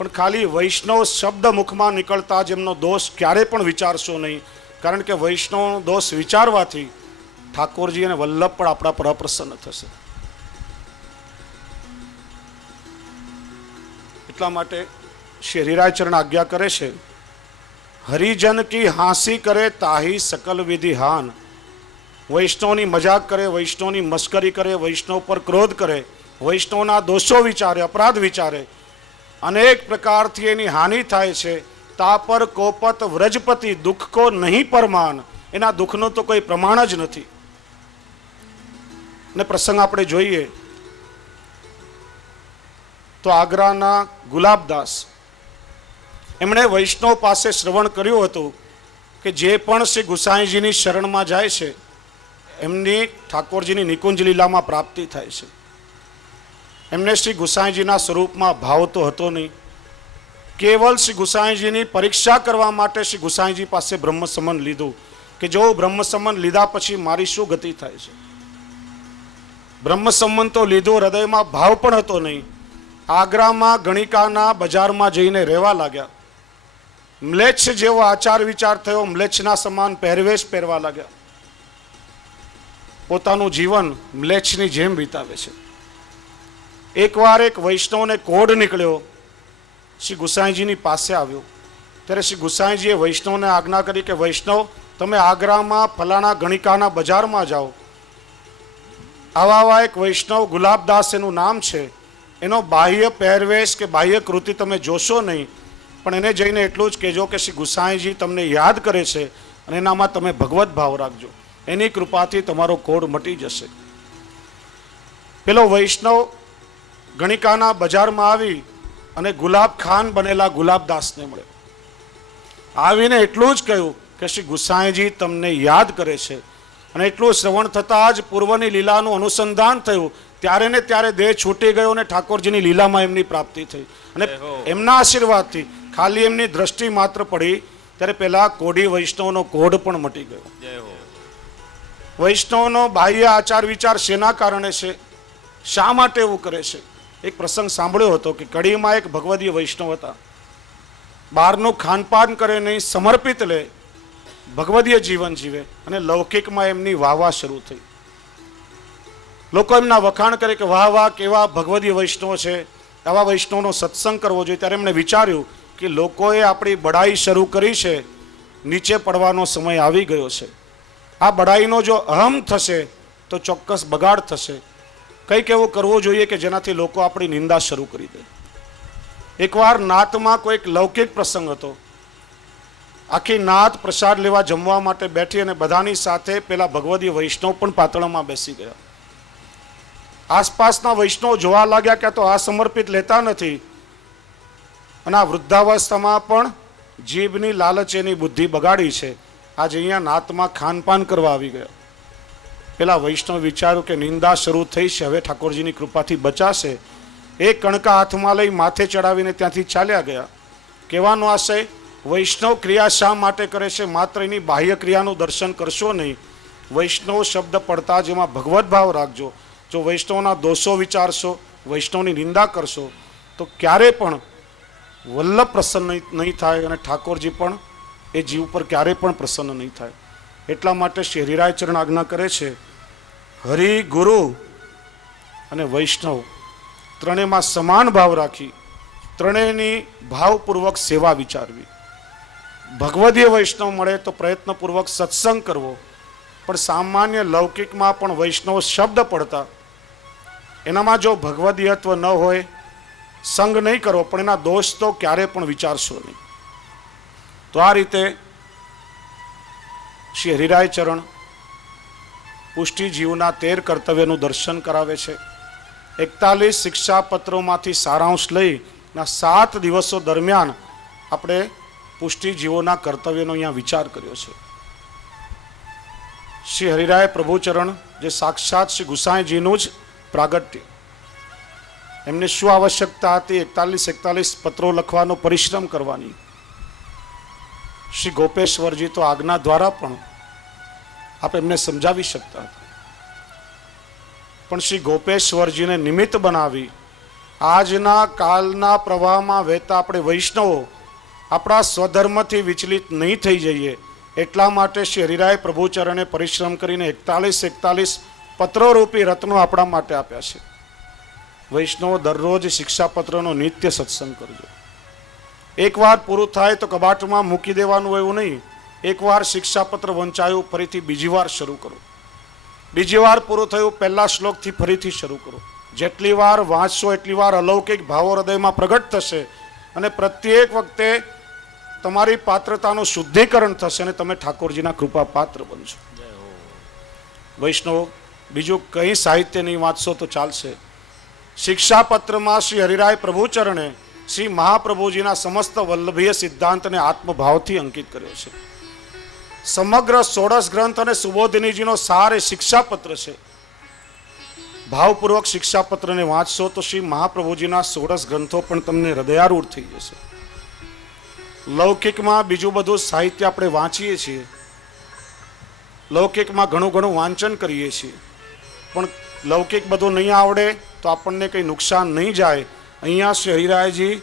પણ ખાલી વૈષ્ણવ શબ્દ મુખમાં નીકળતા જ એમનો દોષ ક્યારે પણ વિચારશો નહીં, કારણ કે વૈષ્ણવનો દોષ વિચારવાથી ઠાકોરજી અને વલ્લભ પણ આપણા પર અપ્રસન્ન થશે. એટલા માટે શ્રી હરિરાય ચરણ આજ્ઞા કરે છે, હરિજન કી હાંસી કરે તાહી સકલ વિધિ હાન. વૈષ્ણવની મજાક કરે, વૈષ્ણવની મસ્કરી કરે, વૈષ્ણવ પર ક્રોધ કરે, વૈષ્ણવના દોષો વિચારે, અપરાધ વિચારે, અનેક પ્રકારથી એની હાનિ થાય છે. તા પર કોપત વ્રજપતિ દુઃખ કો નહીં પરમાન. એના દુઃખનો તો કોઈ પ્રમાણ જ નથી. ને પ્રસંગ આપણે જોઈએ તો આગ્રાના ગુલાબદાસ, એમણે વૈષ્ણવ પાસે શ્રવણ કર્યું હતું કે જે પણ શ્રી ગુસાઈજીની શરણમાં જાય છે એમની ઠાકોરજીની નિકુંજ લીલામાં પ્રાપ્તિ થાય છે. એમને શ્રી ગુસાઈજીના સ્વરૂપમાં ભાવ તો હતો નહીં. કેવલ શ્રી ગુસાઈજીની પરીક્ષા કરવા માટે શ્રી ગુસાઈજી પાસે બ્રહ્મસમન લીધું કે જો બ્રહ્મસમન લીધા પછી મારી શું ગતિ થાય છે. બ્રહ્મસમન તો લીધું, હૃદયમાં ભાવ પણ હતો નહીં. આગ્રામાં ગણિકાના બજારમાં જઈને રહેવા લાગ્યા. મ્લેચ્છ જેવો આચાર વિચાર થયો, મ્લેચ્છના સમાન પહેરવેશ પહેરવા લાગ્યા. પોતાનું જીવન મ્લેચ્છની જેમ વિતાવે છે. એકવાર એક વૈષ્ણવને કોઢ નીકળ્યો, શ્રી ગુસાઈજીની પાસે આવ્યો. ત્યારે શ્રી ગુસાઈજીએ વૈષ્ણવને આજ્ઞા કરી કે વૈષ્ણવ, તમે આગ્રામાં ફલાણા ગણિકાના બજારમાં જાઓ. આવા એક વૈષ્ણવ ગુલાબદાસ એનું નામ છે, એનો બાહ્ય પહેરવેશ કે બાહ્ય કૃતિ તમે જોશો નહીં, પણ એને જઈને એટલું જ કહેજો કે શ્રી ગુસાઈજી તમને યાદ કરે છે અને એનામાં તમે ભગવત ભાવ રાખજો. એની કૃપાથી તમારો કોઢ મટી જશે. પેલો વૈષ્ણવ ગણિકાના બજારમાં આવી અને ગુલાબ ખાન બનેલા ગુલાબદાસને મળ્યો. આવીને એટલું જ કહ્યું કે શ્રી ગુસાઈજી તમને યાદ કરે છે. અને એટલું શ્રવણ થતાં જ પૂર્વની લીલાનું અનુસંધાન થયું. ત્યારે ને ત્યારે દેહ છૂટી ગયો અને ઠાકોરજીની લીલામાં એમની પ્રાપ્તિ થઈ. અને એમના આશીર્વાદથી ખાલી એમની દ્રષ્ટિ માત્ર પડી ત્યારે પેલા કોઢી વૈષ્ણવનો કોઢ પણ મટી ગયો. વૈષ્ણવનો બાહ્ય આચાર વિચાર શેના કારણે છે, શા માટે એવું કરે છે? એક પ્રસંગ સાંભળ્યો હતો કે કડીમાં એક ભગવદીય વૈષ્ણવ હતા. બહારનું ખાનપાન કરે નહીં, સમર્પિત લે, ભગવદીય જીવન જીવે, અને લૌકિકમાં એમની વાહવા શરૂ થઈ. લોકો એમના વખાણ કરે કે વાહ વાહ, કેવા ભગવદીય વૈષ્ણવ છે, આવા વૈષ્ણવનો સત્સંગ કરવો જોઈએ. ત્યારે એમણે વિચાર્યું કે લોકોએ આપણી બડાઈ શરૂ કરી છે, નીચે પડવાનો સમય આવી ગયો છે. આ બડાઈનો જો અહમ થશે તો ચોક્કસ બગાડ થશે. કંઈક એવું કરવું જોઈએ કે જેનાથી લોકો આપણી નિંદા શરૂ કરી દે. એકવાર નાતમાં કોઈક લૌકિક પ્રસંગ હતો. આખી નાત પ્રસાદ લેવા જમવા માટે બેઠી અને બધાની સાથે પેલા ભગવદીય વૈષ્ણવ પણ પાતળામાં બેસી ગયા. આસપાસના વૈષ્ણવ જોવા લાગ્યા કે તો આ સમર્પિત લેતા નથી, અને આ વૃદ્ધાવસ્થામાં પણ જીભની લાલચેની બુદ્ધિ બગાડી છે. આજે અહીંયા નાતમાં ખાનપાન કરવા આવી ગયા. પેલા વૈષ્ણવ વિચાર્યું કે નિંદા શરૂ થઈ છે, હવે ઠાકોરજીની કૃપાથી બચાશે. એક કણકા હાથમાં લઈ માથે ચડાવીને ત્યાંથી ચાલ્યા ગયા. કહેવાનો આશય, વૈષ્ણવ ક્રિયા શા માટે કરે છે? માત્ર એની બાહ્ય ક્રિયાનું દર્શન કરશો નહીં, વૈષ્ણવ શબ્દ પડતા જેમાં ભગવત ભાવ રાખજો. જો વૈષ્ણવના દોષો વિચારશો, વૈષ્ણવની નિંદા કરશો, તો ક્યારે પણ વલ્લભ પ્રસન્ન નહીં થાય અને ઠાકોરજી પણ એ જીવ પર ક્યારે પણ પ્રસન્ન નહીં થાય. એટલા માટે શ્રી હરિરાય ચરણ આજ્ઞા કરે છે, હરિ, ગુરુ અને વૈષ્ણવ ત્રણેયમાં સમાન ભાવ રાખી ત્રણેયની ભાવપૂર્વક સેવા વિચારવી. ભગવદીય વૈષ્ણવ મળે તો પ્રયત્નપૂર્વક સત્સંગ કરવો, પણ સામાન્ય લૌકિકમાં પણ વૈષ્ણવ શબ્દ પડતા એનામાં જો ભગવદીયત્વ ન હોય, સંગ નહીં કરો, પણ એના દોષ તો ક્યારે પણ વિચારશો નહીં. તો આ રીતે શ્રી હરિરાય ચરણ પુષ્ટિજીવના 13 કર્તવ્યનું દર્શન કરાવે છે. 41 શિક્ષાપત્રોમાંથી સારાંશ લઈ 7 દિવસો દરમિયાન આપણે પુષ્ટિજીવોના કર્તવ્યનો અહીંયા વિચાર કર્યો છે. શ્રી હરિરાય પ્રભુચરણ જે સાક્ષાત શ્રી ગુસાઈજીનું જ પ્રાગટ્ય, એમને શું આવશ્યકતા હતી? 41 પત્રો લખવાનો, પરિશ્રમ કરવાની. શ્રી ગોપેશ્વરજી તો આજ્ઞા દ્વારા પણ આપ એમને સમજાવી શકતા હતા, પણ શ્રી ગોપેશ્વરજીને નિમિત્ત બનાવી આજના કાલના પ્રવાહમાં વહેતા આપણે વૈષ્ણવો આપણા સ્વધર્મથી વિચલિત નહીં થઈ જઈએ એટલા માટે શ્રી હરિરાય પ્રભુચરણે પરિશ્રમ કરીને 41 પત્રોરૂપી રત્નો આપણા માટે આપ્યા છે. વૈષ્ણવો દરરોજ શિક્ષાપત્રનો નિત્ય સત્સંગ કરજો. એકવાર પૂરું થાય તો કબાટમાં મૂકી દેવાનું એવું નહીં. એકવાર શિક્ષાપત્ર વંચાયું ફરીથી બીજી વાર શરૂ કરો. બીજી વાર પૂરું થયું પહેલા શ્લોકથી ફરીથી શરૂ કરો. જેટલી વાર વાંચશો એટલી વાર અલૌકિક ભાવો હૃદયમાં પ્રગટ થશે અને પ્રત્યેક વખતે તમારી પાત્રતાનું શુદ્ધિકરણ થશે અને તમે ઠાકોરજીના કૃપા પાત્ર બનશો. વૈષ્ણવ બીજું કંઈ સાહિત્ય નહીં વાંચશો તો ચાલશે. શિક્ષાપત્રમાં શ્રી હરિરાય પ્રભુચરણે શ્રી મહાપ્રભુજીના સમસ્ત વલ્લભીય સિદ્ધાંતને આત્મભાવથી અંકિત કર્યો છે. સમગ્ર 16 ગ્રંથ અને સુબોધિનીજીનો સાર એ શિક્ષાપત્ર છે. ભાવપૂર્વક શિક્ષાપત્રને વાંચશો તો શ્રી મહાપ્રભુજીના 16 ગ્રંથો પણ તમને હૃદયારૂઢ થઈ જશે. લૌકિકમાં બીજું બધું સાહિત્ય આપણે વાંચીએ છીએ, લૌકિકમાં ઘણું વાંચન કરીએ છીએ, પણ લૌકિક બધું નહીં આવડે તો આપણને કંઈ નુકસાન નહીં જાય. અહીંયા શ્રી હરિરાયજી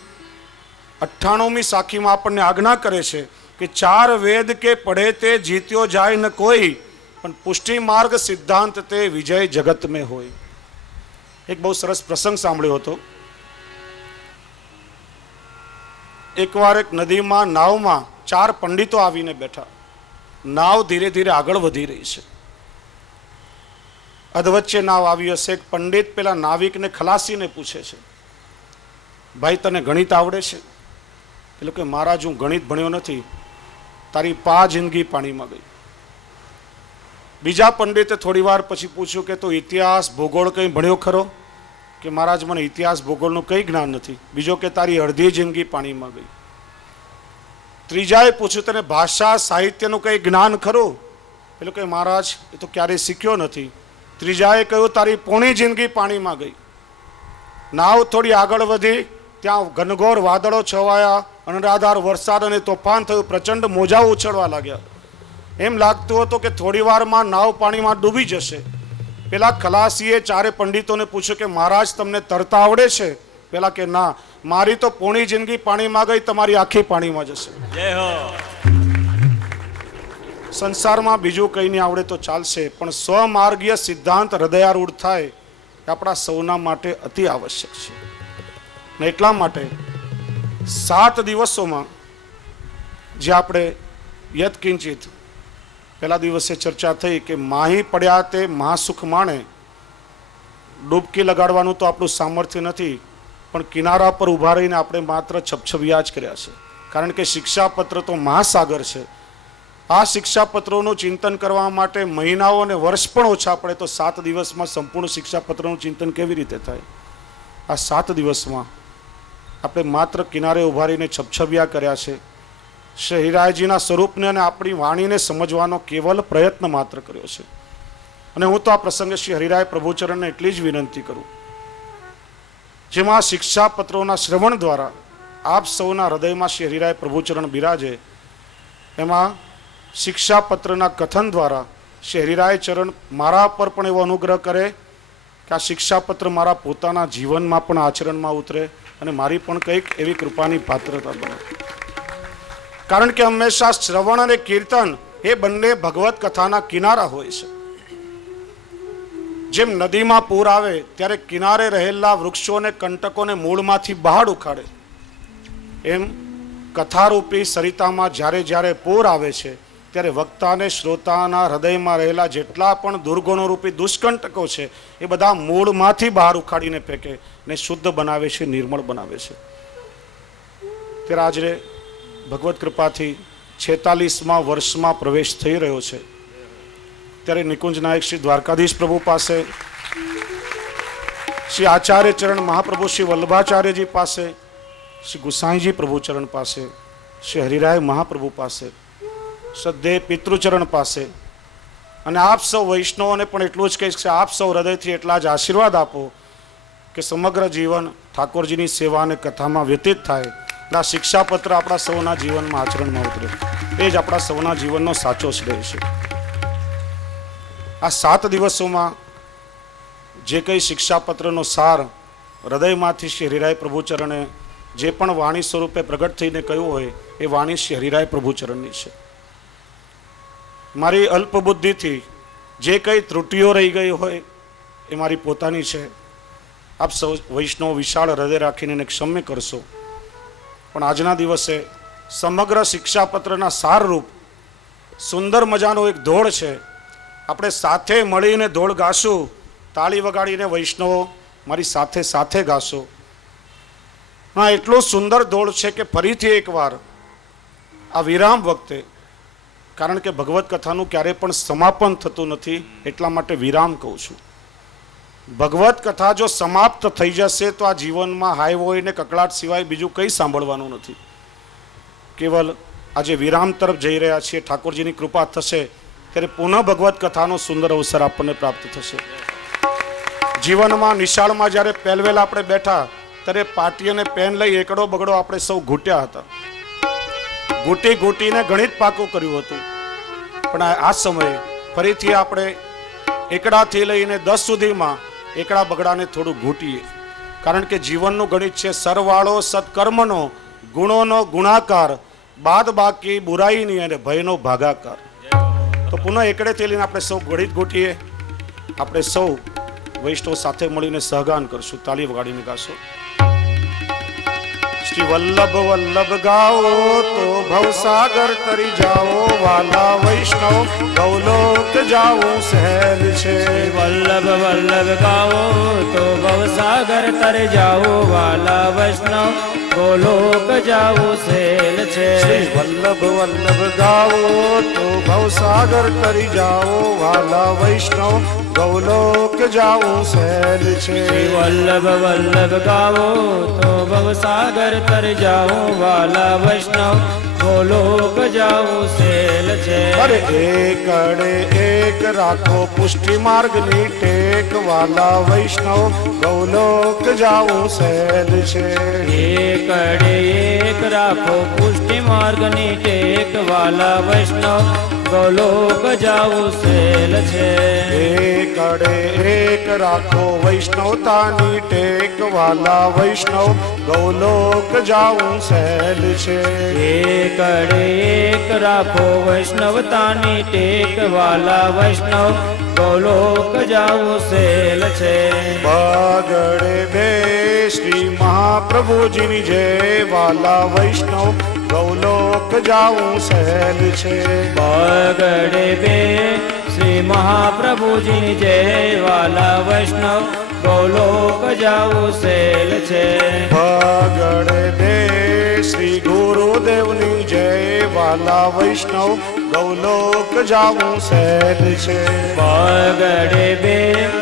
98મી સાખીમાં આપણને આજ્ઞા કરે છે કે 4 વેદ કે પડે તે જીત્યો જાય ન કોઈ, પણ પુષ્ટિ માર્ગ સિદ્ધાંત તે વિજય જગત મેં હોય. એક બહુ સરસ પ્રસંગ સાંભળ્યો હતો. એકવાર એક નદીમાં નાવમાં 4 પંડિતો આવીને બેઠા. નાવ ધીરે ધીરે આગળ વધી રહી છે. અધવચ્ચે નાવ આવી હશે. એક પંડિત પેલા નાવિકને ખલાસીને પૂછે છે, ભાઈ તને ગણિત આવડે છે? એટલે કે મહારાજ હું ગણિત ભણ્યો નથી. તારી 5 જિંદગી પાણીમાં ગઈ. બીજા પંડિતે થોડી વાર પછી પૂછ્યું કે તું ઇતિહાસ ભૂગોળ કંઈ ભણ્યો ખરો? કે મહારાજ મને ઇતિહાસ ભૂગોળનું કંઈ જ્ઞાન નથી. બીજો કે તારી અડધી જિંદગી પાણીમાં ગઈ. ત્રીજાએ પૂછ્યું તને ભાષા સાહિત્યનું કંઈ જ્ઞાન ખરું? એટલે કે મહારાજ એ તો ક્યારેય શીખ્યો નથી. ત્રીજાએ કહ્યું તારી પોણી જિંદગી પાણીમાં ગઈ. નાવ થોડી આગળ વધી, ત્યાં ઘનઘોર વાદળો છવાયા, અનરાધાર વરસાદ અને તોફાન થયું, પ્રચંડ મોજા ઉછળવા લાગ્યા. એમ લાગતું હતું કે થોડી વારમાં નાવ પાણીમાં ડૂબી જશે. પેલા ખલાસીએ 4 પંડિતોને પૂછ્યું કે મહારાજ તમને તરતા આવડે છે? પેલા કે ના, મારી તો પોણી જિંદગી પાણીમાં ગઈ, તમારી આખી પાણીમાં જશે. જય હો. સંસારમાં બીજું કંઈ નહીં આવડે તો ચાલશે, પણ સ્વમાર્ગીય સિદ્ધાંત હૃદયારૂઢ થાય એ આપણા સૌના માટે અતિ આવશ્યક છે. ને એટલા માટે 7 દિવસોમાં જે આપણે યત્કિંચિત પહેલા દિવસે ચર્ચા થઈ કે માહી પડ્યા તે મહાસુખ માણે. ડૂબકી લગાડવાનું તો આપણું સામર્થ્ય નથી, પણ કિનારા પર ઊભા રહીને આપણે માત્ર છપછપિયા જ કર્યા છે. કારણ કે શિક્ષાપત્ર તો મહાસાગર છે. આ શિક્ષાપત્રોનું ચિંતન કરવા માટે મહિનાઓ અને વર્ષ પણ ઓછા પડે, તો 7 દિવસમાં સંપૂર્ણ શિક્ષાપત્રનું ચિંતન કેવી રીતે થાય? આ 7 દિવસમાં આપણે માત્ર કિનારે ઊભા રહીને છપછપિયા કર્યા છે. શ્રી હરિરાયજીના સ્વરૂપને અને આપણી વાણીને સમજવાનો કેવલ પ્રયત્ન માત્ર કર્યો છે. અને હું તો આ પ્રસંગે શ્રી હરિરાય પ્રભુચરણને એટલી જ વિનંતી કરું, જેમાં શિક્ષાપત્રોના શ્રવણ દ્વારા આપ સૌના હૃદયમાં શ્રી હરિરાય પ્રભુચરણ બિરાજે, એમાં શિક્ષાપત્રના કથન દ્વારા શ્રી હરિરાય ચરણ મારા પર પણ એવો અનુગ્રહ કરે કે આ શિક્ષાપત્ર મારા પોતાના જીવનમાં પણ આચરણમાં ઉતરે અને મારી પણ કંઈક એવી કૃપાની પાત્રતા બને. કારણ કે હંમેશા શ્રવણ અને કીર્તન એ બંને ભગવત કથાના કિનારા હોય છે. જેમ નદીમાં પૂર આવે ત્યારે કિનારે રહેલા વૃક્ષોને કંટકોને મૂળમાંથી બહાર ઉખાડે, એમ કથારૂપી સરિતામાં જ્યારે જ્યારે પૂર આવે છે ત્યારે વક્તાને શ્રોતાના હૃદયમાં રહેલા જેટલા પણ દુર્ગુણોરૂપી દુષ્કંટકો છે એ બધા મૂળમાંથી બહાર ઉખાડીને ફેંકે ને શુદ્ધ બનાવે છે, નિર્મળ બનાવે છે. ત્યારે આજે ભગવત કૃપાથી 46મા વર્ષમાં પ્રવેશ થઈ રહ્યો છે. ત્યારે નિકુંજ નાયક શ્રી દ્વારકાધીશ પ્રભુ પાસે, શ્રી આચાર્ય ચરણ મહાપ્રભુ શ્રી વલ્લભાચાર્યજી પાસે, શ્રી ગુસાઈજી પ્રભુચરણ પાસે, શ્રી હરિરાય મહાપ્રભુ પાસે, શ્રદ્ધેય પિતૃચરણ પાસે અને આપ સૌ વૈષ્ણવોને પણ એટલું જ કહીશ કે આપ સૌ હૃદયથી એટલા જ આશીર્વાદ આપો કે સમગ્ર જીવન ઠાકોરજીની સેવા અને કથામાં વ્યતીત થાય. આ શિક્ષાપત્ર આપણા સૌના જીવનમાં આચરણમાં ઉતરે, એ જ આપણા સૌના જીવનનો સાચો શ્રેય છે. આ 7 દિવસોમાં જે કંઈ શિક્ષાપત્રનો સાર હૃદયમાંથી શ્રી હરિરાય પ્રભુચરણે જે પણ વાણી સ્વરૂપે પ્રગટ થઈને કહ્યું હોય એ વાણી શ્રી હરિરાય પ્રભુચરણની છે. મારી અલ્પ બુદ્ધિથી જે કંઈ ત્રુટિઓ રહી ગઈ હોય એ મારી પોતાની છે. આપ સૌ વૈષ્ણવ વિશાળ હૃદય રાખીને એને ક્ષમ્ય કરશો. પણ આજના દિવસે સમગ્ર શિક્ષાપત્રના સારરૂપ સુંદર મજાનો એક ધોળ છે. આપણે સાથે મળીને ધોળ ગાશું, તાળી વગાડીને વૈષ્ણવો મારી સાથે સાથે ગાશો. હા, એટલો સુંદર ધોળ છે કે ફરીથી એકવાર આ વિરામ વખતે, કારણ કે ભગવત કથાનું ક્યારેય પણ સમાપન થતું નથી, એટલા માટે વિરામ કહું છું. ભગવત કથા જો સમાપ્ત થઈ જશે તો આ જીવનમાં હાય હોય ને કકળાટ સિવાય બીજું કંઈ સાંભળવાનું નથી. કેવલ આજે વિરામ તરફ જઈ રહ્યા છીએ, ઠાકોરજીની કૃપા થશે ત્યારે પુનઃ ભગવત કથાનો સુંદર અવસર આપણને પ્રાપ્ત થશે. જીવનમાં નિશાળમાં જ્યારે પહેલવેલા આપણે બેઠા ત્યારે પાટી અને પેન લઈ એકડો બગડો આપણે સૌ ઘૂંટ્યા હતા. ઘૂંટી ઘૂંટીને ગણિત પાકું કર્યું હતું. પણ આ સમયે ફરીથી આપણે એકડાથી લઈને 10 સુધીમાં એકડા બગડાને થોડું ઘૂંટીએ. કારણ કે જીવનનું ગણિત છે સરવાળો સત્કર્મનો, ગુણોનો ગુણાકાર, બાદ બાકી બુરાઈની અને ભયનો ભાગાકાર. તો પુનઃ એકડેથી લઈને આપણે સૌ ગણિત ઘૂંટીએ. આપણે સૌ વૈષ્ણવ સાથે મળીને સહગાન કરશું, તાળી વગાડીને ગાશો. શ્રી વલ્લભ વલ્લભ ગાઓ તો ભવસાગર તરી જાઓ, વાલા વૈષ્ણવ ગૌલોક જાઓ સહેલ છે. વલ્લભ વલ્લભ ગાઓ તો ભવસાગર તરી જાઓ, વાલા વૈષ્ણવ ગોલોક જાઓ સહેલ છે. શ્રી વલ્લભ વલ્લભ ગાઓ તો ભવસાગર તરી જાઓ, વાલા વૈષ્ણવ ગૌલોક જાઓ સહેલ છે. વલ્લભ વલ્લભ ગાઓ તો ભવસાગર તર જાઓ, વાલા વૈષ્ણવ ગોલોક જાઓ સહેલ છે. અરે એકડે એક રાખો પુષ્ટિ માર્ગની ટેક, વાલા વૈષ્ણવ ગૌલોક જાઓ સહેલ છે. એકડે એક રાખો પુષ્ટિ માર્ગની ટેક, વાલા વૈષ્ણવ ગોલોક જાઓ સહેલ છે. એકડે એક રાખો વૈષ્ણવતાની ટેક, વાલા વૈષ્ણવ ગૌલોક જાઉં સહેલ છે. એકડે એક રાખો વૈષ્ણવતાની ટેક, વાલા વૈષ્ણવ ગોલોક જાઉં સહેલ છે. બગડે બે શ્રી મહાપ્રભુજીની જય, વાલા વૈષ્ણવ ગૌલોક જાઉં સહેલ છે. બગડે બે શ્રી મહાપ્રભુજી જય, વાલા વૈષ્ણવ ગોલોક જાઉં સહેલ છે. બગડે બે શ્રી ગુરુદેવની જય, વાલા વૈષ્ણવ ગૌલોક જાઉં સહેલ છે. બગડે બે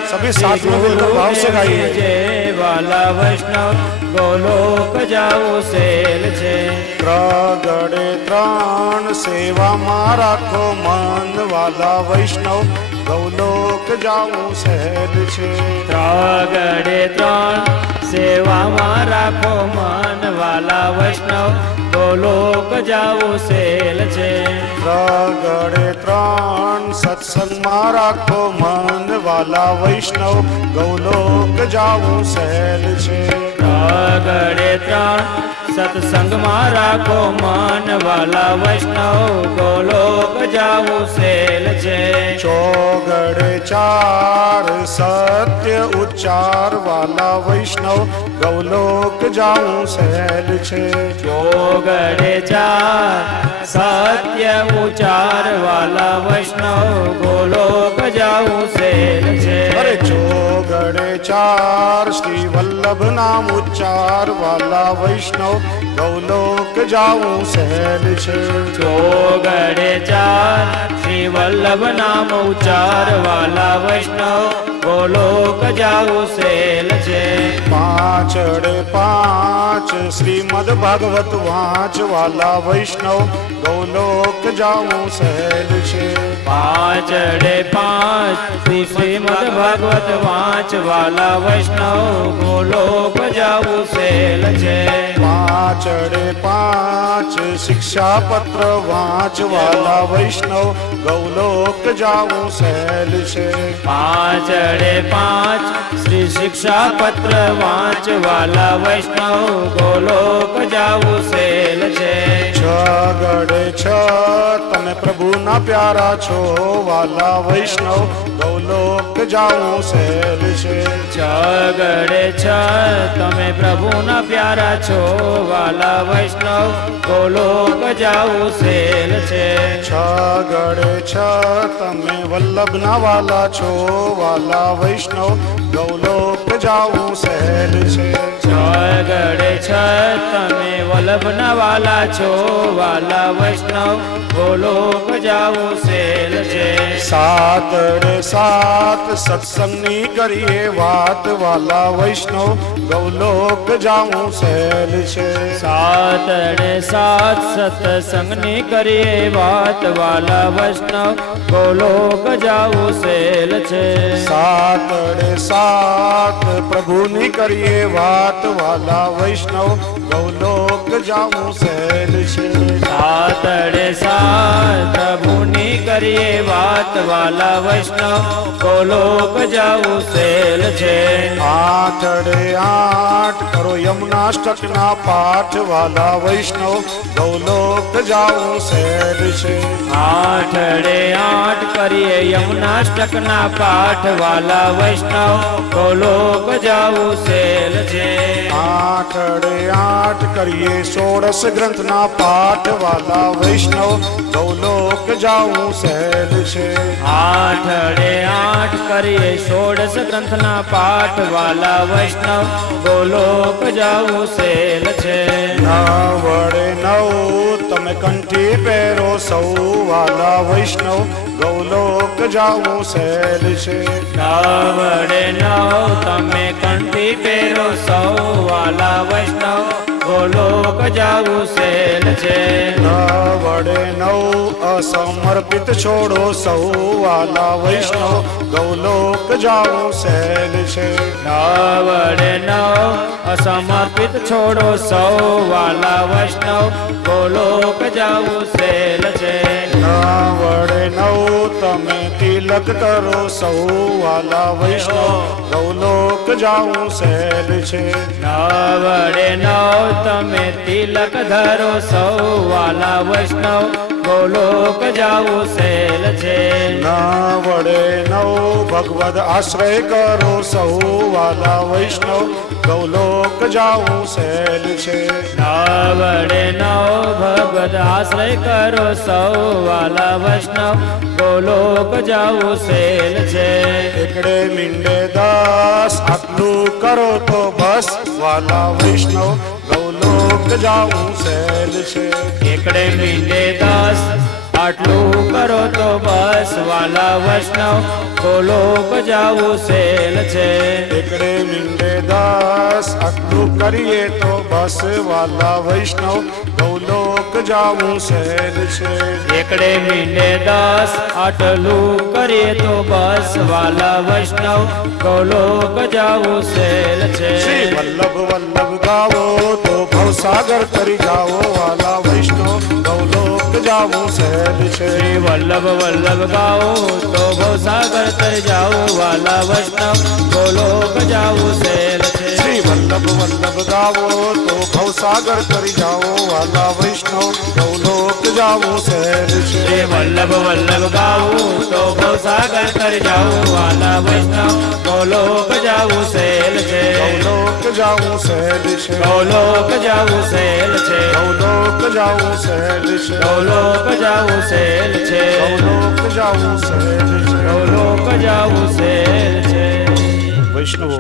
सभी साथ में मिलकर भाव से गाइए. જય, વાલા વૈષ્ણવ ગોલોક જાઉં સહેલ છે. પ્રગડે ત્રણ સેવામાં રાખો મન, વાલા વૈષ્ણવ ગૌલોક જાઉં સહેલ છે. ત્રગડે ત્રણ સેવામાં રાખો મન, વાલા વૈષ્ણવ ગોલોક જાઉં સહેલ છે. પ્રગડે ત્રણ સત્સંગમાં રાખો મન, વાલા વૈષ્ણવ ગૌલોક જાઉં સહેલ છે. ત્રગડે ત્રણ સત્સંગમાં રાખો મન, વાલા વૈષ્ણવ ગોલોક જાઉં સહેલ છે. ચોગડે ચાર સત્ય ઉચ્ચાર, વાલા વૈષ્ણવ ગૌલોક જાઉં સહેલ છે. ચોગડે ચાર સત્ય ઉચાર, વાલા વૈષ્ણવ ગોલોક જાઉં સહેલ છે. અરે ચોગડે ચાર શ્રી વલ્લભ નામ ઉચ્ચાર, વાલા વૈષ્ણવ ગૌલોક જાઉં સહેલ છે. ચોગડે ચાર શ્રી વલ્લભ નામ ઉચાર, વાલા વૈષ્ણવ ગોલોક જાઉં સહેલ છે. પાંચડે પાંચ શ્રીમદ ભાગવત વાંચ, વાલા વૈષ્ણવ ગૌલોક જાઉં સહેલ છે. પાંચડે પાંચ શ્રીમદ ભાગવત વાંચ, વાલા વૈષ્ણવ ગોલોક જાઉં સહેલ છે. પાંચડે પાંચ શિક્ષાપત્ર વાંચવાલા વૈષ્ણવ ગૌલોક જાવું સહેલ છે. પાંચડે પાંચ શ્રી શિક્ષાપત્ર વાંચવાલા વૈષ્ણવ ગોલોક જાવું સહેલ છે. છ ગડે છ તમે પ્રભુના પ્યારા છો વાલા વૈષ્ણવ ગૌલોક જાવું સહેલ છે. છગડે છ તમે પ્રભુના પ્યારા છો વાલા વૈષ્ણવ ગોલોક જાવું સહેલ છે. છ ગડે છ તમે વલ્લભના વાલા છો વાલા વૈષ્ણવ ગૌલોક જાવું સહેલ છે. છગડે છ તમે વલ્લભના વાલા છો વાલા વૈષ્ણવ ગોલોક જાવું સહેલ છે. સાતડે સાત સત્સંગની કરીએ વાત વાલા વૈષ્ણવ ગૌલોક જાવું સહેલ છે. સાતડે સાત સત્સંગની કરીએ વાત વાલા વૈષ્ણવ ગોલોક જાવું સહેલ છે. સાતડે સાત પ્રભુની કરીએ વાત વાલા વૈષ્ણવ ગૌલોક જાવું સહેલ છે. સાતડે સાત પ્રભુની કરીએ વાત વાલા વૈષ્ણવ ગોલોક જાવું સહેલ છે. આઠડે આઠ કરો યમુનાષ્ટકના પાઠ વાલા વૈષ્ણવ ગૌલોક જાવું સહેલ છે. આઠડે આઠ કરીએ યમુનાષ્ટકના પાઠ વાલા વૈષ્ણવ ગોલોક જાવું સહેલ છે. આઠડે આઠ કરીએ ષોડશ ગ્રંથના પાઠ વાલા વૈષ્ણવ ગૌલોક જાવું સહેલ છે. આઠડે આઠ કરીએ ષોડશ ગ્રંથના પાઠ વાલા વૈષ્ણવ ગોલોક જાવું સહેલ છે. નવડે નવ તમે કંઠી પહેરો સૌ વાલા વૈષ્ણવ ગૌલોક જાવું સહેલ છે. નવડે નવ તમે કંઠી પહેરો સૌ વાલા વૈષ્ણવ ગોલોક જાવું સહેલ છે. નવડે નવ અસમર્પિત છોડો સૌ વાલા વૈષ્ણવ ગૌલોક જાવું સહેલ છે. નવડે નવ અસમર્પિત છોડો સૌ વાલા વૈષ્ણવ ગોલોક જાવું સહેલ છે. નવડે નવ તમે તિલક કરો સૌ વાલા વૈષ્ણવ ગૌલોક જાવું સહેલ છે. નવડે નવ તમે તિલક ધરો સૌ વાલા વૈષ્ણવ ગોલોક જાવું સહેલ છે. નવડે નવ ભગવદ આશ્રય કરો સૌ વાલા વૈષ્ણવ ગૌલોક જાવું સહેલ છે. નવડે નવ ભગવદ આશ્રય કરો સૌ વાલા વૈષ્ણવ ગોલોક જાવું સહેલ છે. એકડે મીંડે દાસ આટલું કરો તો બસ વાલા વૈષ્ણવ ગૌલોક જાવું સહેલ છે. એકડે મીંડે દસ આટલું કરો તો બસ વાલા વૈષ્ણવ ગોલોક જાવું સહેલ છે. એકડે મીંડે દાસ આટલું કરીએ તો બસ વાલા વૈષ્ણવ ગૌલોક જાવું સહેલ છે. એકડે મીંડે દસ આટલું કરીએ તો બસ વાલા વૈષ્ણવ ગોલોક જાવું સહેલ છે. શ્રી વલ્લભ વલ્લભ ગાવો તો ભવસાગર તરી જાઓ વાલા વૈષ્ણવ ગૌલોક જાવું સહેલ છે. શ્રી વલ્લભ વલ્લભ ગાઓ તો ભવસાગર તર જાઓ વાલા વૈષ્ણવ ગોલોક જાવું સહેલ છે. શ્રી વલ્લભ વલ્લભ ગાવો તો ભવસાગર તરી જાઓ વાલા વૈષ્ણવ ગૌલોક જાવું સહેલ છે. શ્રી વલ્લભ વલ્લભ ગાવું તો ભવસાગર તર જાઓ વાલા વૈષ્ણવ ગોલોક જાવું સહેલ છે. ગૌલોક જાવું સહેલ છે. ગોલોક જાવું સહેલ છે. ગૌલોક જાવું સહેલ છે. ગોલોક જાવું સહેલ છે. ગૌલોક જાવું સહેલ છે. ગોલોક જાવું સહેલ છે. વૈષ્ણવો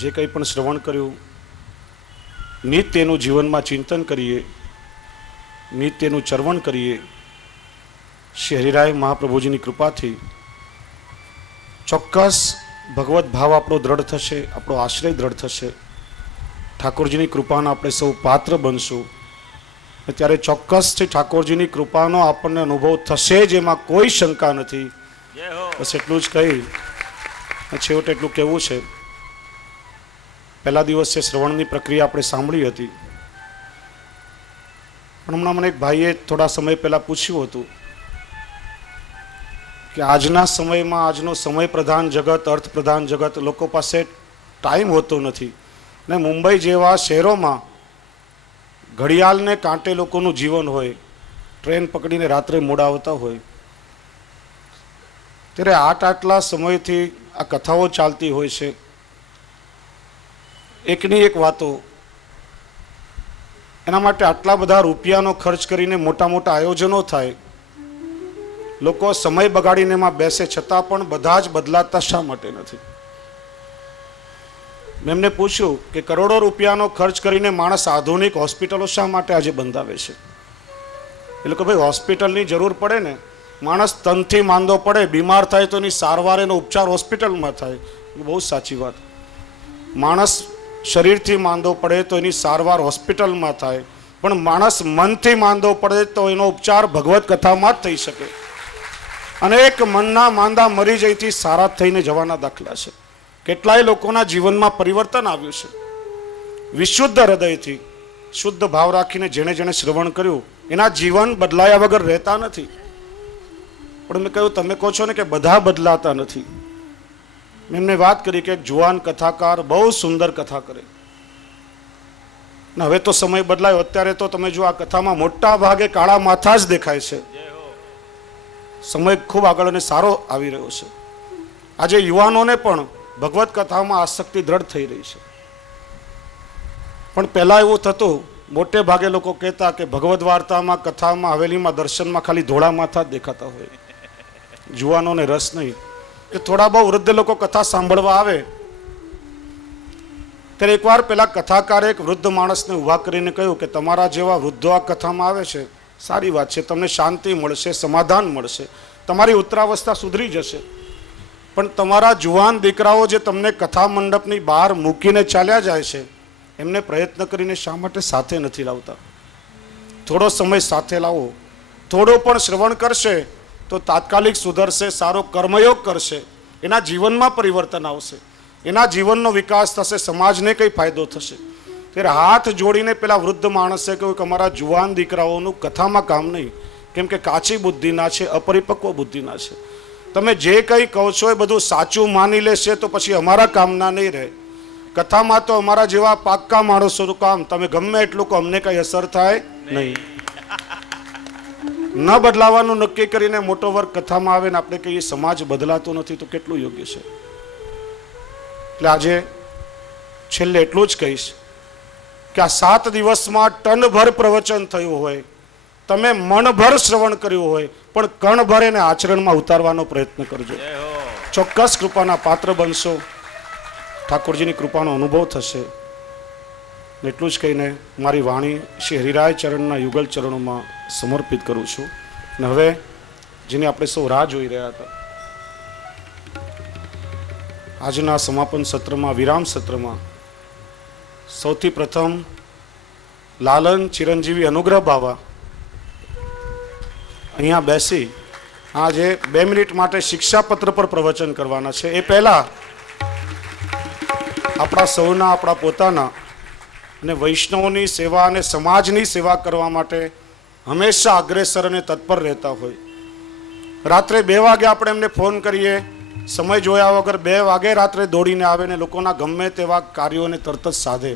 જે કંઈ પણ શ્રવણ કર્યું નિત્યનું જીવનમાં ચિંતન કરીએ, નિત્યનું ચરવણ કરીએ. શ્રી હરિરાય મહાપ્રભુજીની કૃપાથી ચોક્કસ ભગવત ભાવ આપણો દ્રઢ થશે, આપણો આશ્રય દ્રઢ થશે. ઠાકોરજીની કૃપાના આપણે સૌ પાત્ર બનશું. અને ત્યારે ચોક્કસથી ઠાકોરજીની કૃપાનો આપણને અનુભવ થશે જ, એમાં કોઈ શંકા નથી. બસ એટલું જ કહી છેવટે એટલું કહેવું છે. પહેલા દિવસે શ્રવણની પ્રક્રિયા આપણે સાંભળી હતી. પણ હમણાં મને એક ભાઈએ થોડા સમય પહેલાં પૂછ્યું હતું કે આજના સમયમાં આજનો સમય પ્રધાન જગત, અર્થ પ્રધાન જગત, લોકો પાસે ટાઈમ હોતો નથી ને મુંબઈ જેવા શહેરોમાં ઘડિયાળને કાંટે લોકોનું જીવન હોય, ટ્રેન પકડીને રાત્રે મોડા આવતા હોય, ત્યારે આટલા સમયથી આ કથાઓ ચાલતી હોય છે. એકની એક વાતો, એના માટે આટલા બધા રૂપિયાનો ખર્ચ કરીને મોટા મોટા આયોજનો થાય, લોકો સમય બગાડીને એમાં બેસે, છતાં પણ બધા જ બદલાતા શા માટે નથી? મેં એમને પૂછ્યું કે કરોડો રૂપિયાનો ખર્ચ કરીને માણસ આધુનિક હોસ્પિટલો શા માટે આજે બંધાવે છે? એ લોકો ભાઈ હોસ્પિટલની જરૂર પડે ને, માણસ તનથી માંદો પડે, બીમાર થાય તો એની સારવાર, એનો ઉપચાર હોસ્પિટલમાં થાય. બહુ સાચી વાત. માણસ શરીરથી માંદો પડે તો એની સારવાર હોસ્પિટલમાં થાય, પણ માણસ મનથી માંદો પડે તો એનો ઉપચાર ભગવત કથામાં જ થઈ શકે. અનેક મનના માંદા મરી જઈથી સારા થઈને જવાના દાખલા છે. કેટલાય લોકોના જીવનમાં પરિવર્તન આવ્યું છે. વિશુદ્ધ હૃદયથી શુદ્ધ ભાવ રાખીને જેણે જેણે શ્રવણ કર્યું એના જીવન બદલાયા વગર રહેતા નથી. પણ મેં કહ્યું, તમે કહો છો ને કે બધા બદલાતા નથી. મેં એમને વાત કરી કે એક જુવાન કથાકાર બહુ સુંદર કથા કરે, હવે તો સમય બદલાયો. અત્યારે તો તમે જો આ કથામાં મોટા ભાગે કાળા માથા જ દેખાય છે. સમય ખૂબ આગળ અને સારો આવી રહ્યો છે. આજે યુવાનોને પણ ભગવત કથામાં આસક્તિ દ્રઢ થઈ રહી છે. પણ પહેલા એવું થતું, મોટે ભાગે લોકો કહેતા કે ભગવદ વાર્તામાં, કથામાં, હવેલીમાં, દર્શનમાં ખાલી ધોળા માથા જ દેખાતા હોય, જુવાનોને રસ નહીં. કે થોડા બહુ વૃદ્ધ લોકો કથા સાંભળવા આવે ત્યારે એકવાર પેલા કથાકારે એક વૃદ્ધ માણસને ઊભા કરીને કહ્યું કે તમારા જેવા વૃદ્ધો આ કથામાં આવે છે, સારી વાત છે, તમને શાંતિ મળશે, સમાધાન મળશે, તમારી ઉત્તરાવસ્થા સુધરી જશે. પણ તમારા જુવાન દીકરાઓ જે તમને કથા મંડપની બહાર મૂકીને ચાલ્યા જાય છે, એમને પ્રયત્ન કરીને શા માટે સાથે નથી લાવતા? થોડો સમય સાથે લાવો. થોડો પણ શ્રવણ કરશે તો તાત્કાલિક સુધરશે, સારો કર્મયોગ કરશે, એના જીવનમાં પરિવર્તન આવશે, એના જીવનનો વિકાસ થશે, સમાજને કંઈ ફાયદો થશે. ત્યારે હાથ જોડીને પેલા વૃદ્ધ માણસે કહ્યું કે અમારા જુવાન દીકરાઓનું કથામાં કામ નહીં, કેમ કે કાચી બુદ્ધિના છે, અપરિપક્વ બુદ્ધિના છે. તમે જે કંઈ કહો છો એ બધું સાચું માની લેશે તો પછી અમારા કામના નહીં રહે. કથામાં તો અમારા જેવા પાક્કા માણસોનું કામ, તમે ગમે એટલું કહો, અમને કંઈ અસર થાય નહીં. ન બદલાવાનું નક્કી કરીને મોટો વર્ગ કથામાં આવે ને આપણે કહીએ સમાજ બદલાતો નથી, તો કેટલું યોગ્ય છે? એટલે આજે છેલ્લે એટલું જ કહીશ કે આ 7 દિવસમાં ટનભર પ્રવચન થયું હોય, તમે મનભર શ્રવણ કર્યું હોય, પણ કણભર એને આચરણમાં ઉતારવાનો પ્રયત્ન કરજો. ચોક્કસ કૃપાના પાત્ર બનશો, ઠાકોરજીની કૃપાનો અનુભવ થશે. એટલું જ કહીને મારી વાણી શ્રી હરિરાય ચરણના યુગલ ચરણોમાં સમર્પિત કરું છું. અને હવે જેની આપણે સૌ રાહ જોઈ રહ્યા હતા, આજના સમાપન સત્રમાં, વિરામ સત્રમાં સૌથી પ્રથમ લાલન ચિરંજીવી અનુગ્રહ બાવા અહીંયા બેસી આજે 2 મિનિટ માટે શિક્ષાપત્ર પર પ્રવચન કરવાના છે. એ પહેલા આપણા સૌના, આપણા પોતાના અને વૈષ્ણવોની સેવા અને સમાજની સેવા કરવા માટે હંમેશા અગ્રેસર અને તત્પર રહેતા હોય. રાત્રે 2 વાગે આપણે એમને ફોન કરીએ, સમય જોયા વગર 2 વાગે રાત્રે દોડીને આવે ને લોકોના ગમે તેવા કાર્યોને તરત જ સાધે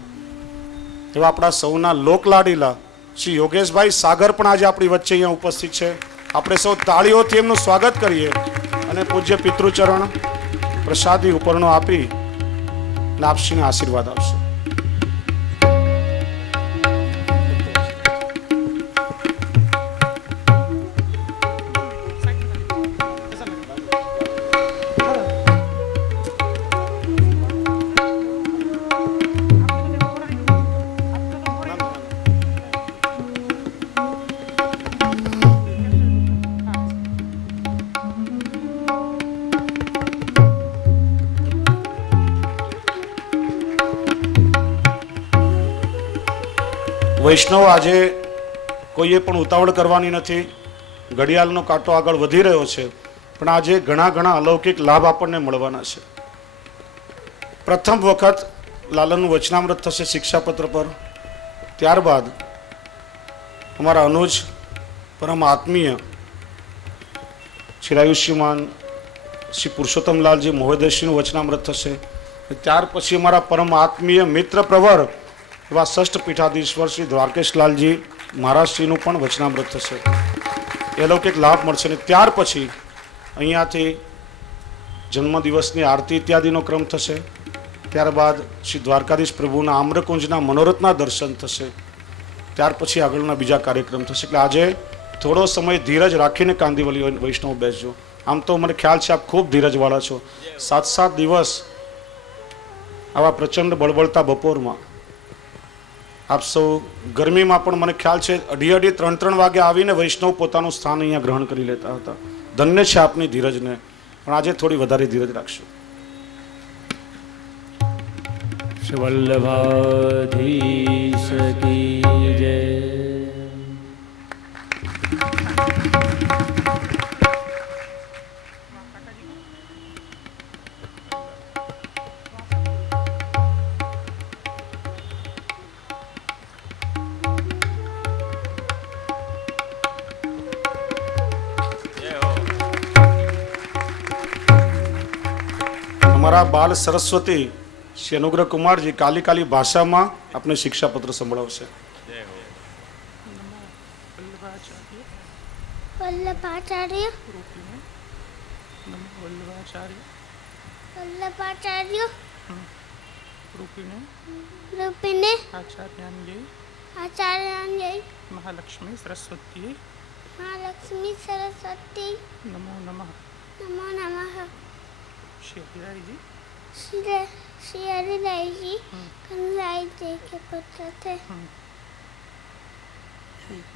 એવા આપણા સૌના લોકલાડીલા શ્રી યોગેશભાઈ સાગર પણ આજે આપણી વચ્ચે અહીંયા ઉપસ્થિત છે. આપણે સૌ તાળીઓથી એમનું સ્વાગત કરીએ અને પૂજ્ય પિતૃચરણ પ્રસાદી ઉપરનો આપી અને આપશીને આશીર્વાદ આપશે. વૈષ્ણવ આજે કોઈએ પણ ઉતાવળ કરવાની નથી. ઘડિયાળનો કાંટો આગળ વધી રહ્યો છે, પણ આજે ઘણા અલૌકિક લાભ આપણને મળવાના છે. પ્રથમ વખત લાલનનું વચનામૃત થશે શિક્ષાપત્ર પર, ત્યારબાદ અમારા અનુજ પરમ આત્મીય શ્રી આયુષ્યમાન શ્રી પુરુષોત્તમલાલજી મહોદયશ્રીનું વચનામૃત થશે. ત્યાર પછી અમારા પરમ આત્મીય મિત્ર પ્રવર એવા ષષ્ઠ પીઠાધીશ્વર શ્રી દ્વારકેશલાલજી મહારાજશ્રીનું પણ વચનામૃત થશે. એ લૌકિક લાભ મળશે. અને ત્યાર પછી અહીંયાથી જન્મદિવસની આરતી ઇત્યાદિનો ક્રમ થશે. ત્યારબાદ શ્રી દ્વારકાધીશ પ્રભુના આમ્રકુંજના મનોરથના દર્શન થશે. ત્યાર પછી આગળના બીજા કાર્યક્રમ થશે. એટલે આજે થોડો સમય ધીરજ રાખીને કાંદીવલી વૈષ્ણવ બેસજો. આમ તો મને ખ્યાલ છે આપ ખૂબ ધીરજવાળા છો. 7 દિવસ આવા પ્રચંડ બળબળતા બપોરમાં આપ સૌ ગરમીમાં પણ મને ખ્યાલ છે 2:30, 3 વાગે આવીને વૈષ્ણવ પોતાનું સ્થાન અહીંયા ગ્રહણ કરી લેતા હતા. ધન્ય છે આપની ધીરજને. પણ આજે થોડી વધારે ધીરજ રાખશો. શ્રી વલ્લભાધીશ કી જય. અમારા બાલ સરસ્વતી શ્રી અનુગ્રહ કુમારજી કાલી ભાષામાં આપને શિક્ષાપત્ર સંભળાવશે. વલ્લભાચાર્ય રૂપિણે આચાર્યાન્યે મહાલક્ષ્મી સરસ્વતી નમો નમઃ. श्री हरिरायजी श्री हरिरायजी कन्हैया जी के पुत्र थे.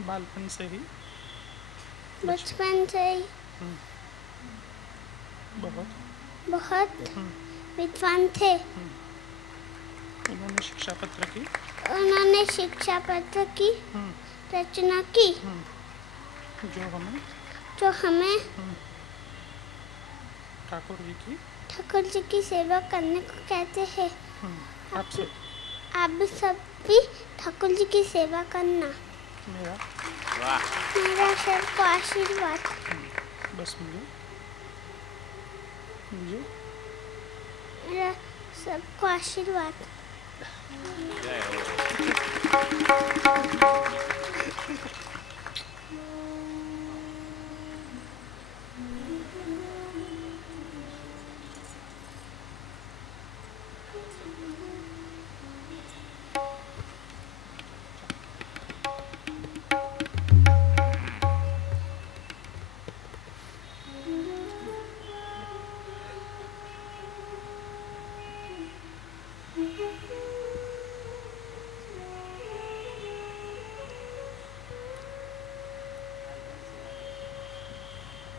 बालपन से ही बचपन से ही बहुत विद्वान थे. उन्होंने शिक्षा पत्र की रचना की जो हमें ठाकुर जी की सेवा करने को कहते हैं. आप सब भी ठाकुर जी की सेवा करना. मेरा सबको आशीर्वाद. बस मुझे मेरा सबको आशीर्वाद.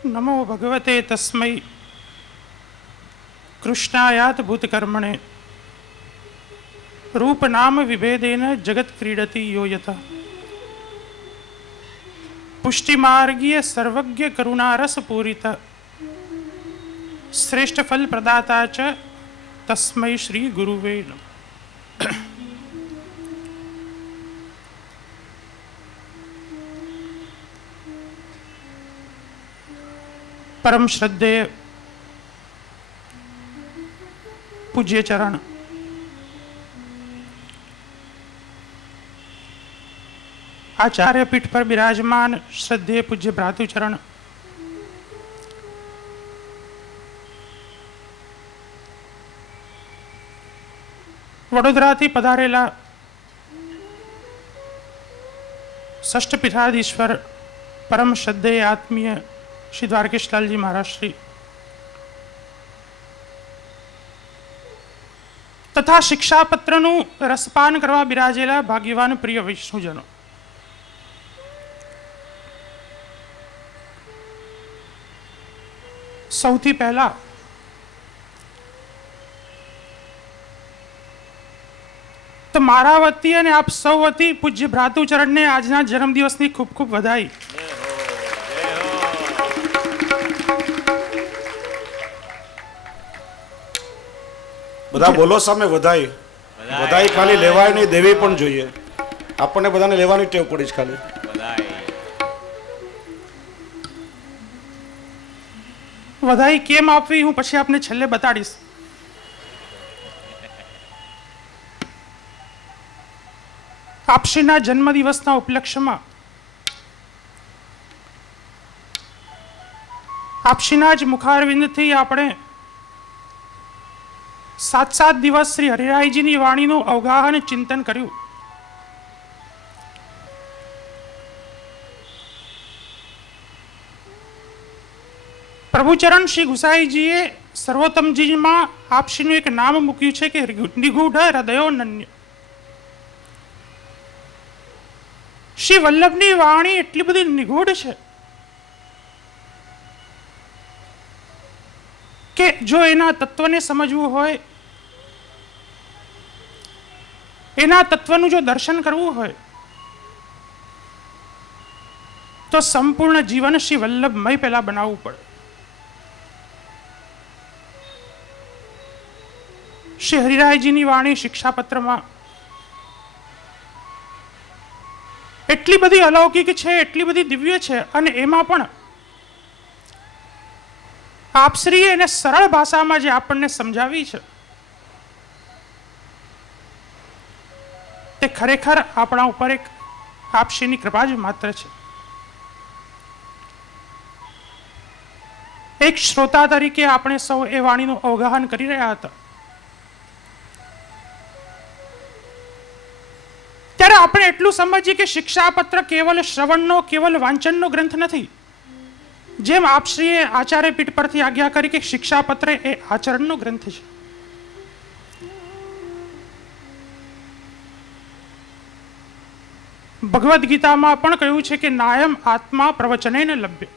नमो भगवते तस्मै कृष्णायात भूतकर्मणे रूप नाम विभेदेन जगत क्रीडति यो यथा पुष्टिमार्गीय सर्वज्ञ करुणारस पूरित श्रेष्ठ फल प्रदाता च तस्मै श्री गुरुवे नमः. परम श्रद्धेय पूज्य चरण आचार्य पीठ पर विराजमान श्रद्धेय पूज्य भ्रातुचरण वडोदराथी पधारेला षष्ठ पीठाधीश्वर परम श्रद्धेय आत्मीय श्री द्वारकेशलालजी महाराज श्री तथा शिक्षापत्रનું રસપાન કરવા બિરાજેલા ભાગ્યવાન પ્રિય વૈષ્ણવજનો, સૌથી પહેલા તો મારા વતી અને આપ સૌ વતી પૂજ્ય ભ્રાતુચરણને આજના જન્મદિવસની ખૂબ ખૂબ વધાઈ. બધા બોલો સામે વધાઈ. વધાઈ ખાલી લેવાય નહીં, દેવી પણ જોઈએ. આપણને બધાને લેવાની ટેવ પડી જ ખાલી. વધાઈ કેમ આપવી હું પછી આપને છેલ્લે બતાડીશ. આપશ્રીના જન્મદિવસના ઉપલક્ષ્યમાં આપશ્રીના જ મુખારવિંદથી આપણે 7 દિવસ શ્રી હરિરાયજીની વાણીનું અવગાહન ચિંતન કર્યું. પ્રભુચરણ શ્રી ગુસાઈજીએ સર્વોત્તમજીમાં આપશ્રીનું એક નામ મૂક્યું છે કે નિગૂઢ હૃદયો નન્ય. શ્રી વલ્લભની વાણી એટલી બધી નિગૂઢ છે કે જો એના તત્વને સમજવું હોય, એના તત્વનું જો દર્શન કરવું હોય તો સંપૂર્ણ જીવન શ્રી વલ્લભમય પહેલા બનાવવું પડે. શ્રી હરિરાયજીની વાણી શિક્ષાપત્રમાં એટલી બધી અલૌકિક છે, એટલી બધી દિવ્ય છે, અને એમાં પણ આપશ્રીએ એને સરળ ભાષામાં જે આપણને સમજાવી છે તે ખરેખર આપણા ઉપર એક આપશ્રીની કૃપા જ માત્ર છે. એક શ્રોતા તરીકે આપણે સૌ એ વાણીનું અવગાહન કરી રહ્યા હતા ત્યારે આપણે એટલું સમજીએ કે શિક્ષાપત્ર કેવલ શ્રવણનો, કેવલ વાંચનનો ગ્રંથ નથી. જેમ આપશ્રીએ આચાર્ય પીઠ પરથી આજ્ઞા કરી કે શિક્ષાપત્ર એ આચરણનો ગ્રંથ છે. ભગવદ્ ગીતામાં પણ કહ્યું છે કે નાયમ આત્મા પ્રવચનેન લભ્ય.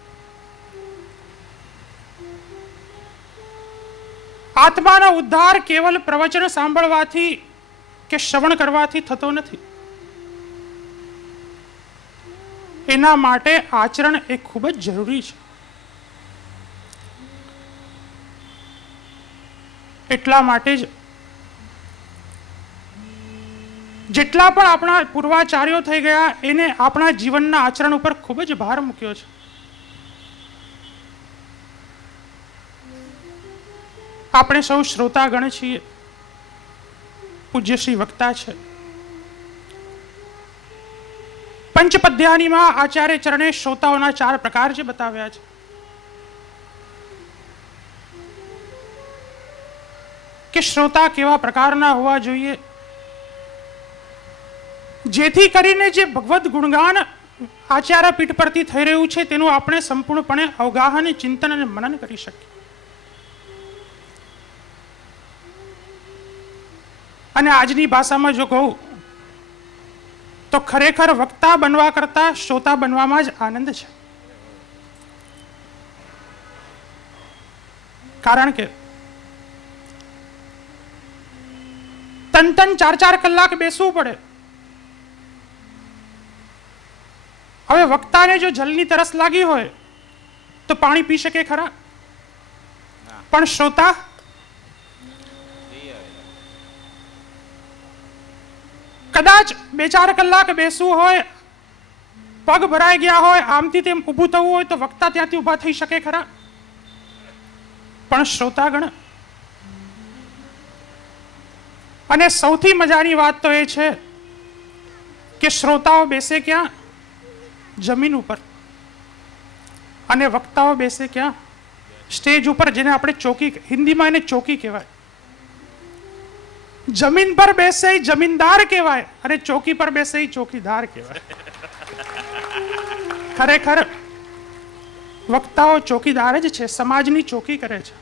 આત્માનો ઉદ્ધાર કેવલ પ્રવચન સાંભળવાથી કે શ્રવણ કરવાથી થતો નથી. એના માટે આચરણ એ ખૂબ જ જરૂરી છે. એટલા માટે જ જેટલા પણ આપણા પૂર્વાચાર્યો થઈ ગયા એને આપણા જીવનના આચરણ ઉપર ખૂબ જ ભાર મૂક્યો છે. આપણે સૌ શ્રોતાગણ છીએ, પૂજ્ય શ્રી વક્તા છે. પંચપદ્યાનીમાં આચાર્ય ચરણે શ્રોતાઓના 4 પ્રકાર જે બતાવ્યા છે. કે શ્રોતા કેવા પ્રકારના હોવા જોઈએ જેથી કરીને જે ભગવદ્ ગુણગાન આચાર્ય પીઠ પરથી થઈ રહ્યું છે તેનું આપણે સંપૂર્ણપણે અવગાહન, ચિંતન અને મનન કરી શકીએ. અને આજની ભાષામાં જો કહું તો ખરેખર વક્તા બનવા કરતા શ્રોતા બનવામાં જ આનંદ છે. કારણ કે 3-3, 4-4 કલાક બેસવું પડે. હવે વક્તાને જો જલની તરસ લાગી હોય તો પાણી પી શકે ખરા? પણ શ્રોતા કદાચ 2-4 કલાક બેસવું હોય, પગ ભરાઈ ગયા હોય, આમથી તેમ ઊભું થવું હોય તો વક્તા ત્યાંથી ઊભા થઈ શકે ખરા? પણ શ્રોતાગણ. અને સૌથી મજાની વાત તો એ છે કે શ્રોતાઓ બેસે ક્યાં? જમીન ઉપર. અને વક્તાઓ બેસે ક્યાં? સ્ટેજ ઉપર, જેને આપણે ચોકી, હિન્દીમાં એને ચોકી કહેવાય. જમીન પર બેસે જમીનદાર કહેવાય અને ચોકી પર બેસે ચોકીદાર કહેવાય. ખરેખર વક્તાઓ ચોકીદાર જ છે, સમાજની ચોકી કરે છે.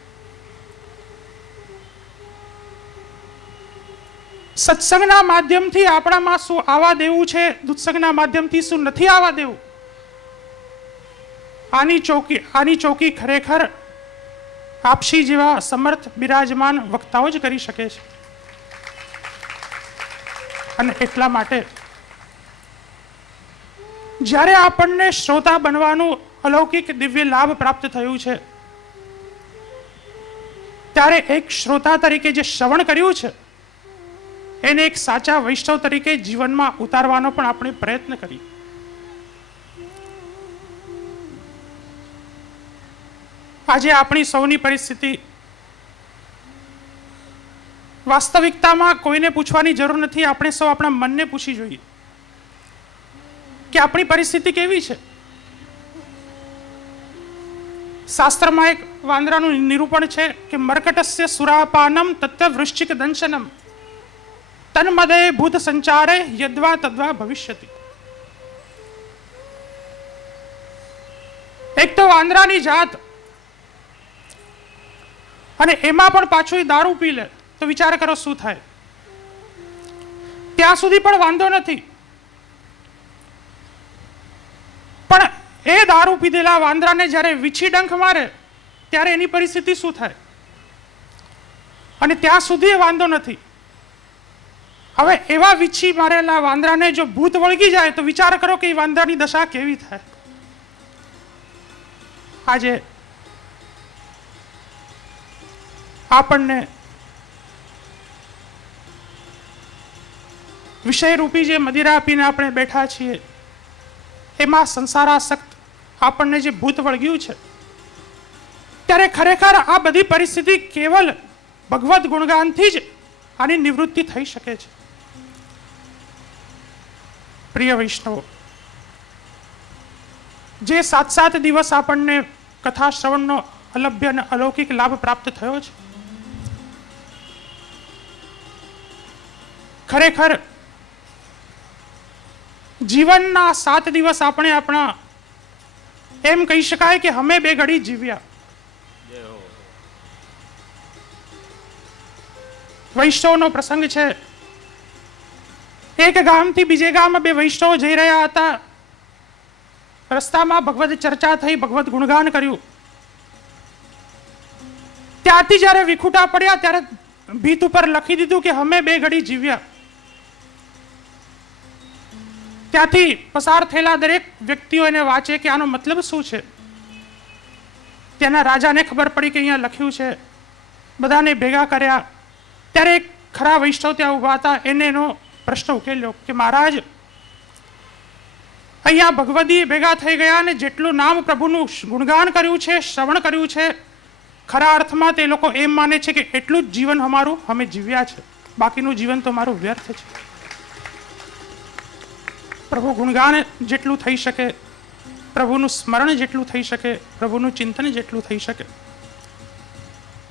સત્સંગના માધ્યમથી આપણામાં શું આવવા દેવું છે, દુત્સંગના માધ્યમથી શું નથી આવવા દેવું, આની ચોકી ખરેખર આપશી જેવા સમર્થ બિરાજમાન વક્તાઓ જ કરી શકે છે. અને એટલા માટે જ્યારે આપણને શ્રોતા બનવાનું અલૌકિક દિવ્ય લાભ પ્રાપ્ત થયું છે ત્યારે એક શ્રોતા તરીકે જે શ્રવણ કર્યું છે એને એક સાચા વૈષ્ણવ તરીકે જીવનમાં ઉતારવાનો પણ આપણે પ્રયત્ન કરીએ. આજે આપણી સૌની પરિસ્થિતિ વાસ્તવિકતામાં કોઈને પૂછવાની જરૂર નથી. આપણે સૌ આપણા મનને પૂછી જોઈએ કે આપણી પરિસ્થિતિ કેવી છે. શાસ્ત્રમાં એક વાંદરાનું નિરૂપણ છે કે મર્કટસ્ય સુરાપાનમ તત્વ વૃશ્ચિક દંશનમ તન્મદય ભૂત સંચારે યદ્વા તદ્વા ભવિષ્યતિ. એક તો વાંદરાની જાત, અને એમાં પણ પાછું દારૂ પી લે તો વિચાર કરો શું થાય. ત્યાં સુધી પણ વાંધો નથી, પણ એ દારૂ પીધેલા વાંદરાને જ્યારે વીછી ડંખ મારે ત્યારે એની પરિસ્થિતિ શું થાય. અને ત્યાં સુધી એ વાંધો નથી. હવે એવા વીછી મારેલા વાંદરાને જો ભૂત વળગી જાય તો વિચાર કરો કે એ વાંદરાની દશા કેવી થાય. આજે આપણને વિષયરૂપી જે મદિરા આપીને આપણે બેઠા છીએ એમાં સંસારાસક્ત આપણને જે ભૂત વળગ્યું છે, ત્યારે ખરેખર આ બધી પરિસ્થિતિ કેવલ ભગવદ ગુણગાનથી જ આની નિવૃત્તિ થઈ શકે છે. પ્રિય વૈષ્ણવો, જે 7 દિવસ આપણને કથા શ્રવણનો અલભ્ય અને અલૌકિક લાભ પ્રાપ્ત થયો છે, ખરેખર જીવનના 7 દિવસ આપણે આપણા એમ કહી શકાય કે અમે 2 ઘડી જીવ્યા. વૈષ્ણવનો પ્રસંગ છે. એક ગામથી બીજે ગામ 2 વૈષ્ણવ જઈ રહ્યા હતા. રસ્તામાં ભગવદ ચર્ચા થઈ, ભગવદ ગુણગાન કર્યું. ત્યાંથી જ્યારે વિખૂટા પડ્યા ત્યારે ભીત ઉપર લખી દીધું કે અમે 2 ઘડી જીવ્યા. ત્યાંથી પસાર થયેલા દરેક વ્યક્તિઓ એને વાંચે કે આનો મતલબ શું છે. ત્યાંના રાજાને ખબર પડી કે અહીંયા લખ્યું છે. બધાને ભેગા કર્યા ત્યારે એક ખરા વૈષ્ણવ ત્યાં ઊભા હતા. એને એનો પ્રશ્ન ઉકેલ્યો કે મહારાજ, અહીંયા ભગવદી ભેગા થઈ ગયા અને જેટલું નામ પ્રભુનું ગુણગાન કર્યું છે, શ્રવણ કર્યું છે, ખરા અર્થમાં તે લોકો એમ માને છે કે એટલું જ જીવન અમારું અમે જીવ્યા છે, બાકીનું જીવન તો મારું વ્યર્થ છે. પ્રભુ ગુણગાન જેટલું થઈ શકે, પ્રભુનું સ્મરણ જેટલું થઈ શકે, પ્રભુનું ચિંતન જેટલું થઈ શકે,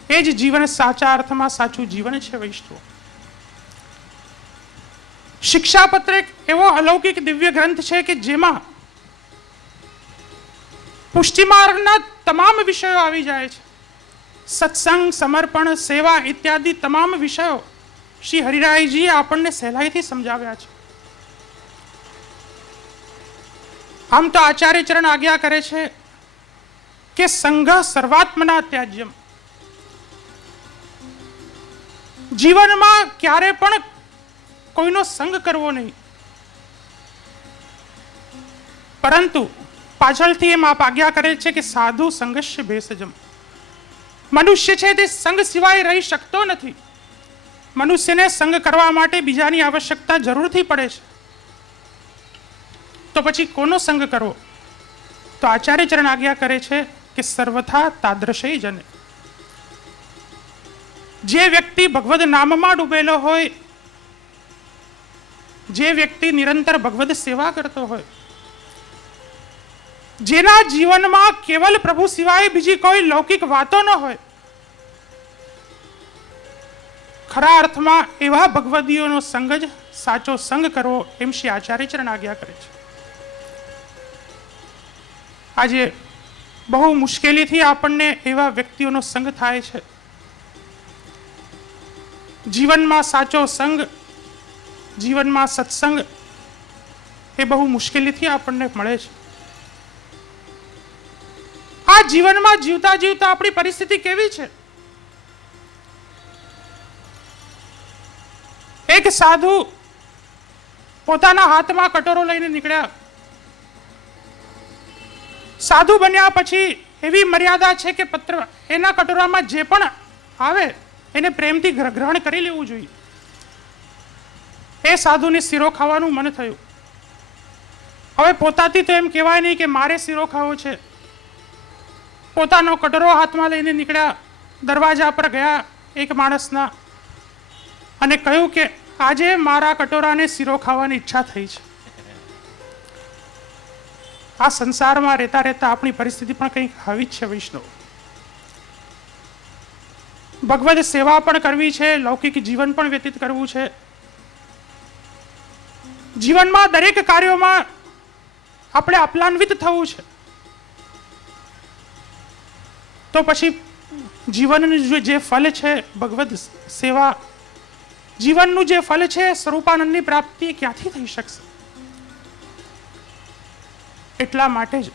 એ જ જીવન સાચા અર્થમાં સાચું જીવન છે. વૈષ્ણવ, શિક્ષાપત્ર એક એવો અલૌકિક દિવ્ય ગ્રંથ છે કે જેમાં પુષ્ટિમાર્ગના તમામ વિષયો આવી જાય છે. સત્સંગ, સમર્પણ, સેવા ઇત્યાદિ તમામ વિષયો શ્રી હરિરાયજીએ આપણને સહેલાઈથી સમજાવ્યા છે. આમ તો આચાર્ય ચરણ આજ્ઞા કરે છે કે સંઘ સર્વાત્મના ત્યાજ્યમ. જીવનમાં ક્યારે પણ કોઈનો સંગ કરવો નહીં, પરંતુ પાછળથી એમ આપ આજ્ઞા કરે છે કે સાધુ સંગસ્ય ભેષજમ. મનુષ્ય છે તે સંગ સિવાય રહી શકતો નથી. મનુષ્યને સંગ કરવા માટે બીજાની આવશ્યકતા જરૂરથી પડે છે. તો પછી કોનો સંગ કરવો? તો આચાર્ય ચરણ આજ્ઞા કરે છે કે સર્વથા તાદ્રશય જને. જે વ્યક્તિ ભગવદ નામમાં ડૂબેલો હોય, જે વ્યક્તિ નિરંતર ભગવદ સેવા કરતો હોય, જેના જીવનમાં કેવલ પ્રભુ સિવાય બીજી કોઈ લૌકિક વાતો ન હોય, ખરા અર્થમાં એવા ભગવદીઓનો સંગ જ સાચો સંગ કરવો, એમ શ્રી આચાર્ય ચરણ આજ્ઞા કરે છે. આજે બહુ મુશ્કેલીથી આપણને એવા વ્યક્તિઓનો સંગ થાય છે. જીવનમાં સાચો સંગ, જીવનમાં સત્સંગ એ બહુ મુશ્કેલીથી આપણને મળે છે. આ જીવનમાં જીવતા જીવતા આપણી પરિસ્થિતિ કેવી છે? એક સાધુ પોતાના હાથમાં કટોરો લઈને નીકળ્યા. સાધુ બન્યા પછી એવી મર્યાદા છે કે એના કટોરામાં જે પણ આવે એને પ્રેમથી ગ્રહણ કરી લેવું જોઈએ. એ સાધુને શીરો ખાવાનું મન થયું. હવે પોતાથી તો એમ કહેવાય નહીં કે મારે શીરો ખાવો છે. પોતાનો કટોરો હાથમાં લઈને નીકળ્યા, દરવાજા પર ગયા એક માણસના અને કહ્યું કે આજે મારા કટોરાને શીરો ખાવાની ઈચ્છા થઈ છે. આ સંસારમાં રહેતા રહેતા આપણી પરિસ્થિતિ પણ કંઈક આવી જ છે વૈષ્ણવ. ભગવદ સેવા પણ કરવી છે, લૌકિક જીવન પણ વ્યતીત કરવું છે. જીવનમાં દરેક કાર્યોમાં આપણે અપલાન્વિત થવું છે. તો પછી જીવનનું જે ફલ છે ભગવદ સેવા, જીવનનું જે ફલ છે સ્વરૂપાનંદની પ્રાપ્તિ ક્યાંથી થઈ શકશે? એટલા માટે જ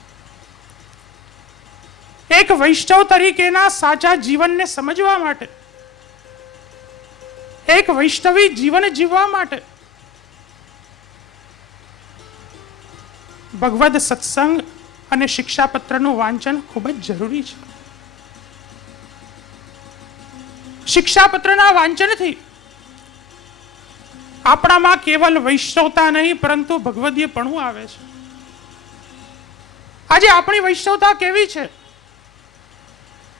એક વૈષ્ણવ તરીકેના સાચા જીવનને સમજવા માટે, એક વૈષ્ણવી જીવન જીવવા માટે ભગવદ સત્સંગ અને શિક્ષાપત્રનું વાંચન ખૂબ જ જરૂરી છે. શિક્ષાપત્રના વાંચનથી આપણામાં કેવલ વૈષ્ણવતા નહીં પરંતુ ભગવદીયપણું આવે છે. આજે આપણી વૈષ્ણવતા કેવી છે?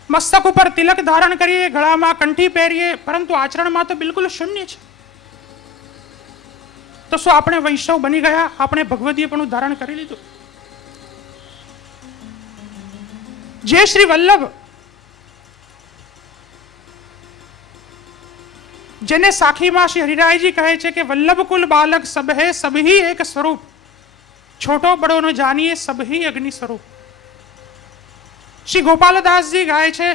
મસ્તક ઉપર તિલક ધારણ કરીએ, ગળામાં કંઠી પહેરીએ, પરંતુ આચરણમાં તો બિલકુલ શૂન્ય છે. તો શું આપણે વૈષ્ણવ બની ગયા? આપણે ભગવદીયપણું ધારણ કરી લીધું? જે શ્રી વલ્લભ, જેને સાખીમાં શ્રી હરિરાયજી કહે છે કે વલ્લભ કુલ બાલક સબ હે સબહી એક સ્વરૂપ, છોટો બડો ન જાનીએ સબહી અગ્નિ સ્વરૂપ. શ્રી ગોપાલદાસજી ગાય છે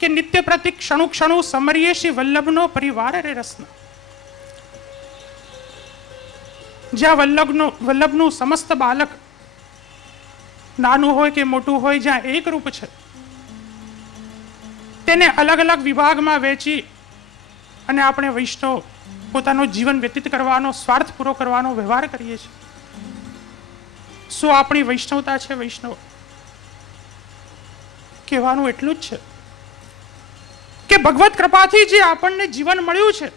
કે નિત્ય પ્રતિ ક્ષણુ ક્ષણુ સમરીએ શ્રી વલ્લભનો પરિવાર રે રસના. જ્યાં વલ્લભનું સમસ્ત બાલક નાનું હોય કે મોટું હોય, જ્યાં એક રૂપ છે, તેને અલગ અલગ વિભાગમાં વહેંચી અને આપણે વૈષ્ણવ પોતાનું જીવન વ્યતીત કરવાનો, સ્વાર્થ પૂરો કરવાનો વ્યવહાર કરીએ છીએ. શું આપણી વૈષ્ણવતા છે? વૈષ્ણવ કહેવાનું એટલું જ છે કે ભગવત કૃપાથી જે આપણને જીવન મળ્યું છે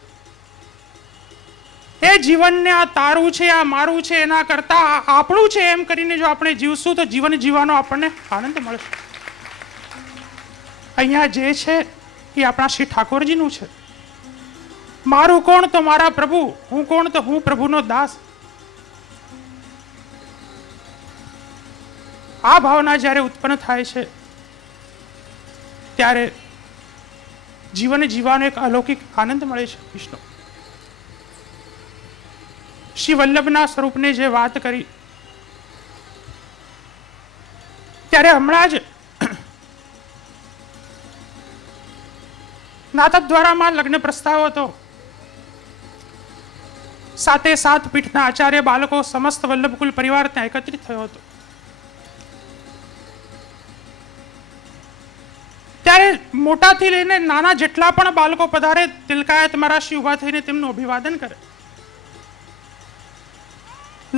એ જીવનને આ તારું છે, આ મારું છે, એના કરતા આ આપણું છે એમ કરીને જો આપણે જીવશું તો જીવન જીવવાનો આપણને આનંદ મળશે. અહીંયા જે છે એ આપણા શ્રી ઠાકોરજીનું છે. મારું કોણ તો મારા પ્રભુ, હું કોણ તો હું પ્રભુનો દાસ. આ ભાવના જ્યારે ઉત્પન્ન થાય છે ત્યારે જીવન જીવવાનો એક અલૌકિક આનંદ મળે છે. વિષ્ણુ શ્રી વલ્લભના સ્વરૂપને જે વાત કરી ત્યારે હમણાં જ નાથદ્વારામાં લગ્ન પ્રસ્તાવ હતો. 7 પીઠના આચાર્ય બાળકો સમસ્ત વલ્લભકુલ પરિવાર ત્યાં એકત્રિત થયો હતો. ત્યારે મોટાથી લઈને નાના જેટલા પણ બાળકો પધારે, તિલકાયત મહારાજ ઉભા થઈને તેમનું અભિવાદન કરે.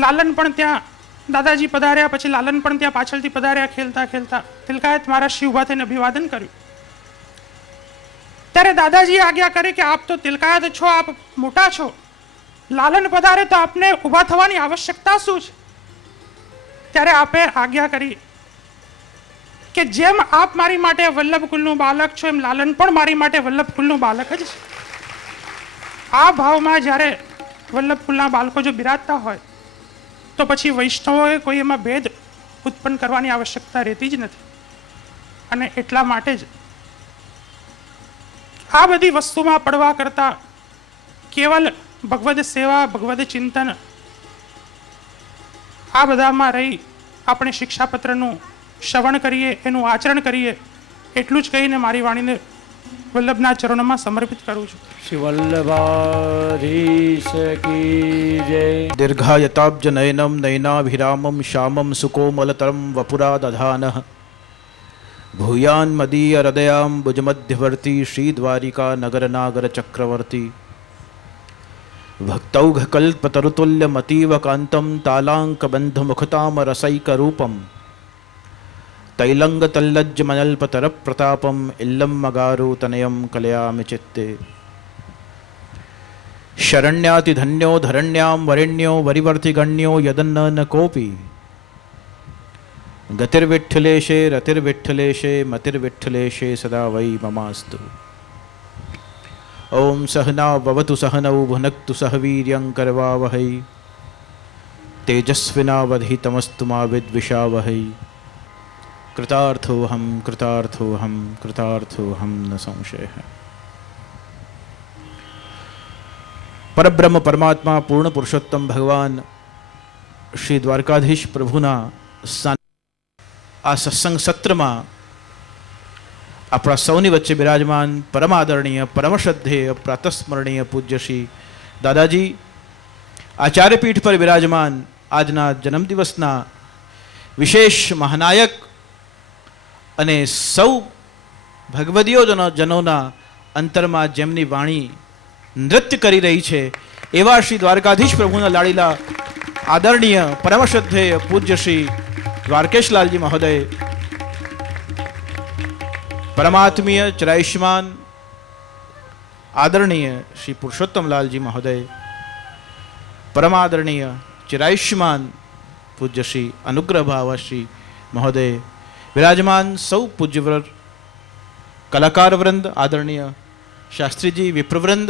લાલન પણ ત્યાં, દાદાજી પધાર્યા પછી લાલન પણ ત્યાં પાછળથી પધાર્યા ખેલતા ખેલતા. તિલકાયત મહારાજ ઉભા થઈને અભિવાદન કર્યું. ત્યારે દાદાજી આજ્ઞા કરી કે આપ તો તિલકાયત છો, આપ મોટા છો, લાલન પધારે તો આપને ઊભા થવાની આવશ્યકતા શું છે? ત્યારે આપે આજ્ઞા કરી કે જેમ આપ મારી માટે વલ્લભ કુલનું બાલક છો એમ લાલન પણ મારી માટે વલ્લભ કુલનું બાલક જ છે. આ ભાવમાં જ્યારે વલ્લભ કુલના બાળકો જો બિરાજતા હોય તો પછી વૈષ્ણવોએ કોઈ એમાં ભેદ ઉત્પન્ન કરવાની આવશ્યકતા રહેતી જ નથી. અને એટલા માટે જ આ બધી વસ્તુમાં પડવા કરતા કેવલ ભગવદ સેવા, ભગવદ ચિંતન, આ બધામાં રહી આપણે શિક્ષાપત્રનું શ્રવણ કરીએ, એનું આચરણ કરીએ, એટલું જ કહીને મારી વાણીને વલ્લભના ચરણોમાં સમર્પિત કરું છું. શ્રી વલ્લભાધીશ કી જય. દીર્ઘાયતાબ્જ નયનમ નયનાભિરામમ શ્યામમ સુકોમલતરમ વપુરા દધાનઃ ભૂયાન મદીય હૃદયામ ભુજમધ્યવર્તી શ્રી દ્વારિકા નગરનાગર ચક્રવર્તી ભક્તૌઘકલ્પતરુતુલ્યમતીવ કાંતમ તાલાંકબંધમુખતામ રસૈકરૂપમ તૈલંગતલ્લજ્જમનલ્પતર પ્રતાપમ ઇલ્લમ મગારુ તનયમ કલયામિ ચિત્તે શરણ્યાતિધન્યો ધરણ્યામ વરેણ્યો વરિવર્તિગણ્યો યદન્ન ન કોપી ગતિર્વિઠ્ઠલેશે રતિર્વિઠ્ઠલેશે મતિર્વિઠ્ઠલેશે સદા વૈ મમાસ્તુ. ઓમ સહના ભવતુ સહનૌ ભુનક્તુ સહ વીર્યં કરવાવહૈ તેજસ્વિનાવધિતમસ્તુ મા વિદ્વિષાવહૈ. કૃતાર્થોહમ કૃતાર્થોહમ કૃતાર્થોહમ ન સંશયઃ. પરબ્રહ્મ પરમાત્મા પૂર્ણ પુરુષોત્તમ ભગવાન શ્રી દ્વારકાધીશ પ્રભુના આ સત્સંગ સત્રમાં આપણા સૌની વચ્ચે બિરાજમાન પરમ આદરણીય પરમ શ્રદ્ધેય પ્રાતસ્મરણીય પૂજ્ય શ્રી દાદાજી આચાર્યપીઠ પર બિરાજમાન આજના જન્મદિવસના વિશેષ મહાનાયક અને સૌ ભગવદીઓ જનોના અંતરમાં જેમની વાણી નૃત્ય કરી રહી છે એવા શ્રી દ્વારકાધીશ પ્રભુના લાડીલા આદરણીય પરમ શ્રદ્ધેય પૂજ્ય શ્રી દ્વારકેશલાલજી મહોદય, પરમાત્મીય ચિરાયુષ્માન આદરણીય શ્રી પુરુષોત્તમલાલજી મહોદય, પરમાદરણીય ચિરાયુષ્માન પૂજ્ય શ્રી અનુગ્રહ ભાવશ્રી મહોદય, વિરાજમાન સૌ પૂજ્યવ્રત કલાકાર વૃંદ, આદરણીય શાસ્ત્રીજી, વિપ્રવૃંદ,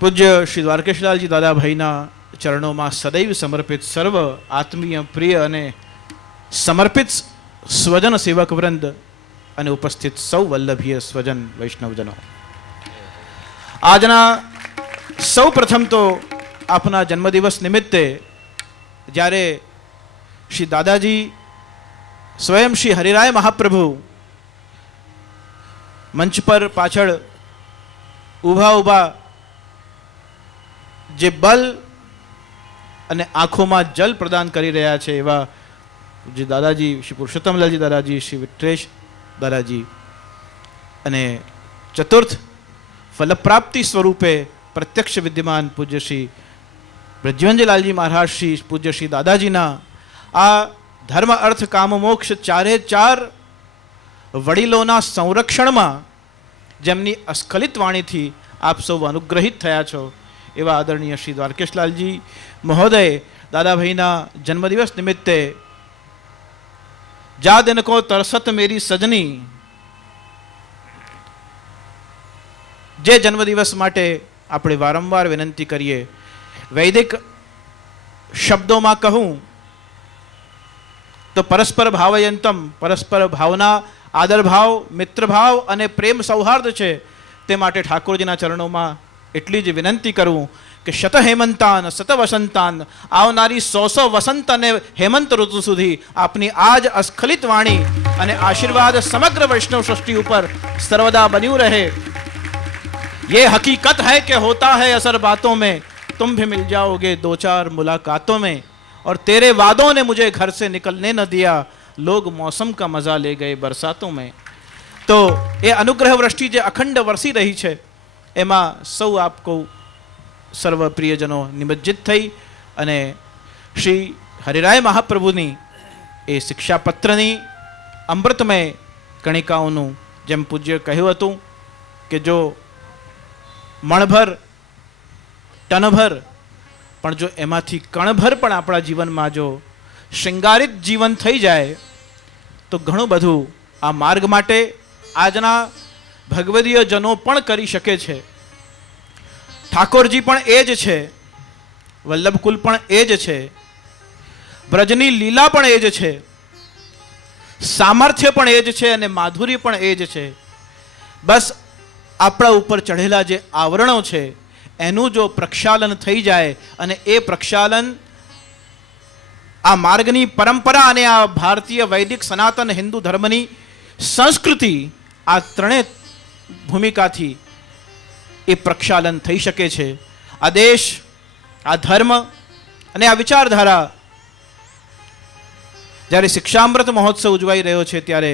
પૂજ્ય શ્રી દ્વારકેશલાલજી દાદાભાઈના ચરણોમાં સદૈવ સમર્પિત સર્વ આત્મીય પ્રિય અને સમર્પિત સ્વજન સેવક વૃંદ અને ઉપસ્થિત સૌ વલ્લભીય સ્વજન વૈષ્ણવજનો, આજના સૌ પ્રથમ તો આપના જન્મદિવસ નિમિત્તે જ્યારે શ્રી દાદાજી સ્વયં શ્રી હરિરાય મહાપ્રભુ મંચ પર પાછળ ઊભા ઊભા જે બલ અને આંખોમાં જલ પ્રદાન કરી રહ્યા છે એવા જે દાદાજી શ્રી પુરુષોત્તમલાલજી દાદાજી, શ્રી વિઠ્ઠલેશ દાદાજી અને ચતુર્થ ફલપ્રાપ્તિ સ્વરૂપે પ્રત્યક્ષ વિદ્યમાન પૂજ્ય શ્રી બ્રજવંજલાલજી મહારાજ શ્રી પૂજ્ય શ્રી દાદાજીના આ ધર્મ અર્થ કામ મોક્ષ ચારે ચાર વડીલોના સંરક્ષણમાં જેમની અસ્ખલિત વાણીથી આપ સૌ અનુગ્રહિત થયા છો એવા આદરણીય શ્રી દ્વારકેશલાલજી મહોદય દાદાભાઈના જન્મદિવસ નિમિત્તે જા દિન કો તરસત મેરી સજની જે જન્મદિવસ માટે આપણે વારંવાર વિનંતી કરીએ, વૈદિક શબ્દોમાં કહું તો પરસ્પર ભાવયંતમ, પરસ્પર ભાવના, આદરભાવ, મિત્રભાવ અને પ્રેમ સૌહાર્દ છે. તે માટે ઠાકોરજીના ચરણોમાં એટલી જ વિનંતી કરું કે શત હેમંતાન શત વસંતાન, આવનારી 100 વસંત અને હેમંત ઋતુ સુધી આપની આજ અસ્ખલિત વાણી અને આશીર્વાદ સમગ્ર વૈષ્ણવ સૃષ્ટિ ઉપર સર્વદા બન્યું રહે. ये हकीकत है कि होता है असर बातों में, तुम भी मिल जाओगे 2-4 मुलाकातों में, और तेरे वादों ने मुझे घर से निकलने न दिया, लोग मौसम का मजा ले गए बरसातों में. तो ये अनुग्रह वृष्टि જે અખંડ વરસી રહી છે એમાં સૌ આપકો સર્વ પ્રિયજનો નિમજ્જિત થઈ અને શ્રી હરિરાય મહાપ્રભુની એ શિક્ષાપત્રની અમૃતમય કણિકાઓનું જેમ પૂજ્ય કહ્યું હતું કે જો મણભર ટનભર પણ જો એમાંથી કણભર પણ આપણા જીવનમાં જો શૃંગારિત જીવન થઈ જાય તો ઘણું બધું આ માર્ગ માટે આજના ભગવદીય જનો પણ કરી શકે છે. ઠાકોરજી પણ એ જ છે, વલ્લભકુલ પણ એ જ છે, બ્રજની લીલા પણ એ જ છે, સામર્થ્ય પણ એ જ છે અને માધુર્ય પણ એ જ છે. બસ આપણા ઉપર ચઢેલા જે આવરણો છે એનું જો પ્રક્ષાલન થઈ જાય અને એ પ્રક્ષાલન આ માર્ગની પરંપરા અને આ ભારતીય વૈદિક સનાતન હિન્દુ ધર્મની સંસ્કૃતિ આ ત્રણેય ભૂમિકાથી એ પ્રક્ષાલન થઈ શકે છે. આ દેશ, આ ધર્મ અને આ વિચારધારા જ્યારે શિક્ષામૃત મહોત્સવ ઉજવાઈ રહ્યો છે ત્યારે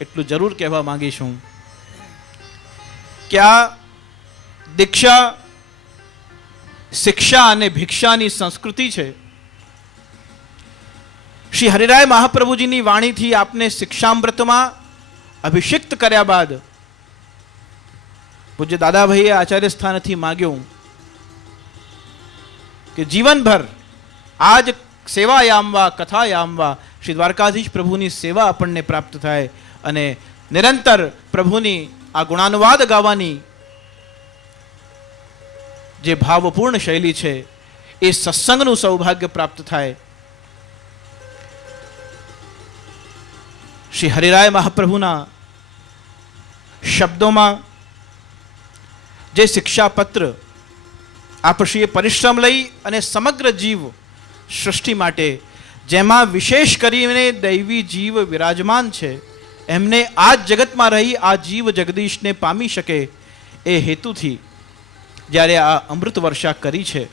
એટલું જરૂર કહેવા માંગીશું કે આ દીક્ષા, શિક્ષા અને ભિક્ષાની સંસ્કૃતિ છે. શ્રી હરિરાય મહાપ્રભુજીની વાણીથી આપને શિક્ષામૃતમાં અભિષિક્ત કર્યા બાદ પૂજ્ય દાદાભાઈએ આચાર્ય સ્થાનથી માગ્યું કે જીવનભર આ જ સેવાયામ વા કથાયામ વા શ્રી દ્વારકાધીશ પ્રભુની સેવા આપણને પ્રાપ્ત થાય અને નિરંતર પ્રભુની આ ગુણાનુવાદ ગાવાની જે ભાવપૂર્ણ શૈલી છે એ સત્સંગનું સૌભાગ્ય પ્રાપ્ત થાય. શ્રી હરિરાય મહાપ્રભુના શબ્દોમાં જે શિક્ષાપત્ર આપશ્રીએ પરિશ્રમ લઈ અને સમગ્ર જીવ સૃષ્ટિ માટે જેમાં વિશેષ કરીને દૈવી જીવ વિરાજમાન છે એમને આ જ જગતમાં રહી આ જીવ જગદીશને પામી શકે એ હેતુથી જ્યારે આ અમૃત વર્ષા કરી છે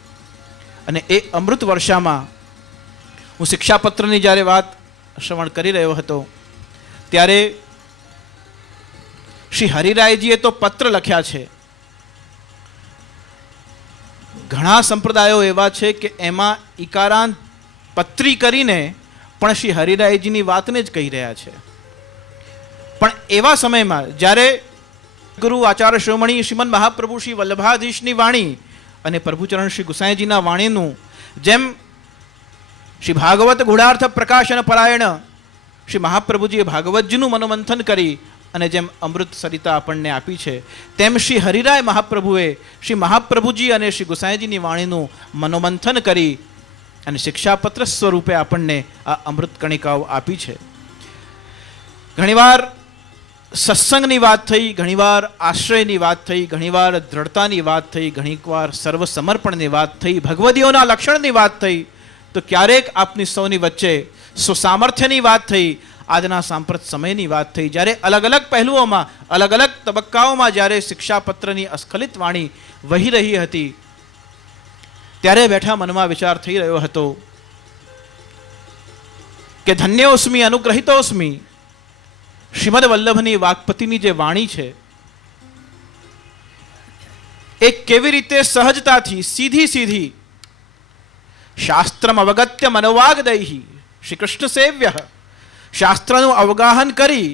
અને એ અમૃત વર્ષામાં હું શિક્ષાપત્રની જ્યારે વાત શ્રવણ કરી રહ્યો હતો ત્યારે શ્રી હરિરાયજીએ તો પત્ર લખ્યા છે. ઘણા સંપ્રદાયો એવા છે કે એમાં ઈકારાંત પત્રી કરીને પણ શ્રી હરિરાયજીની વાતને જ કહી રહ્યા છે. પણ એવા સમયમાં જ્યારે ગુરુ આચાર્ય શિરોમણી શ્રીમદ મહાપ્રભુ શ્રી વલ્લભાધીશની વાણી અને પ્રભુચરણ શ્રી ગુસાઈજીના વાણીનું જેમ શ્રી ભાગવત ગુઢાર્થ પ્રકાશન પરાયણ શ્રી મહાપ્રભુજીએ ભાગવતજીનું મનોમંથન કરી અને જેમ અમૃત સરિતા આપણને આપી છે તેમ શ્રી હરિરાય મહાપ્રભુએ શ્રી મહાપ્રભુજી અને શ્રી ગુસાઈજીની વાણીનું મનોમંથન કરી અને શિક્ષાપત્ર સ્વરૂપે આપણને આ અમૃત કણિકાઓ આપી છે. ઘણીવાર સત્સંગની વાત થઈ, ઘણીવાર આશ્રયની વાત થઈ, ઘણીવાર દ્રઢતાની વાત થઈ, ઘણીવાર સર્વસમર્પણની વાત થઈ, ભગવદીઓના લક્ષણની વાત થઈ, તો ક્યારેક આપની સૌની વચ્ચે સુસામર્થ્યની વાત થઈ, આજના સાંપ્રત સમયની વાત થઈ. જ્યારે અલગ અલગ પહેલુઓમાં અલગ અલગ તબક્કાઓમાં જ્યારે શિક્ષાપત્રની અસ્ખલિત વાણી વહી રહી હતી ત્યારે બેઠા મનમાં વિચાર થઈ રહ્યો હતો કે ધન્યોસ્મી અનુગ્રહિતોસ્મી શ્રીમદ વલ્લભની વાક્પતિની જે વાણી છે એ કેવી રીતે સહજતાથી સીધી સીધી શાસ્ત્રમ અવગત્ય મનોવાગદૈહિ શ્રી કૃષ્ણ સેવ્ય શાસ્ત્રનું અવગાહન કરી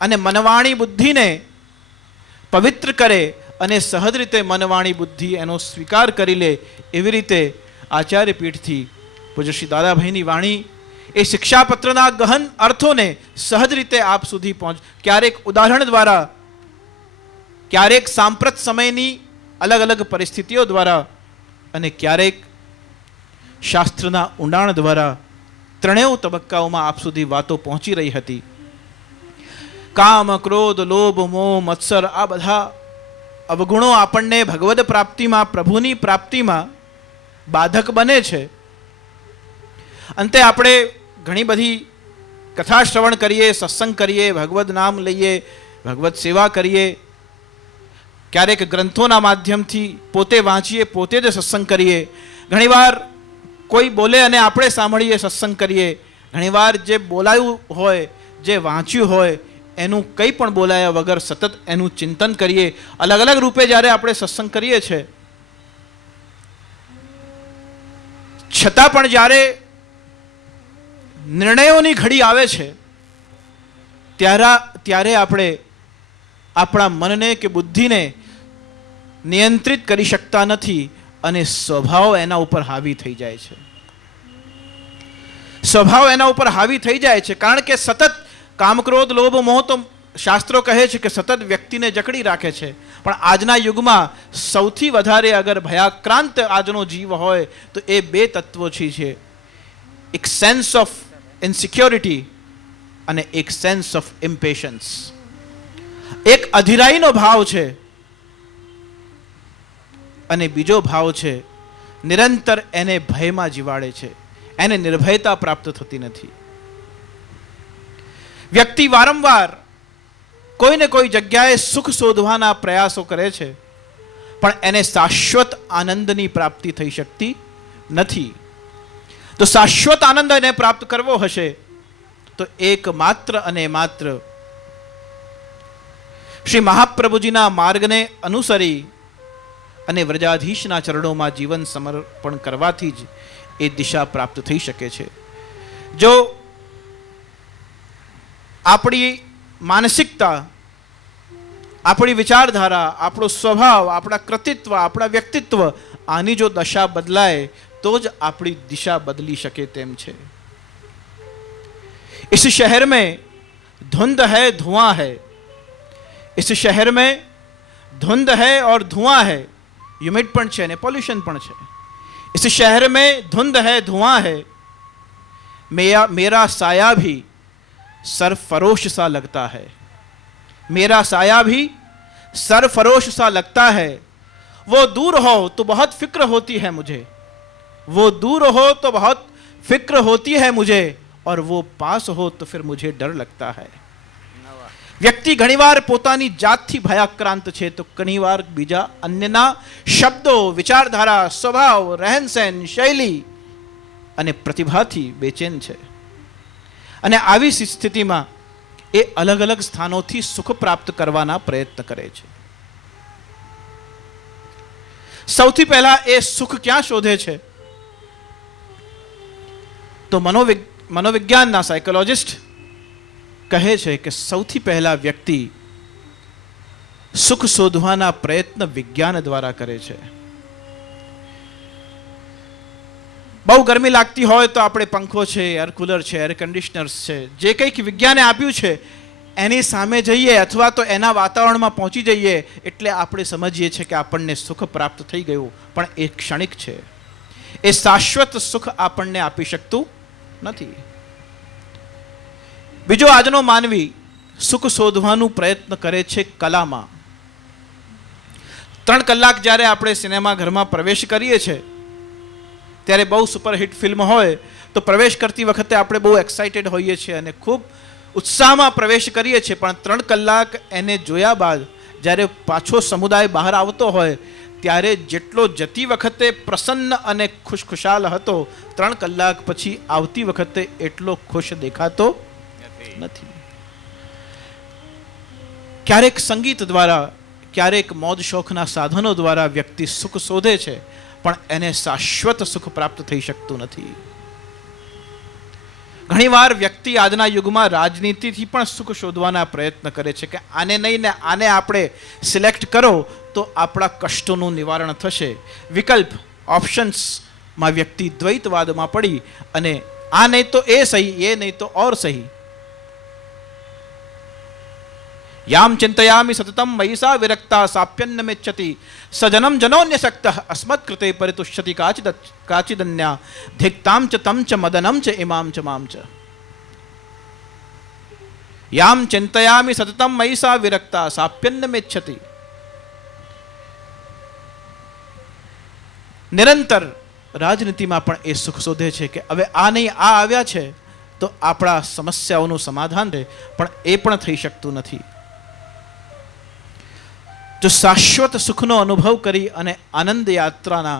અને મનવાણી બુદ્ધિને પવિત્ર કરે અને સહજ રીતે મનવાણી બુદ્ધિ એનો સ્વીકાર કરી લે એવી રીતે આચાર્ય પીઠથી પૂજ્ય શ્રી દાદાભાઈની વાણી એ શિક્ષાપત્રના ગહન અર્થોને સહજ રીતે આપ સુધી પહોંચ, ક્યારેક ઉદાહરણ દ્વારા, ક્યારેક સાંપ્રત સમયની અલગ અલગ પરિસ્થિતિઓ દ્વારા અને ક્યારેક શાસ્ત્રના ઊંડાણ દ્વારા ત્રણેય તબક્કાઓમાં આપ સુધી વાતો પહોંચી રહી હતી. કામ, ક્રોધ, લોભ, મોહ, મત્સર આ બધા અવગુણો આપણને ભગવદ પ્રાપ્તિમાં, પ્રભુની પ્રાપ્તિમાં બાધક બને છે. અંતે આપણે ઘણી બધી કથા શ્રવણ કરીએ, સત્સંગ કરીએ, ભગવદ નામ લઈએ, ભગવદ સેવા કરીએ, ક્યારેક ગ્રંથોના માધ્યમથી પોતે વાંચીએ, પોતે જ સત્સંગ કરીએ, ઘણીવાર કોઈ બોલે અને આપણે સાંભળીએ, સત્સંગ કરીએ, ઘણીવાર જે બોલાયું હોય, જે વાંચ્યું હોય એનું કંઈ પણ બોલાયા વગર સતત એનું ચિંતન કરીએ. અલગ અલગ રૂપે જ્યારે આપણે સત્સંગ કરીએ છીએ છતાં પણ જ્યારે નિર્ણયોની ઘડી આવે છે ત્યારે આપણે આપણા મનને કે બુદ્ધિને નિયંત્રિત કરી શકતા નથી અને સ્વભાવ એના ઉપર હાવી થઈ જાય છે. સ્વભાવ એના ઉપર હાવી થઈ જાય છે કારણ કે સતત કામ, ક્રોધ, લોભ, મોહ તો શાસ્ત્રો કહે છે કે સતત વ્યક્તિને જકડી રાખે છે. પણ આજના યુગમાં સૌથી વધારે અગર ભયાક્રાંત આજનો જીવ હોય તો એ બે તત્વો છે, એક સેન્સ ઓફ ઇનસિક્યોરિટી અને એક સેન્સ ઓફ ઇમ્પેશન્સ. એક અધિરાઈનો ભાવ છે અને બીજો ભાવ છે નિરંતર એને ભયમાં જીવાડે છે, એને નિર્ભયતા પ્રાપ્ત થતી નથી. વ્યક્તિ વારંવાર કોઈને કોઈ જગ્યાએ સુખ શોધવાના પ્રયાસો કરે છે પણ એને શાશ્વત આનંદની પ્રાપ્તિ થઈ શકતી નથી. તો શાશ્વત આનંદ એને પ્રાપ્ત કરવો હશે તો એક માત્ર અને માત્ર શ્રી મહાપ્રભુજીના માર્ગને અનુસરી અને વ્રજાધીશના ચરણોમાં જીવન સમર્પણ કરવાથી જ એ દિશા પ્રાપ્ત થઈ શકે છે. જો આપણી માનસિકતા, આપણી વિચારધારા, આપણો સ્વભાવ, આપણા કૃતિત્વ, આપણા વ્યક્તિત્વ આની જો દશા બદલાય તો તો જ આપણી દિશા બદલી શકે તેમ છે. इस शहर में धुंध है धुआं है, इस शहर में धुंध है और धुआं है, ह्यूमिड પણ છે ને પોલ્યુશન પણ છે. इस शहर में धुंध है धुआं है, मेरा साया भी सरफरोश सा लगता है, मेरा साया भी सरफरोश सा लगता है. वो दूर हो तो बहुत फिक्र होती है मुझे, वो दूर हो तो बहुत फिक्र होती है मुझे, और वो पास हो तो फिर मुझे डर लगता है. વ્યક્તિ ઘણીવાર પોતાની જાતથી ભયાક્રાંત છે તો ઘણીવાર બીજા અન્યના શબ્દો, વિચારધારા, સ્વભાવ, રહેનસહેન, શૈલી અને પ્રતિભાથી બેચેન છે. અને આવી સ્થિતિમાં એ અલગ અલગ સ્થાનોથી સુખ પ્રાપ્ત કરવાના પ્રયત્ન કરે છે. સૌથી પહેલા એ સુખ ક્યાં શોધે છે? તો મનોવિજ્ઞાનના સાયકોલોજિસ્ટ કહે છે કે સૌથી પહેલા વ્યક્તિ સુખ શોધવાના પ્રયત્ન વિજ્ઞાન દ્વારા કરે છે. બહુ ગરમી લાગતી હોય તો આપણે પંખો છે, એર કુલર છે, એર કન્ડિશનર્સ છે, જે કંઈક વિજ્ઞાને આપ્યું છે એની સામે જઈએ અથવા તો એના વાતાવરણમાં પહોંચી જઈએ એટલે આપણે સમજીએ છીએ કે આપણને સુખ પ્રાપ્ત થઈ ગયું, પણ એ ક્ષણિક છે. એ શાશ્વત સુખ આપણને આપી શકતું નથી. બીજો આજનો માનવી સુખ શોધવાનું પ્રયત્ન કરે છે કલામાં. 3 કલાક જ્યારે આપણે સિનેમા ઘરમાં પ્રવેશ કરીએ છીએ ત્યારે બહુ સુપરહિટ ફિલ્મ હોય તો પ્રવેશ કરતી વખતે આપણે બહુ એક્સાઇટેડ હોઈએ છીએ અને ખૂબ ઉત્સાહમાં પ્રવેશ કરીએ છીએ, પણ 3 કલાક એને જોયા બાદ જ્યારે પાછો સમુદાય બહાર આવતો હોય ત્યારે જેટલો જતી વખતે પ્રસન્ન અને ખુશખુશાલ હતો 3 કલાક પછી આવતી વખતે એટલો ખુશ દેખાતો નથી. ક્યારેક સંગીત દ્વારા, ક્યારેક મોજ શોખના સાધનો દ્વારા વ્યક્તિ સુખ શોધે છે, પણ એને શાશ્વત સુખ પ્રાપ્ત થઈ શકતું નથી. ઘણીવાર વ્યક્તિ આજના યુગમાં રાજનીતિથી પણ સુખ શોધવાના પ્રયત્ન કરે છે કે આને નહીં ને આને આપણે સિલેક્ટ કરો તો આપણા કષ્ટોનું નિવારણ થશે. વિકલ્પ, ઓપ્શન્સમાં વ્યક્તિ દ્વૈતવાદમાં પડી અને આ નહીં તો એ સહી, એ નહીં તો ઓર સહી. याम चिंतयामि सततम मयि सा विरक्ता साप्यन्नमिच्छति सजनम जनोन्यशक्तः अस्मत्कृते परितुष्यति काचिदन्या धिक्ताम च तम च मदनम च इमाम च माम च. याम चिंतयामि सततम मयि सा विरक्ता साप्यन्नमिच्छति. નિરંતર રાજનીતિમાં પણ એ સુખ શોધે છે કે હવે આ નહીં આ આવ્યા છે તો આપણા સમસ્યાઓનું સમાધાન રહે, પણ એ પણ થઈ શકતું નથી. જો શાશ્વત સુખનો અનુભવ કરી અને આનંદ યાત્રાના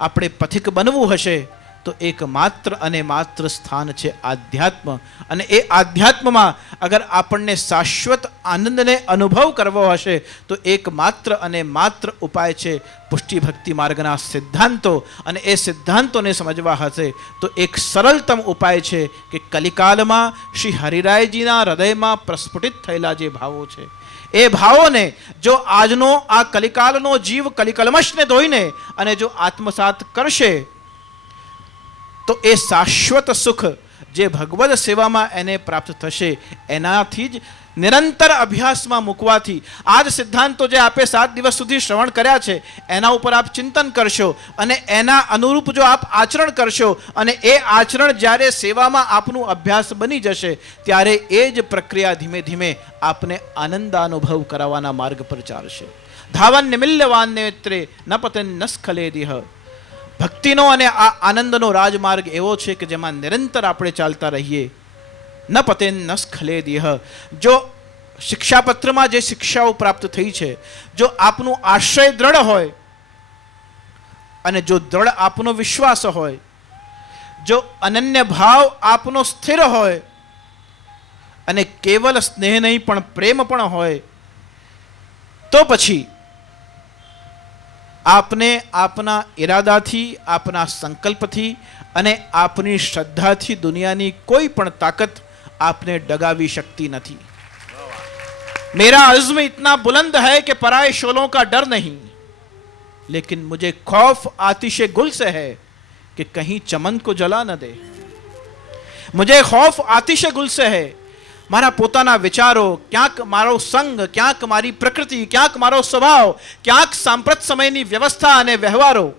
આપણે પથિક બનવું હશે તો એક માત્ર અને માત્ર સ્થાન છે આધ્યાત્મ. અને એ આધ્યાત્મમાં અગર આપણને શાશ્વત આનંદને અનુભવ કરવો હશે તો એક માત્ર અને માત્ર ઉપાય છે પુષ્ટિ ભક્તિ માર્ગના સિદ્ધાંતો. અને એ સિદ્ધાંતોને સમજવા હશે તો એક સરળતમ ઉપાય છે કે કલિકાલમાં શ્રી હરિરાયજીના હૃદયમાં પ્રસ્ફુટિત થયેલા જે ભાવો છે એ ભાવોને જો આજનો આ કલિકાલનો જીવ કલિકલ્મશને ધોઈને અને જો આત્મસાત કરશે તો એ શાશ્વત સુખ જે ભગવદ સેવામાં એને પ્રાપ્ત થશે એનાથી જ નિરંતર અભ્યાસમાં મૂકવાથી આ જ સિદ્ધાંતો જે આપે 7 દિવસ સુધી શ્રવણ કર્યા છે એના ઉપર આપ ચિંતન કરશો અને એના અનુરૂપ જો આપ આચરણ કરશો અને એ આચરણ જ્યારે સેવામાં આપનું અભ્યાસ બની જશે ત્યારે એ જ પ્રક્રિયા ધીમે ધીમે આપને આનંદાનુભવ કરાવવાના માર્ગ પર ચાલશે. ધાવન નિમિલ્યવાન નેત્રે ન પતન ન સ્ખલેદિહ. ભક્તિનો અને આ આનંદનો રાજમાર્ગ એવો છે કે જેમાં નિરંતર આપણે ચાલતા રહીએ. ન પતેન ન સ્ખલેદિહ. જો શિક્ષાપત્રમાં જે શિક્ષાઓ પ્રાપ્ત થઈ છે જો આપનું આશ્રય દ્રઢ હોય અને જો દ્રઢ આપનો વિશ્વાસ હોય, જો અનન્ય ભાવ આપનો સ્થિર હોય અને કેવલ સ્નેહ નહીં પણ પ્રેમ પણ હોય તો પછી આપને આપના ઈરાદાથી, આપના સંકલ્પથી અને આપની શ્રદ્ધાથી દુનિયાની કોઈ પણ તાકાત आपने डगावी शक्ति नहीं. मेरा अज़्म इतना बुलंद है कि पराए शोलों का डर नहीं, लेकिन मुझे खौफ आतिश गुल से है कि कहीं चमन को जला न दे. मुझे खौफ आतिश गुल से है. મારા પોતાના વિચારો, ક્યાંક મારો સંગ, ક્યાંક મારી પ્રકૃતિ, ક્યાંક મારો સ્વભાવ, ક્યાંક સાંપ્રત સમયની વ્યવસ્થા અને વ્યવહારો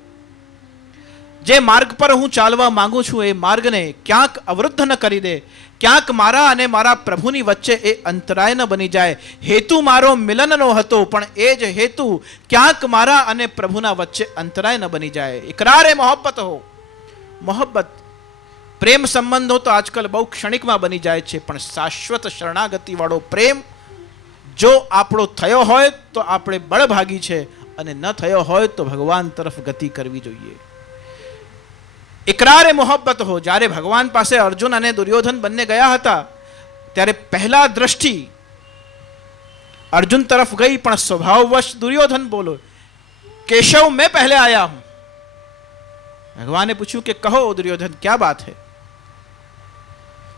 જે માર્ગ પર હું ચાલવા માંગુ છું એ માર્ગને ક્યાંક અવરુદ્ધ ન કરી દે, ક્યાંક મારા અને મારા પ્રભુની વચ્ચે એ અંતરાય ન બની જાય. હેતુ મારો મિલનનો હતો, પણ એ જ હેતુ ક્યાંક મારા અને પ્રભુના વચ્ચે અંતરાય ન બની જાય. ઇકરાર એ મોહબ્બત હો. મોહબ્બત પ્રેમ સંબંધો તો આજકાલ બહુ ક્ષણિકમાં બની જાય છે, પણ શાશ્વત શરણાગતિ વાળો પ્રેમ જો આપણો થયો હોય તો આપણે બળભાગી છે, અને ન થયો હોય તો ભગવાન તરફ ગતિ કરવી જોઈએ. ઇકરાર એ મોહબ્બત હો. જ્યારે ભગવાન પાસે અર્જુન અને દુર્યોધન બંને ગયા હતા ત્યારે પહેલા દ્રષ્ટિ અર્જુન તરફ ગઈ, પણ સ્વભાવવશ દુર્યોધન બોલો, केशव मैं पहले आया हूं. भगवान ने पूछू कि कहो दुर्योधन क्या बात है.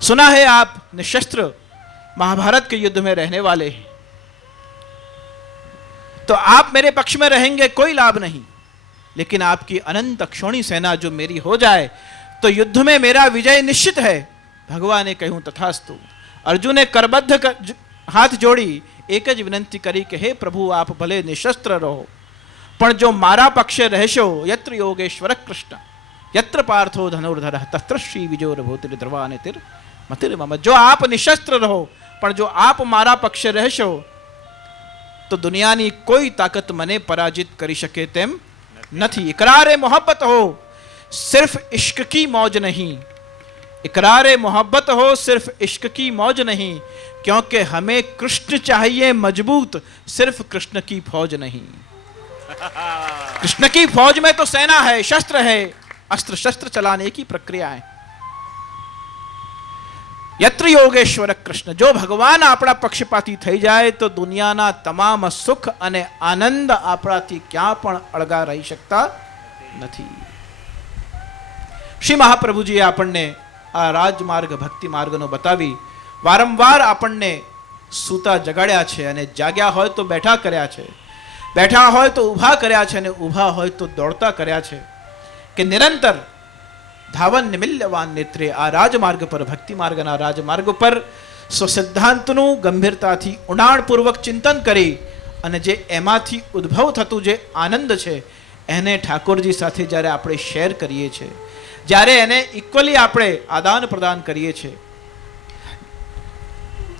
सुना है आप निशस्त्र महाभारत के युद्ध में रहने वाले हैं, तो आप मेरे पक्ष में रहेंगे कोई लाभ नहीं, लेकिन आपकी अनंत अक्षौणी सेना जो मेरी हो जाए तो युद्ध में मेरा विजय निश्चित है. भगवान ने कहूं तथास्तु. अर्जुन ने करबद्ध हाथ जोड़ी एक ज विनंती करी कि हे प्रभु आप भले निशस्त्र रहो, પણ જો મારા પક્ષે રહેશો, યત્ર યોગેશ્વર કૃષ્ણ યત્ર પાર્થો ધનુર્ધર તત્ર શ્રી વિજોર ભૂતિર ધ્રુવા અને તિર મતિર મમ. જો આપ નિશસ્ત્ર રહો, પણ જો આપ મારા પક્ષે રહેશો તો દુનિયાની કોઈ તાકાત મને પરાજિત કરી શકે તેમ નથી. इकरार मोहब्बत हो, सिर्फ इश्क की मौज नहीं. इकरार मोहब्बत हो, सिर्फ इश्क की मौज नहीं, क्योंकि हमें कृष्ण चाहिए मजबूत, सिर्फ कृष्ण की फौज नहीं. कृष्ण की फौज में तो सेना है, शस्त्र है, अस्त्र शस्त्र चलाने की प्रक्रिया है. यत्र योगेश्वर कृष्ण. जो भगवान આપણા પક્ષપાતી થઈ જાય તો દુનિયાના તમામ સુખ અને આનંદ આપણાથી ક્યાં પણ અળગા રહી શકતા નથી. શ્રી મહાપ્રભુજીએ આપણને આ રાજમાર્ગ ભક્તિ માર્ગનો બતાવી વારંવાર આપણને સૂતા જગાડ્યા છે, અને જાગ્યા હોય તો બેઠા કર્યા છે, બેઠા હોય તો ઊભા કર્યા છે, અને ઊભા હોય તો દોડતા કર્યા છે, કે નિરંતર ધાવન નિમિલ્યવાન નેત્રે આ રાજમાર્ગ પર, ભક્તિ માર્ગના રાજમાર્ગ પર સ્વસિદ્ધાંતનું ગંભીરતાથી ઊંડાણપૂર્વક ચિંતન કરી અને જે એમાંથી ઉદ્ભવ થતું જે આનંદ છે એને ઠાકોરજી સાથે જ્યારે આપણે શેર કરીએ છીએ, જ્યારે એને ઇક્વલી આપણે આદાન પ્રદાન કરીએ છીએ,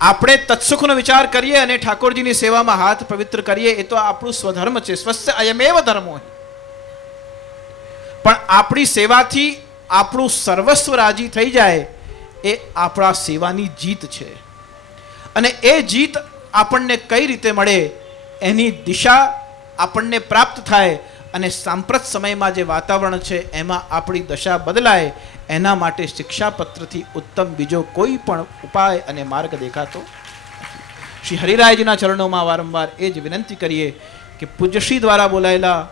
આપણે તત્સુખનો વિચાર કરીએ અને ઠાકોરજીની સેવામાં હાથ પવિત્ર કરીએ, એ તો આપણું સ્વધર્મ છે. સ્વસ્ય અયમેવ ધર્મો. પણ આપણી સેવાથી આપણું સર્વસ્વ રાજી થઈ જાય એ આપણા સેવાની જીત છે. અને એ જીત આપણને કઈ રીતે મળે એની દિશા આપણને પ્રાપ્ત થાય, અને સાંપ્રત સમયમાં જે વાતાવરણ છે એમાં આપણી દશા બદલાય, એના માટે શિક્ષાપત્રથી ઉત્તમ બીજો કોઈ પણ ઉપાય અને માર્ગ દેખાતો નથી. શ્રી હરિરાયજીના ચરણોમાં વારંવાર એ જ વિનંતી કરીએ કે પૂજ્યશ્રી દ્વારા બોલાયેલા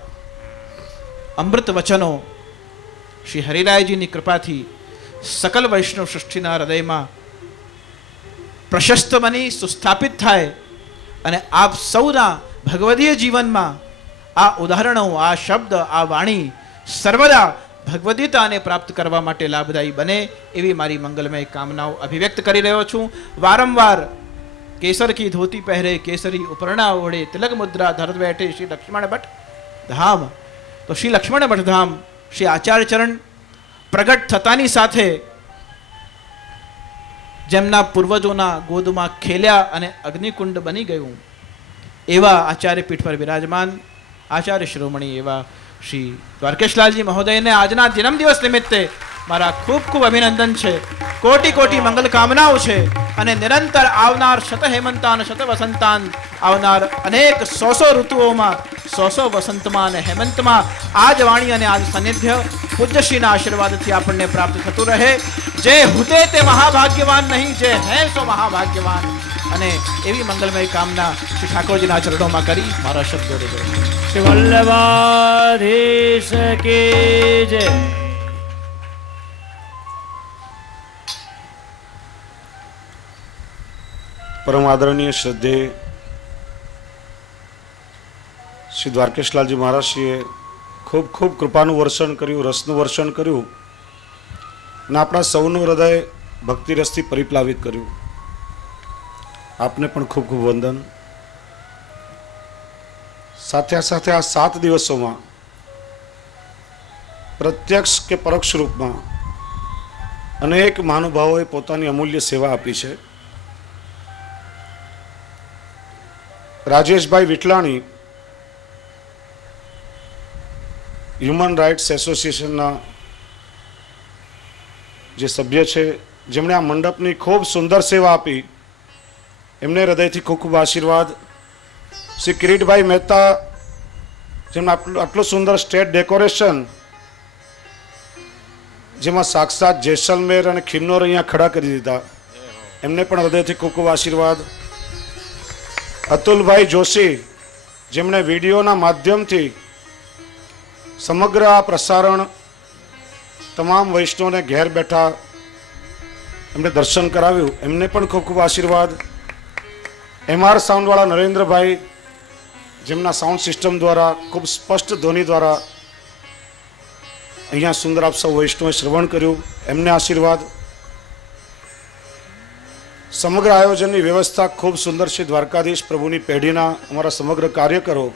અમૃત વચનો શ્રી હરિરાયજીની કૃપાથી સકલ વૈષ્ણવ સૃષ્ટિના હૃદયમાં પ્રશસ્ત બની સુસ્થાપિત થાય, અને આપ સૌના ભગવદીય જીવનમાં આ ઉદાહરણો, આ શબ્દ, આ વાણી સર્વદા ભગવદીતાને પ્રાપ્ત કરવા માટે લાભદાયી બને એવી મારી મંગલમય કામનાઓ અભિવ્યક્ત કરી રહ્યો છું. વારંવાર કેસર કી ધોતી પહેરે, કેસરી ઉપરણા ઓઢે, તિલક મુદ્રા ધર બેઠે શ્રી લક્ષ્મણ ભટ્ટ ધામ. તો શ્રી લક્ષ્મણ ભટ્ટ ધામ શ્રી આચાર્ય ચરણ પ્રગટ થતાની સાથે જેમના પૂર્વજોના ગોદમાં ખેલ્યા અને અગ્નિકુંડ બની ગયું એવા આચાર્ય પીઠ પર વિરાજમાન આચાર્ય શિરોમણી એવા શ્રી દ્વારકેશલાલજી મહોદયને આજના જન્મદિવસ નિમિત્તે મારા ખૂબ ખૂબ અભિનંદન છે. કોટી કોટી મંગલ કામનાઓ છે, અને નિરંતર આવનાર શત હેમંતાન શત વસંતાન, આવનાર અનેક 100 ઋતુઓમાં 100 વસંતમાં અને હેમંતમાં આજ વાણી અને આજ સાનિધ્ય પૂજ્યશ્રીના આશીર્વાદથી આપણને પ્રાપ્ત થતું રહે. જે હુતે તે મહાભાગ્યવાન નહીં, જે હે સો મહાભાગ્યવાન. અને એવી મંગલમય કામના શ્રી ઠાકોરજીના ચરણોમાં કરી મારા શબ્દો દે. શ્રી વલ્લભાધીશ કી જય. પરમ આદરણીય શ્રદ્ધેય શ્રી દ્વારકેશલાલજી મહારાજશ્રીએ ખૂબ ખૂબ કૃપાનું વર્ષણ કર્યું, રસનું વર્ષણ કર્યું અને આપણા સૌનું હૃદય ભક્તિ રસથી પરિપ્લાવિત કર્યું. આપને પણ ખૂબ ખૂબ વંદન. સાથે સાથે આ 7 દિવસોમાં પ્રત્યક્ષ કે પરોક્ષ રૂપમાં અનેક મહાનુભાવોએ પોતાની અમૂલ્ય સેવા આપી છે. રાજેશભાઈ વિટલાણી હ્યુમન રાઇટ્સ એસોસિએશનના જે સભ્ય છે, જેમણે આ મંડપની ખૂબ સુંદર સેવા આપી, એમને હૃદયથી ખૂબ ખૂબ આશીર્વાદ. શ્રી કિરીટભાઈ મહેતા, જેમને આટલું સુંદર સ્ટેજ ડેકોરેશન, જેમાં સાક્ષાત જેસલમેર અને ખિન્નોર અહીંયા ખડા કરી દીધા, એમને પણ હૃદયથી ખૂબ ખૂબ આશીર્વાદ. અતુલભાઈ જોશી, જેમણે વિડીયોના માધ્યમથી સમગ્ર આ પ્રસારણ તમામ વૈષ્ણવને ઘેર બેઠા એમને દર્શન કરાવ્યું, એમને પણ ખૂબ ખૂબ આશીર્વાદ. MR સાઉન્ડવાળા નરેન્દ્રભાઈ, જેમના સાઉન્ડ સિસ્ટમ દ્વારા ખૂબ સ્પષ્ટ ધ્વનિ દ્વારા અહીંયા સુંદર આપ સૌ વૈષ્ણવે શ્રવણ કર્યું, એમને આશીર્વાદ. સમગ્ર આયોજનની વ્યવસ્થા ખૂબ સુંદર છે. દ્વારકાધીશ પ્રભુની પેઢીના અમારા સમગ્ર કાર્યકરો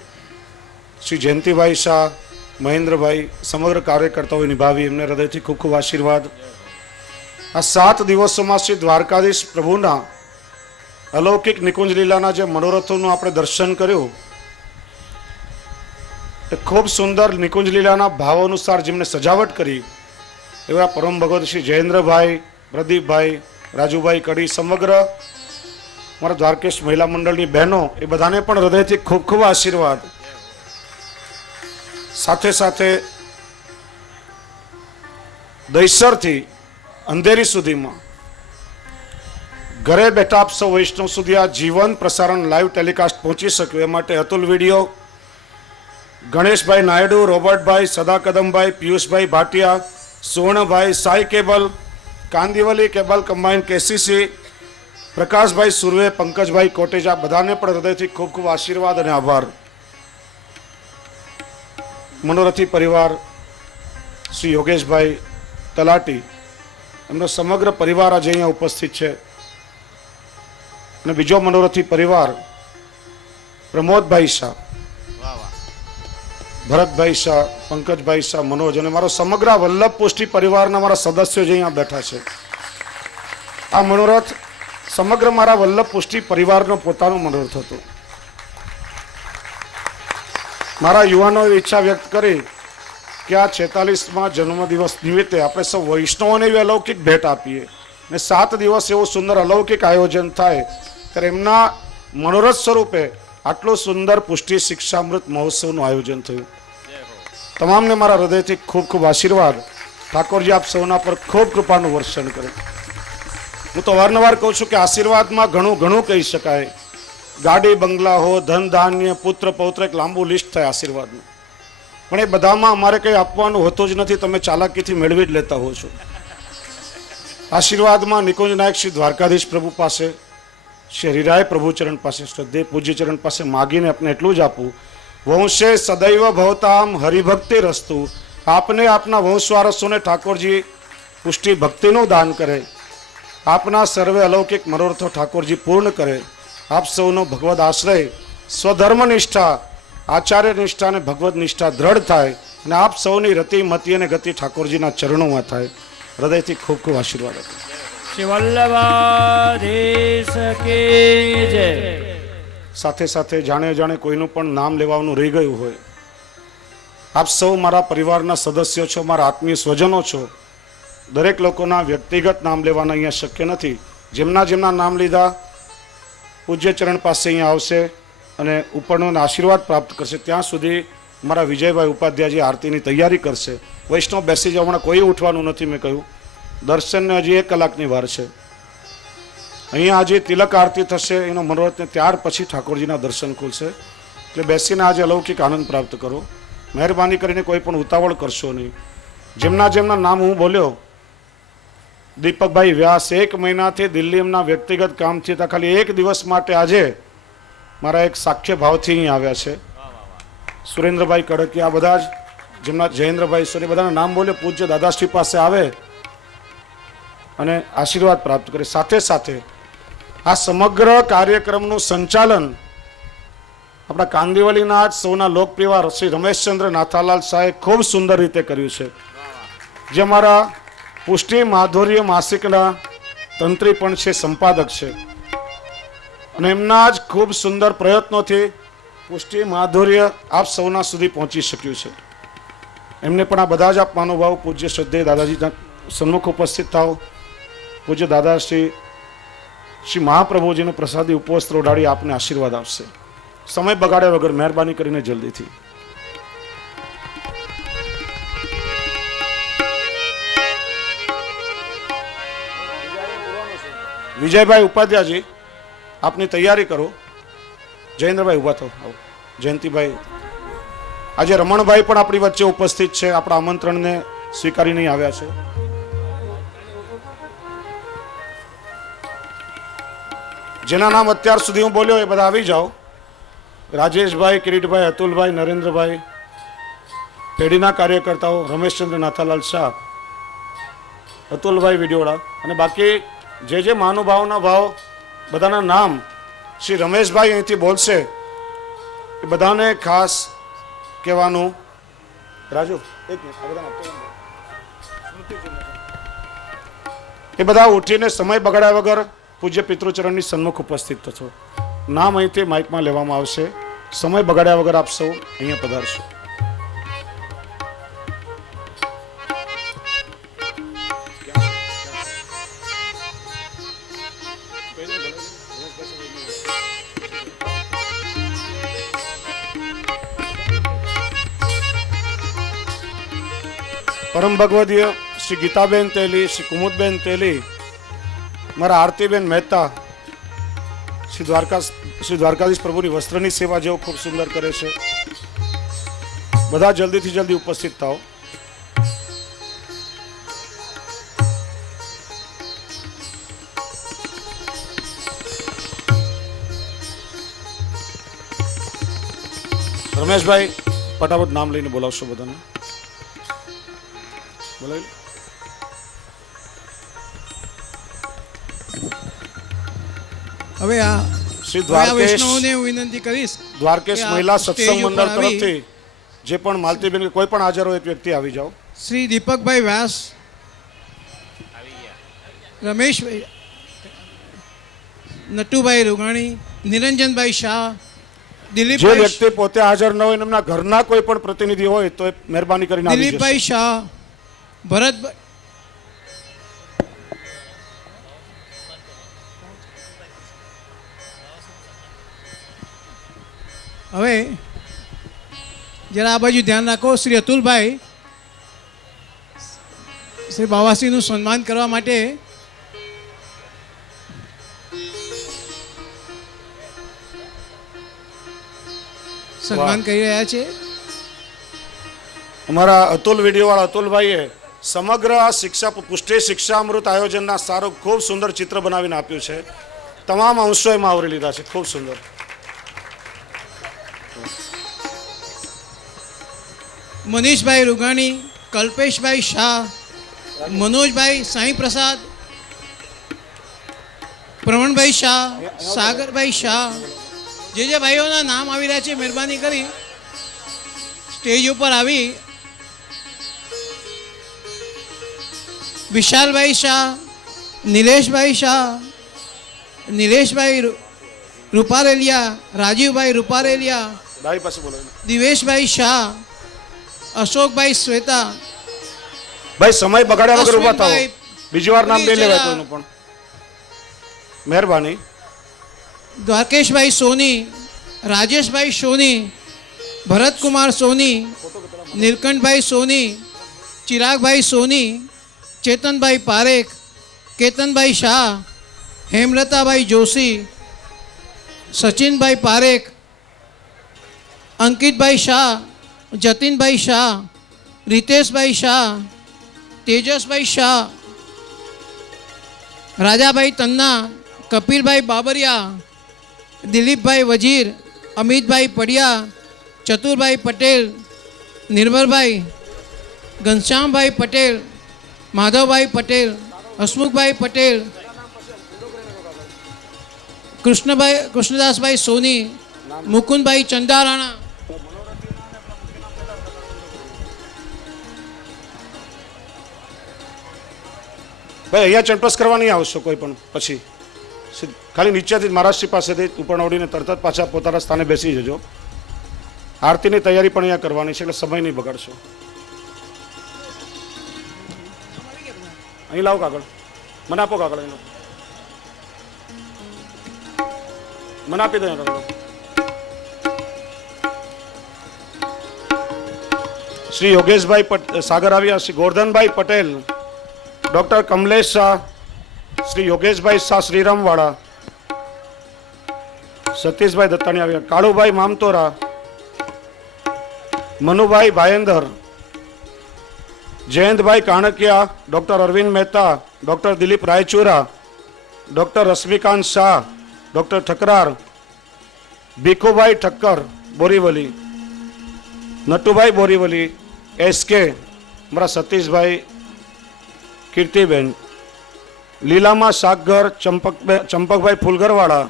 શ્રી જયંતિભાઈ શાહ, મહેન્દ્રભાઈ, સમગ્ર કાર્યકર્તાઓએ નિભાવી, એમને હૃદયથી ખૂબ ખૂબ આશીર્વાદ. આ 7 દિવસોમાં શ્રી દ્વારકાધીશ પ્રભુના અલૌકિક નિકુંજ લીલાના જે મનોરથોનું આપણે દર્શન કર્યું, એ ખૂબ સુંદર નિકુંજ લીલાના ભાવ અનુસાર જેમને સજાવટ કરી એવા પરમ ભગવત શ્રી જયેન્દ્રભાઈ, પ્રદીપભાઈ, રાજુભાઈ કડી, સમગ્ર મારા દ્વારકેશ મહિલા મંડળની બહેનો, એ બધાને પણ હૃદયથી ખૂબ ખૂબ આશીર્વાદ. સાથે સાથે દહીસરથી અંધેરી સુધીમાં ઘરે બેઠા આપ સૌ વૈષ્ણવ સુધી આ જીવન પ્રસારણ લાઈવ ટેલિકાસ્ટ પહોંચી શક્યું, એ માટે અતુલ વિડીયો, ગણેશભાઈ નાયડુ, રોબર્ટભાઈ, સદાકદમભાઈ, Piyushbhai Bhatia, Suvarnabhai, Sai cable, Kandivali cable combine, KCC, Prakashbhai Surve, Pankajbhai Koteja, બધાને પણ હૃદયથી ખૂબ ખૂબ આશીર્વાદ અને આભાર. મનોરથી પરિવાર, શ્રી યોગેશભાઈ તલાટી, એમનો સમગ્ર પરિવાર આજે અહીંયા ઉપસ્થિત છે. અને બીજો મનોરથી પરિવાર પ્રમોદભાઈ શાહ, ભરતભાઈ શાહ, પંકજભાઈ શાહ, મનોજ અને મારો સમગ્ર વલ્લભ પુષ્ટિ પરિવારના મારા સદસ્યો જે અહીંયા બેઠા છે. આ મનોરથ સમગ્ર મારા વલ્લભ પુષ્ટિ પરિવારનો પોતાનો મનોરથ હતો. મારા યુવાનોએ ઈચ્છા વ્યક્ત કરી કે આ 46મા જન્મદિવસ નિમિત્તે આપણે સૌ વૈષ્ણવોને એવી અલૌકિક ભેટ આપીએ ને 7 દિવસ એવું સુંદર અલૌકિક આયોજન થાય, ત્યારે એમના મનોરથ સ્વરૂપે આટલું સુંદર પુષ્ટિ શિક્ષામૃત મહોત્સવનું આયોજન થયું. તમામને મારા હૃદયથી ખૂબ ખૂબ આશીર્વાદ. ઠાકોરજી આપ સૌના પર ખૂબ કૃપાનું વર્ષન કરે. હું તો વારંવાર કહું છું કે આશીર્વાદમાં ઘણું ઘણું કહી શકાય. ગાડી બંગલા હો, ધન ધાન્ય, પુત્ર પૌત્ર, એક લાંબુ લિસ્ટ થાય આશીર્વાદનું, પણ એ બધામાં અમારે કંઈ આપવાનું હોતું જ નથી, તમે ચાલાકીથી મેળવી જ લેતા હો છો. આશીર્વાદમાં નિકુંજ નાયક શ્રી દ્વારકાધીશ પ્રભુ પાસે, શ્રી હરિરાય પ્રભુચરણ પાસે, શ્રદ્ધેય પૂજ્યચરણ પાસે માગીને આપણે એટલું જ આપવું, વંશે સદૈવ ભવતામ હરિભક્તિ રસ્તુ. આપને આપના વંશવારસોને ઠાકોરજી પુષ્ટિ ભક્તિનું દાન કરે, આપના સર્વે અલૌકિક મનોરથો ઠાકોરજી પૂર્ણ કરે. આપ સૌનો ભગવદ આશ્રય, સ્વધર્મ નિષ્ઠા, આચાર્ય નિષ્ઠા અને ભગવદ નિષ્ઠા દ્રઢ થાય અને આપ સૌની રતિ મતિ અને ગતિ ઠાકોરજીના ચરણોમાં થાય. હૃદયથી ખૂબ ખૂબ આશીર્વાદ આપો. શ્રી વલ્લભાધીશ કી જય. સાથે સાથે જાણે જાણે કોઈનું પણ નામ લેવાનું રહી ગયું હોય, આપ સૌ મારા પરિવારના સદસ્યો છો, મારા આત્મીય સ્વજનો છો. દરેક લોકોના વ્યક્તિગત નામ લેવાના અહીંયા શક્ય નથી. જેમના જેમના નામ લીધા પૂજ્ય ચરણ પાસે અહીંયા આવશે અને ઉપરનો આશીર્વાદ પ્રાપ્ત કરશે. ત્યાં સુધી મારા વિજયભાઈ ઉપાધ્યાયજી આરતીની તૈયારી કરશે. વૈષ્ણવ બેસી જાવ, હમણાં કોઈ ઉઠવાનું નથી. મેં કહ્યું દર્શનને હજી 1 કલાકની વાર છે. અહીંયા આજે તિલક આરતી થશે, એનો મનોરથને ત્યાર પછી ઠાકોરજીના દર્શન ખુલશે. એટલે બેસીને આજે અલૌકિક આનંદ પ્રાપ્ત કરો. મહેરબાની કરીને કોઈ પણ ઉતાવળ કરશો નહીં. જેમના જેમના નામ હું બોલ્યો, દીપકભાઈ વ્યાસ 1 મહિનાથી દિલ્હી એમના વ્યક્તિગત કામથી હતા, ખાલી 1 દિવસ માટે આજે મારા એક સાખ્ય ભાવથી અહીં આવ્યા છે. સુરેન્દ્રભાઈ કડકી, આ બધા જ જેમના જયેન્દ્રભાઈ ઈશ્વરી બધાના નામ બોલે પૂજ્ય દાદાશ્રી પાસે આવે અને આશીર્વાદ પ્રાપ્ત કરે. સાથે સાથે આ સમગ્ર કાર્યક્રમનું સંચાલન આપણા કાંદિવલીના જ સૌના લોકપ્રિય શ્રી રમેશચંદ્ર નાથાલાલ શાહે ખૂબ સુંદર રીતે કર્યું છે, જે અમારા પુષ્ટિ માધુર્ય માસિકના તંત્રી પણ છે, સંપાદક છે, અને એમના જ ખૂબ સુંદર પ્રયત્નોથી પુષ્ટિ માધુર્ય આપ સૌના સુધી પહોંચી શક્યું છે. એમને પણ આ બધા જ આપ મહાનુભાવ પૂજ્ય શ્રદ્ધેય દાદાજીના સન્મુખ ઉપસ્થિત થાઓ. પૂજ્ય દાદાશ્રી શ્રી મહાપ્રભુજીનો પ્રસાદી ઉપવસ્ત્ર ઓઢાડી આપને આશીર્વાદ આપશે. સમય બગાડ્યા વગર મહેરબાની કરીને જલ્દીથી. વિજયભાઈ ઉપાધ્યાયજી આપની તૈયારી કરો. જયેન્દ્રભાઈ ઉભા થાઓ. આવો. જયંતિભાઈ, આજે રમણભાઈ પણ આપણી વચ્ચે ઉપસ્થિત છે, આપણા આમંત્રણને સ્વીકારી નહીં આવ્યા છે. જેના નામ અત્યાર સુધી હું બોલ્યો એ બધા આવી જાઓ. રાજેશભાઈ, કિરીટભાઈ, અતુલભાઈ, નરેન્દ્રભાઈ, પેઢીના કાર્યકર્તાઓ, રમેશચંદ્ર નાથાલાલ શાહ, અતુલભાઈ વિડિયોડા, અને બાકી જે જે મહાનુભાવના ભાવ બધાના નામ શ્રી રમેશભાઈ અહીંથી બોલશે એ બધાને ખાસ કહેવાનું. રાજુ એક મિનિટ, આ બધાને આપતો જાઓ. એ બધા ઉઠીને સમય બગાડ્યા વગર પૂજ્ય પિતૃચરણની સન્મુખ ઉપસ્થિત થશો. નામ અહીંથી માઇકમાં લેવામાં આવશે. સમય બગાડ્યા વગર આપ સૌ અહીંયા પધારશો. પરમ ભગવદીય શ્રી ગીતાબેન તેલી, શ્રી કુમુદબેન તેલી, મારા આરતીબેન મહેતા, શ્રી દ્વારકાધીશ પ્રભુની વસ્ત્રની સેવા જેઓ ખૂબ સુંદર કરે છે. બધા જલ્દીથી જલ્દી ઉપસ્થિત થાઓ. રમેશભાઈ ફટાફટ નામ લઈને બોલાવશો બધાને. બોલાવી. હવે આ શ્રી હવે આ દ્વારકેશ વૈષ્ણવોને હું વિનંતી કરીશ દ્વારકેશ કે આ મહિલા સ્ટેજ સત્સંગ ઉપર મંડળ આવી તરફથી જે પણ માલતીબેન કે કોઈ પણ હાજર હોય એક વ્યક્તિ આવી જાઓ. શ્રી દીપકભાઈ વ્યાસ, રમેશભાઈ, નટુભાઈ રૂઘાણી, નિરંજનભાઈ શાહ, જે દિલીપભાઈ વ્યક્તિ પોતે હાજર ન હોય અને એમના ઘરના કોઈ પણ પ્રતિનિધિ હોય તો એ મહેરબાની કરીને આવી જશે. દિલીપભાઈ શાહ, ભરતભાઈ, હવે જરા આ બાજુ ધ્યાન રાખો. શ્રી અતુલભાઈ શ્રી બાવાશ્રીનું સન્માન કરવા માટે સન્માન કરી રહ્યા છે. અમારા અતુલ વિડીયોવાળા અતુલભાઈએ સમગ્ર આ શિક્ષા પુષ્ટિ શિક્ષામૃત આયોજનના સારું ખૂબ સુંદર ચિત્ર બનાવીને આપ્યું છે. તમામ અંશો એમાં આવરી લીધા છે. ખૂબ સુંદર. મનીષભાઈ રૂઘાણી, કલ્પેશભાઈ શાહ, મનોજભાઈ સાંઈ પ્રસાદ, પ્રવણભાઈ શાહ, સાગરભાઈ શાહ, જે ભાઈઓના નામ આવી રહ્યા છે મહેરબાની કરી સ્ટેજ ઉપર આવી. વિશાલભાઈ શાહ, નિલેશભાઈ શાહ, નિલેશભાઈ રૂપારેલિયા, રાજીવભાઈ રૂપારેલિયા, ભાઈ પાસે બોલો. દિવેશભાઈ શાહ, અશોકભાઈ શ્વેતા, ભાઈ સમય બગાડ્યા વગર ઉભા થાઓ. અશ્વિનભાઈ બીજી વાર નામ લઈ પુરી લેવાય જરા. કોઈનું પણ. મહેરબાની. દ્વારકેશભાઈ સોની, રાજેશભાઈ સોની, ભરતકુમાર સોની, નીલકંઠભાઈ સોની, ચિરાગભાઈ સોની, ચેતનભાઈ પારેખ, કેતનભાઈ શાહ, હેમલતાભાઈ જોશી, સચિનભાઈ પારેખ, અંકિતભાઈ શાહ, જતીનભાઈ શાહ, રીતેશભાઈ શાહ, તેજસભાઈ શાહ, રાજાભાઈ તન્ના, કપિલભાઈ બાબરિયા, દિલીપભાઈ વજીર, અમિતભાઈ પડિયા, ચતુરભાઈ પટેલ, નિર્મલભાઈ, ઘનશ્યામભાઈ પટેલ, માધવભાઈ પટેલ, હસમુખભાઈ પટેલ, કૃષ્ણદાસભાઈ સોની, મુકુંદભાઈ ચંદારાણા, ભાઈ અહીંયા ચંપસ કરવા નહીં આવશો કોઈ પણ. પછી ખાલી નીચેથી મહારાજશ્રી પાસેથી ઉપરણવડીને તરત જ પાછા પોતાના સ્થાને બેસી જજો. આરતીની તૈયારી પણ અહીંયા કરવાની છે, એટલે સમય નહીં બગાડશો. અહીં લાવો કાગળ, મને આપો કાગળ. અહીં મને આપી દો કાગળ. શ્રી યોગેશભાઈ સાગર આવ્યા, શ્રી ગોરધનભાઈ પટેલ, ડૉક્ટર કમલેશ શાહ, શ્રી યોગેશભાઈ શાહ શ્રીરામવાળા, સતીશભાઈ દત્તાણી આવ્યા, Kalubhai Mamtora, Manubhai Bhayandar, Jayantbhai Kankiya, doctor Arvind Mehta, doctor Dilip Raichura, doctor Rashmikant Shah, doctor Thakrar, Bhikhubhai Thakkar Borivali, Natubhai Borivali, SK, મારા સતીશભાઈ, કીર્તિબેન, લીલામા શાકઘર, ચંપકભાઈ ફુલગરવાળા,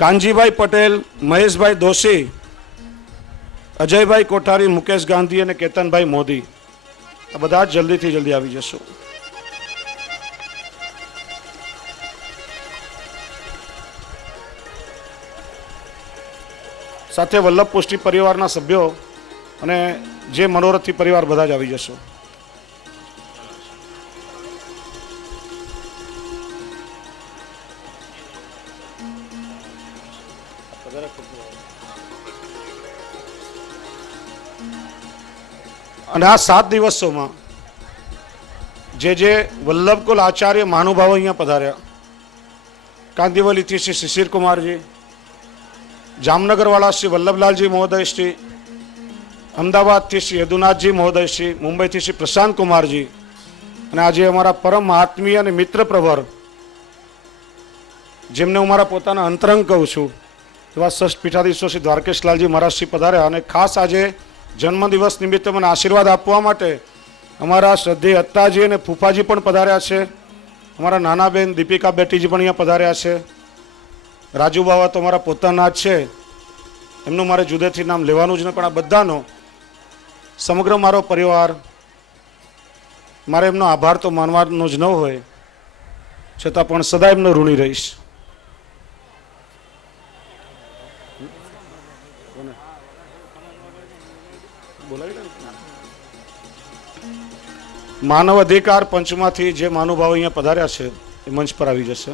કાનજીભાઈ પટેલ, મહેશભાઈ દોશી, અજયભાઈ કોઠારી, મુકેશ ગાંધી અને કેતનભાઈ મોદી. આ બધા જ જલ્દીથી જલ્દી આવી જશો. સાથે વલ્લભ પુષ્ટિ પરિવારના સભ્યો અને જે મનોરથથી પરિવાર બધા જ આવી જશો. અને આ 7 દિવસોમાં જે વલ્લભકુલ આચાર્ય મહાનુભાવો અહીંયા પધાર્યા, કાંદિવલીથી શ્રી શિશિર કુમારજી, જામનગરવાળા શ્રી વલ્લભલાલજી મહોદયશ્રી, અમદાવાદથી શ્રી યદુનાથજી મહોદયશ્રી, મુંબઈથી શ્રી પ્રશાંત કુમારજી, અને આજે અમારા પરમ આત્મીય અને મિત્ર પ્રવર, જેમને હું મારા પોતાના અંતરંગ કહું છું, એવા ષષ્ઠ પીઠાધીશો શ્રી દ્વારકેશલાલજી મહારાજશ્રી પધાર્યા. અને ખાસ આજે જન્મદિવસ નિમિત્તે મને આશીર્વાદ આપવા માટે અમારા શ્રદ્ધેય અત્તાજી અને ફૂફાજી પણ પધાર્યા છે. અમારા નાના બેન દીપિકા બેટીજી પણ અહીંયા પધાર્યા છે. રાજુ બાવા તો મારા પોતાના જ છે, એમનું મારે જુદેથી નામ લેવાનું જ નહીં, પણ આ બધાનો સમગ્ર મારો પરિવાર, મારે એમનો આભાર તો માનવાનો જ ન હોય, છતાં પણ સદા એમનો ઋણી રહીશ. માનવ અધિકાર પંચમાંથી જે મહાનુભાવો અહીંયા પધાર્યા છે એ મંચ પર આવી જશે.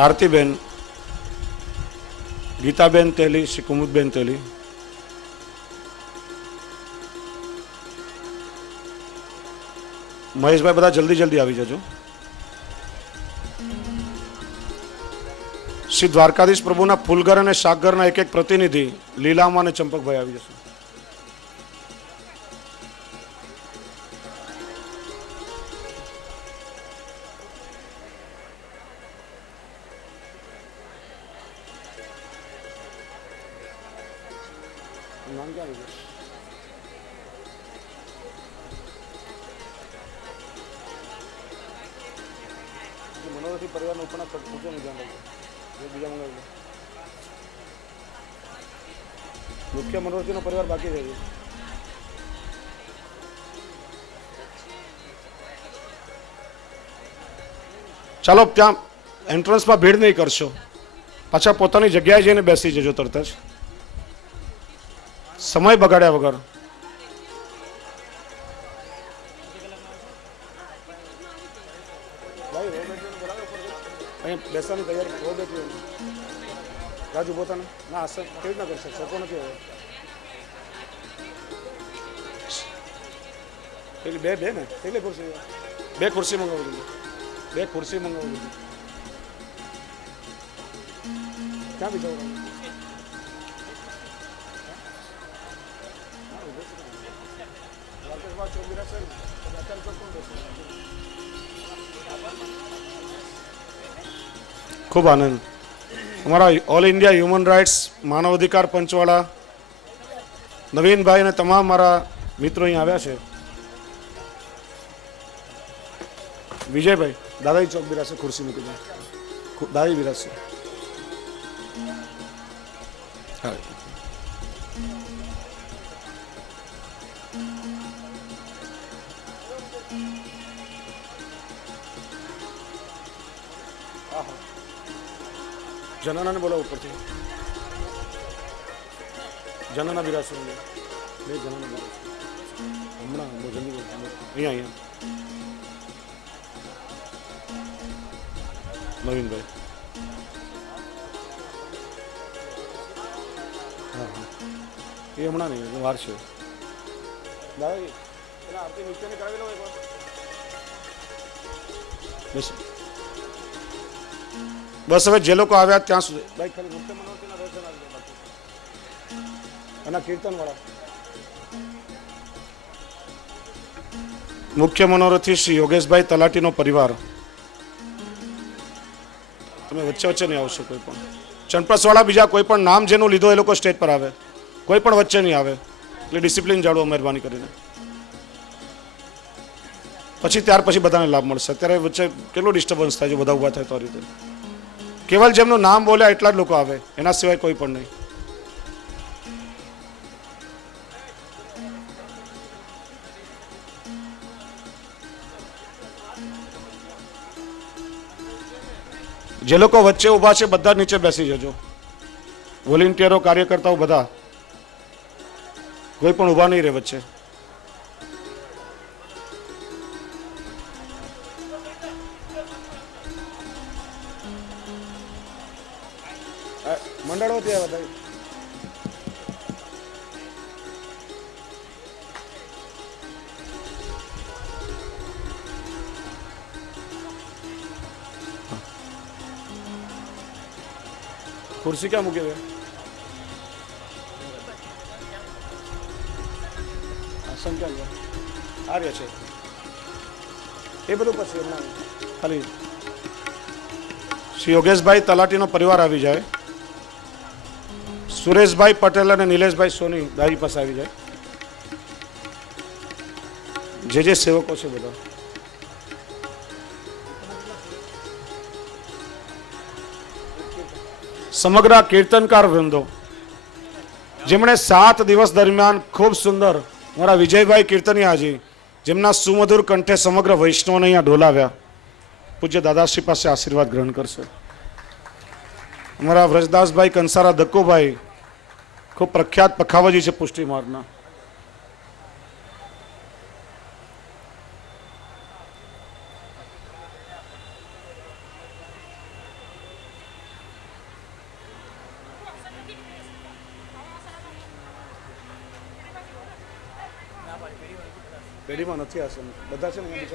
આરતીબેન, ગીતાબેન તેલી, શ્રી કુમુદબેન તેલી, મહેશભાઈ, બધા જલ્દી જલ્દી આવી જજો. શ્રી દ્વારકાધીશ પ્રભુના ફૂલઘર અને શાકઘરના એક એક પ્રતિનિધિ લીલામાં અને ચંપકભાઈ આવી જશે. મનોરથી પરિવારનો ઉપરના ખર્ચ પૂછો નહીં, ધ્યાન રાખજો. બીજા મંગાવી લો. મુખ્ય મનોરથીનો પરિવાર બાકી રહેજો. ચાલો, ત્યાં એન્ટ્રન્સમાં ભીડ નહીં કરશો, પાછા પોતાની જગ્યાએ જઈને બેસી જજો તરત જ, સમય બગાડ્યા વગર. અહીંયા બેસવાની તૈયારી રાજુ પોતાને ના કેવી રીતના કરશે, સરખો નથી હવે. પેલી બે ને પેલી ખુરશી બે ખુરશી મંગાવું છું બે ખુરશી મંગાવું છું ક્યાં બીજા ખૂબ આનંદ અમારા ઓલ ઇન્ડિયા હ્યુમન રાઇટ્સ માનવ અધિકાર પંચવાળા નવીનભાઈ અને તમામ મારા મિત્રો અહીં આવ્યા છે. વિજયભાઈ દાદાજી ચોક બિરાશે, ખુરશી મૂકી દો. દાદાજી બિરાશે. હા. જનાનાને બોલાવો ઉપરથી. જનાના બિરાશે બે જનાના બિરાશે હમણાં બહુ જલ્દી બોલો. અહીંયા નવીનભાઈ. હા હા એ હમણાં નહીં વાર છે. દાદાજી પેલા આરતી નીચેની કરાવી લો એકવાર. બસ હવે જે લોકો આવ્યા ત્યાં સુધી ભાઈ ખાલી મુખ્ય મનોરથીના દર્શન આવી જાય બાકી અને કીર્તનવાળા મુખ્ય મનોરથી શ્રી યોગેશભાઈ તલાટીનો પરિવાર. તમે વચ્ચે વચ્ચે નહીં આવશો કોઈ પણ. ચણપસવાળા બીજા કોઈ પણ નામ જેનું લીધો એ લોકો સ્ટેજ પર આવે, કોઈ પણ વચ્ચે નહીં આવે. એટલે ડિસિપ્લિન જાળવો મહેરબાની કરીને. પછી ત્યાર પછી બધાને લાભ મળશે. અત્યારે વચ્ચે કેટલું ડિસ્ટર્બન્સ થાય છે, બધા ઊભા થાય તો આ રીતે. કેવલ જેમનું નામ બોલ્યા એટલા જ લોકો આવે, એના સિવાય કોઈ પણ નહીં. જે લોકો વચ્ચે ઊભા છે બધા નીચે બેસી જજો. વોલેન્ટિયરો, કાર્યકર્તાઓ બધા કોઈ પણ ઊભા નહીં રહે વચ્ચે. મંડળોથી આવ્યા ભાઈ. ખુરશી ક્યાં મૂકી દે? આસન ક્યાં ગયા? આ રહ્યા છે એ બધું પછી હમણાં ખાલી શ્રી યોગેશભાઈ તલાટીનો પરિવાર આવી જાય. સુરેશભાઈ પટેલ અને નિલેશભાઈ સોની દાઈ પાસે આવી જાય. જે સેવકો છે બધા સમગ્ર કીર્તનકાર વૃંદો જેમણે 7 દિવસ દરમિયાન ખૂબ સુંદર મારા વિજયભાઈ કીર્તનિયાજી જેમના સુમધુર કંઠે સમગ્ર વૈષ્ણવને અહીંયા ડોલાવ્યા. પૂજ્ય દાદાશ્રી પાસે આશીર્વાદ ગ્રહણ કરશે. અમારા વ્રજદાસભાઈ કંસારા દક્કુભાઈ ખૂબ પ્રખ્યાત પખાવજી છે પુષ્ટિ માર્ગના. પેઢીમાં નથી આસન બધા છે ને નથી.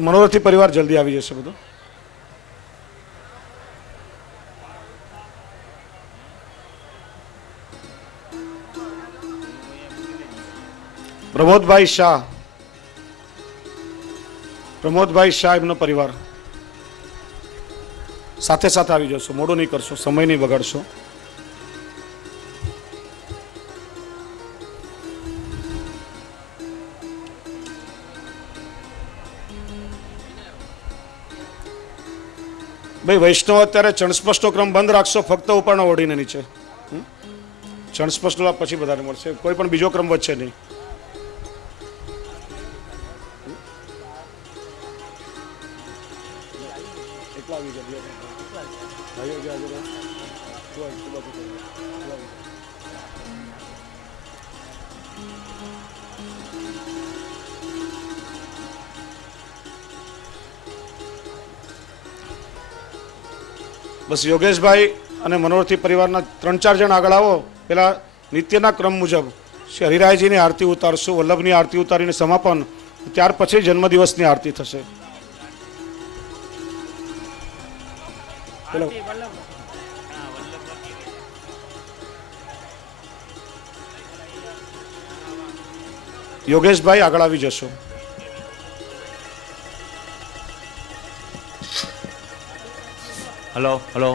મનોરથી પરિવાર જલ્દી આવી જશે બધું. પ્રમોદભાઈ શાહ એમનો પરિવાર સાથે સાથે આવી જશો. મોડું નહીં કરશો, સમય નહીં બગાડશો. ભાઈ વૈષ્ણવ અત્યારે ચણસ્પષ્ટો ક્રમ બંધ રાખશો, ફક્ત ઉપરનો ઓઢીને નીચે. ચણસ્પષ્ટો પછી બધાને મળશે, કોઈ પણ બીજો ક્રમ વચ્ચે નહીં. બસ યોગેશભાઈ અને મનોરથી પરિવારના 3-4 જણ આગળ આવો. પેલા નિત્યના ક્રમ મુજબ શ્રી હરિરાયજીની આરતી ઉતારશું, વલ્લભની આરતી ઉતારીને સમાપન, ત્યાર પછી જન્મદિવસની આરતી થશે. પેલો યોગેશભાઈ આગળ આવી જશો. Hello hello.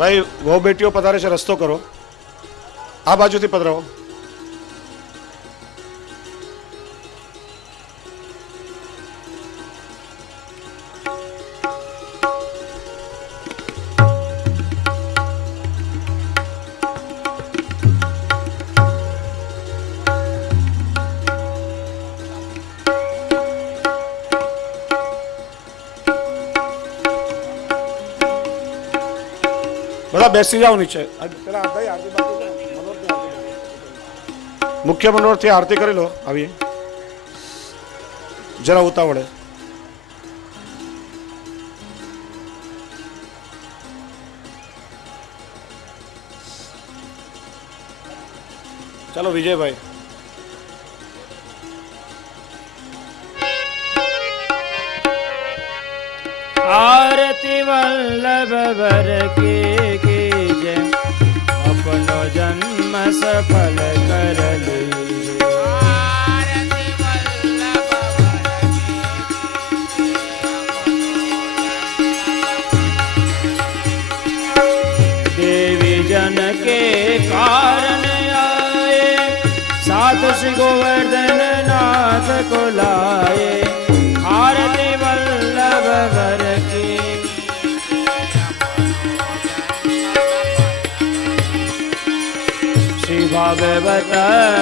ભાઈ વહુ બેટીઓ પધારે છે, રસ્તો કરો. આ બાજુથી પધરાવો. બધા બેસી જાઓ નીચે. પેલા ભાઈ આરતી બાકી છે, મનોહરથી આરતી. મુખ્ય મનોહરથી આરતી કરી લો. આવીએ જરા ઉતાવળે. ચાલો વિજયભાઈ. आरती वल्लभ वर की कीजे, अपनो जन्म सफल कर लीजिए। आरती वल्लभ वर की देवी जन के कारण आए, साथ श्री गोवर्धन नाथ को लाए। आरती वल्लभ वर की श्री भागवत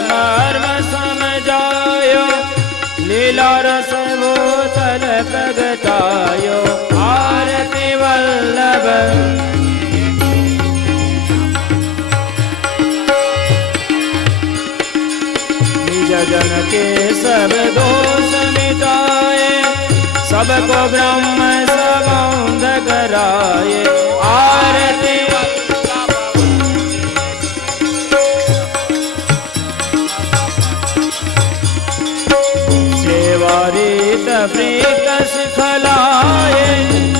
मर्म समझायो, लीला रस भूतल प्रगटायो। आरती वल्लभ निज जन के सब दोष मिटाए, सबको ब्रह्म संबंध कराए। आरती सेवारीत प्रीत सिखलाए,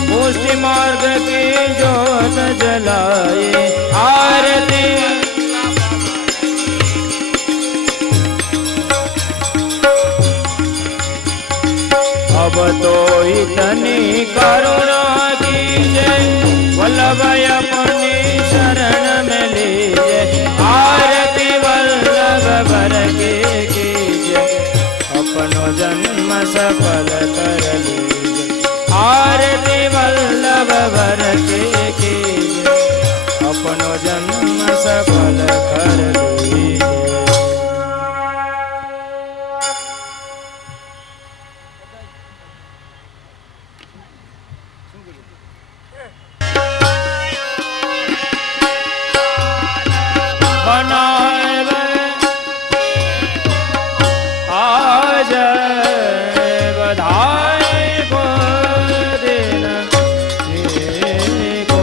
पुष्टि मार्ग की ज्योत जलाए। आरती अब तो इतनी करुणा कीजिए, वल्लभ अपनी शरण में लीजिए। आरती वल्लभ वर की कीजिए, अपनो जन्म सफल कर लीजिए। आरती वल्लभ वर की कीजिए, अपनो जन्म सफल कर लीजिए। आज बधाई को दिन को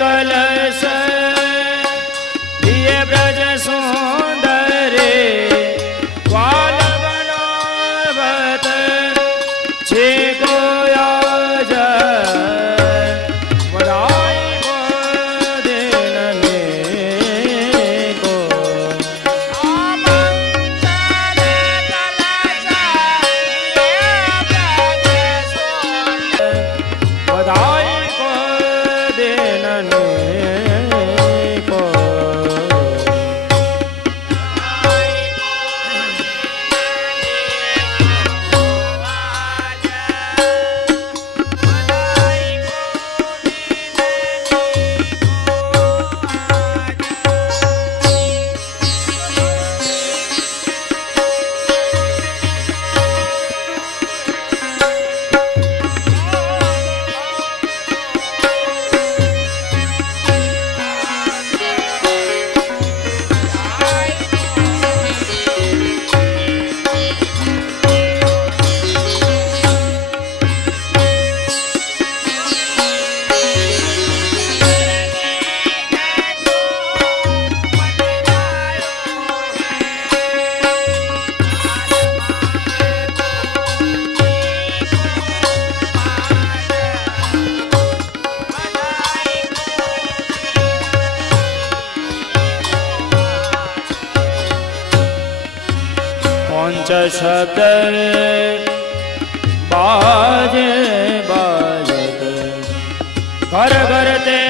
कलश दिए ब्रज सुंदरे ग्वाल बनावत छे को आज बधाई को देने को बधाई को देने को पंच शब्द बाजे बाजत घर घर ते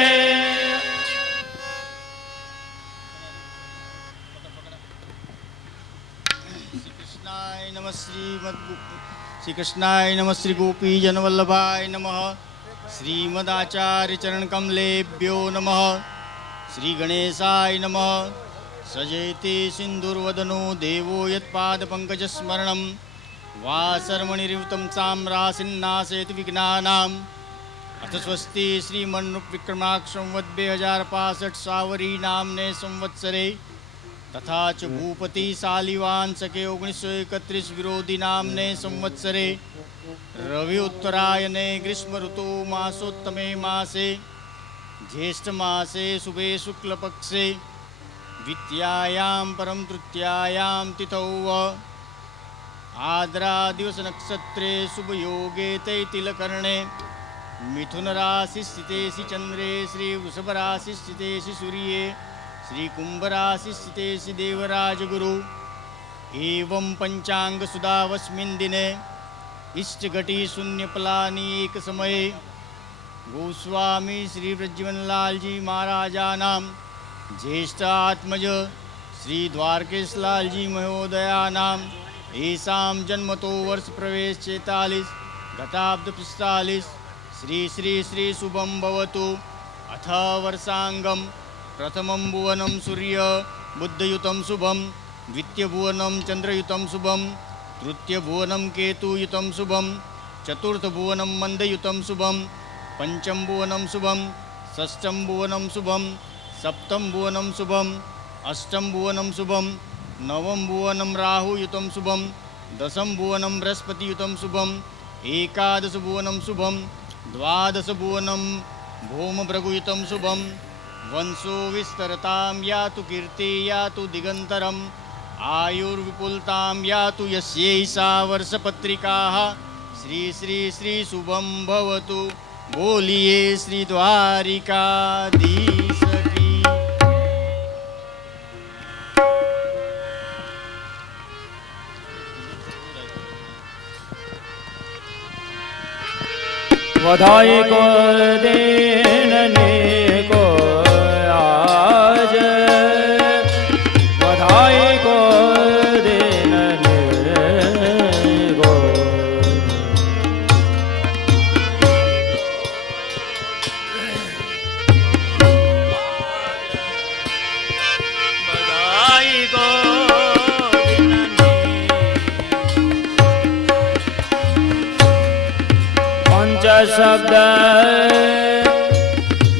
कृष्णाय नमः श्री कृष्णाय नमः श्री गोपी जनवल्लभाय नमः श्रीमदाचार्य चरण कमलेभ्यो नमः श्री गणेशाय नमः सजेति सिंधुर्वदनो देवो यत्पादपङ्कजस्मरणं वासर्मणिरिवतं साम्रासिन्नाशयति विघ्नानाम् अथ स्वस्ति श्रीमन्नुविक्रमाक्षं वद् 2065 सावरी नामने संवत्सरे तथा च भूपति शालिवांशके 1931 विरोधी नामने संवत्सरे रवि उत्तरायणे ग्रीष्म ऋतु मासोत्तमे मासे ज्येष्ठ मासे शुभे शुक्लपक्षे द्वितीयायां परम तृतीयायां तिथौ आद्रा दिवस नक्षत्रे शुभ योगे तैतिलकर्णे मिथुन राशि स्थितेषि चंद्रे श्री वृषभ राशि स्थितेषि सूर्ये श्री कुंभ राशि स्थितेषि देवराज गुरु एवं पंचांग सुदावस्मिन् दिने इष्टघटी शून्य पलानी एक समये गोस्वामी श्री ब्रजमनलाल जी महाराजानां ज्येष्ठात्मज श्री द्वारकेश लाल जी महोदयानां येषां जन्मतो वर्ष प्रवेश 46 गताब्द 45 श्री श्री श्री शुभं भवतु अथ वर्षांगम प्रथमं भुवनं सूर्य बुद्धयुतं शुभं द्वितीय भुवनं चंद्रयुतं शुभं तृतीय भुवनं केतुयुतं शुभं चतुर्थ भुवनं मंदयुतं शुभं पंचम भुवनं शुभं षष्ठं भुवनं शुभं सप्तम भुवनं शुभम अष्टम भुवनं शुभम नवम भुवनं राहुयुतं शुभम दशम भुवनं बृहस्पतियुतं शुभम एकादश भुवनं शुभम द्वादश भुवनं भौमभृगुयुतं शुभम वंशो विस्तरतां यातु कीर्ति यातु दिगंतरम आयुर्विपुलतां यातु यस्यैषा वर्षपत्रिकाः श्री श्री श्री शुभं भवतु बोलिए श्री द्वारिकाधीश की बधाई को देने को आज बधाई को देने को बधाई को शब्द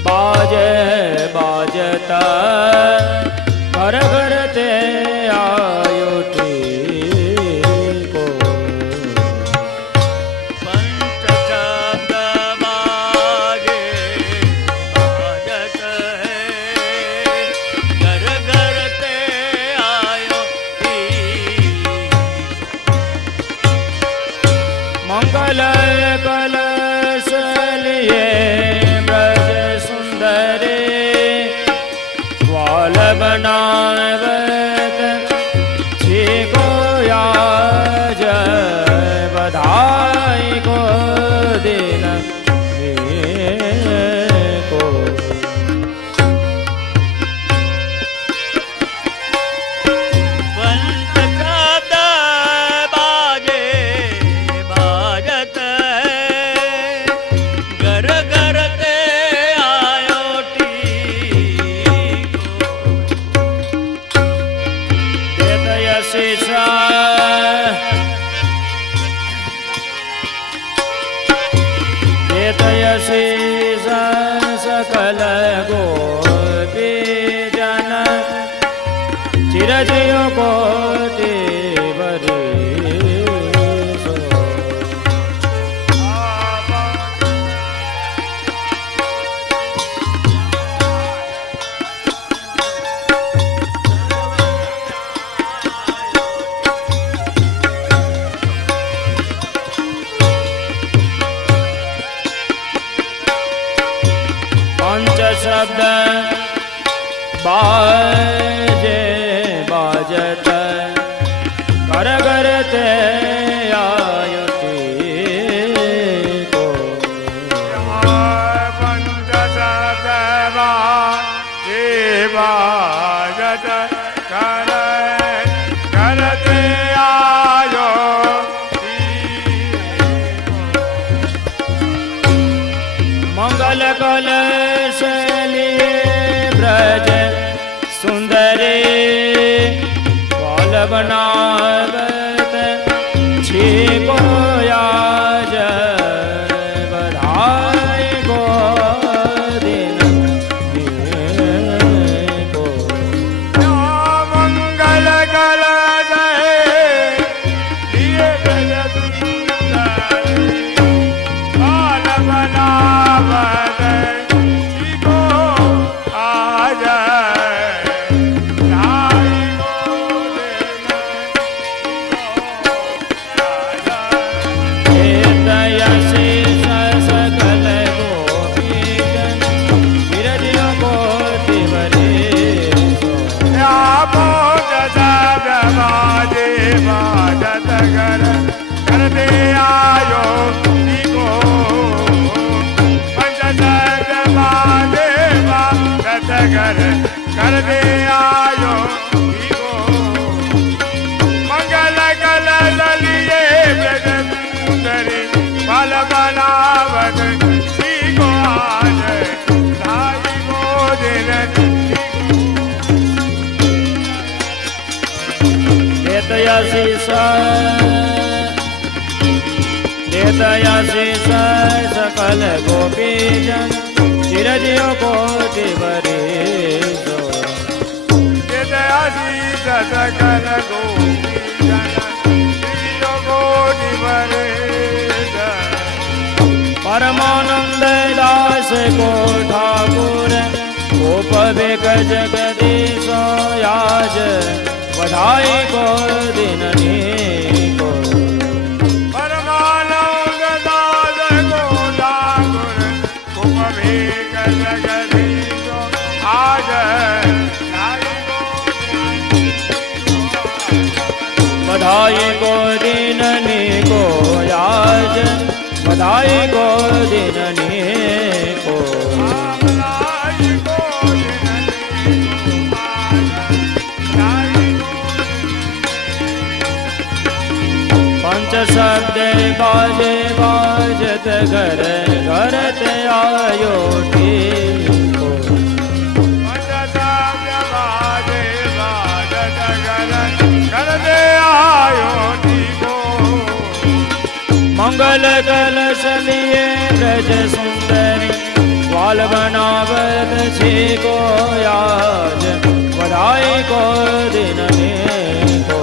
बाजे बाजता घर घर ते आयो को पंच शब्द बाजे बाजत મંગલ કલશ લીએ બ્રજ સુંદરે ગ્વાલ બનાવત છે ગોયા જય બધાઈ કો દિન કો વંત કદ બાજે બાજત ઘર ઘર તે આયો દેતયશીષ સકલ ગોપી જન ચિરજીવ કોટી વરીસો પંચ શબ્દ બાજે બાજત ઘર ઘર તે આયતી કો મંગલ કલશ લીએ બ્રજ સુંદરે ગ્વાલ બનાવત છે ગોયા જય બધાઈ ગો દિન કો દેતયશીષ સકલ ગોપી જન ચિરજીવ કોટી વરીસો कर दे आयो मंगल कल लिए ब्रज सुंदरी फल बनावत श्री को आज साई को दिन દેતયશીષ સકલ ગોપી જન ચિરજીવ કોટી વરીસો सकल गोपी जन कोटि वरे પરમાનંદ દાસ કો ઠાકુર ગોપ વેગ જગદીશો યાજ વધાઈ કો દિનની કો परमानंद दास को ठाकुर उपवेक जगदीशो आज બધાઈ કો દિનની કો યાજ બધાઈ કો દિનની કો પંચ શબ્દ બાજે બાજત ઘર ઘર તે આયો ઠીકો મંગલ કલશ લીએ બ્રજ સુંદરી ગ્વાલ બનાવત છે ગોયાજ વધાઈ કો દિનને કો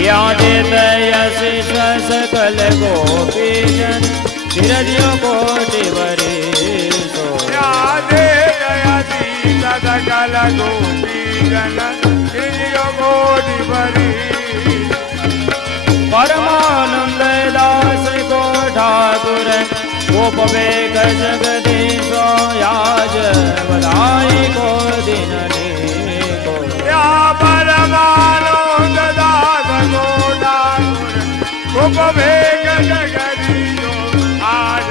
યા દેતયશીષ સકલ ગોપી જન ચિરજીવ કોટી વરીસો ગોપી જન ઇન્દ્રિયો ગોદી ભરી પરમાનંદ દાસ કો ઠાકુર ગોપ વેગ જગદીશો યાજ બધાઈ કો દિન કો યા પરમાનો દાસ ગોડાગુર ગોપ વેગ જગદીશો આજ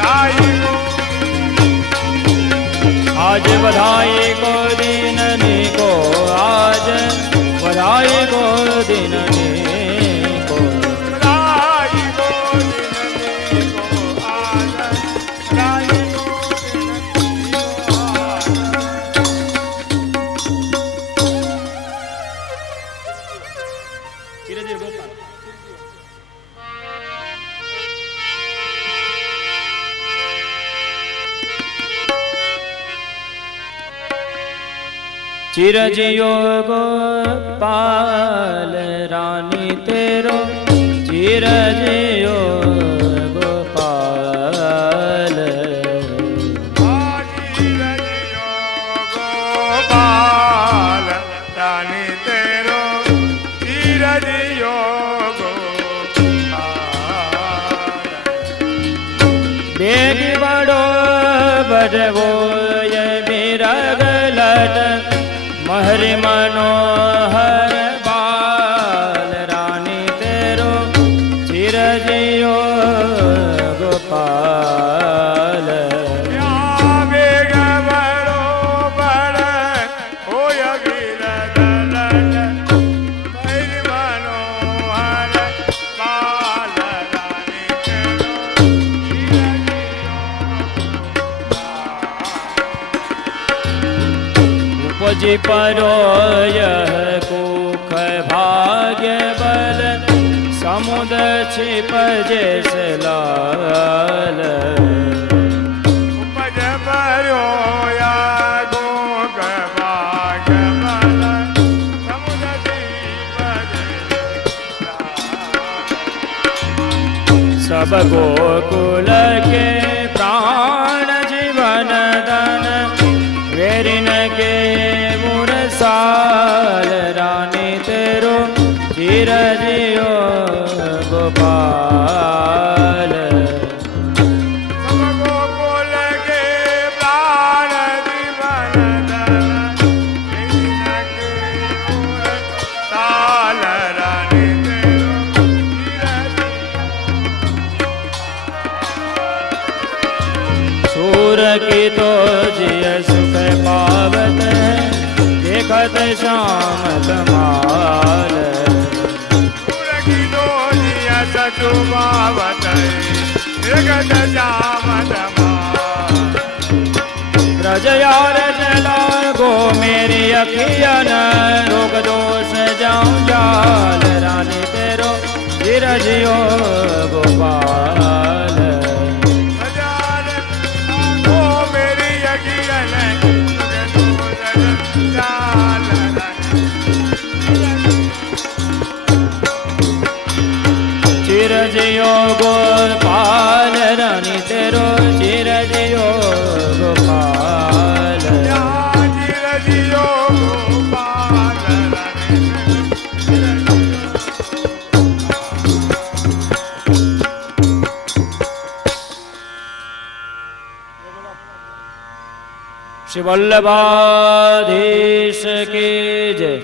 રાઈ ગો आज बधाई को दिन को आज बधाई को दिन को રાઈ ગો દિન કો આજ રાઈ ગો દિન કો આજ चिरजियो गोपाल रानी तेरो चिरजियो गोपाल ગોપાલ રાની તેરો ધીરજિયો ગોપાલ बेग बड़ो बड़वो ये बिरग लट महरि मनोहर बाल रानी तेरो चिरजियो गोपाल યા વેગ બળો બળ હોય ગિરગલટ મૈર મનોહર બાલ રાની તેરો उपजी परो यह कुख भाग्य बल समुद्र छिप जैसे लाल ઉપજ ભર્યો યા ગોગ ભાગ્યમલ સમુદ્રથી પજે सब गोकुल के प्राण जीवन धन वेरिन के मुरसाल रानी तेरो चिरजियो गोपाल સબ ગોકુલ કે પ્રાણ જીવન ધન વિન કે મૂળ તાલ રાની તેરો सूर की तो जिय सुख पावत है देखत श्याम कमाल પૂરકી ડોલિયા સચુ બાવત જગત જામત रजयार जला गो मेरी अखियन रोग दोष जाऊं जाल रानी तेरो चिरजियो गोपाल હજાર ઓ મેરી અગિયન ચાલ चिरजियो गोपाल रानी तेरो चिरजियो गोपाल ચિરજીઓ ગોપાલ श्री वल्लभाधीश की जय।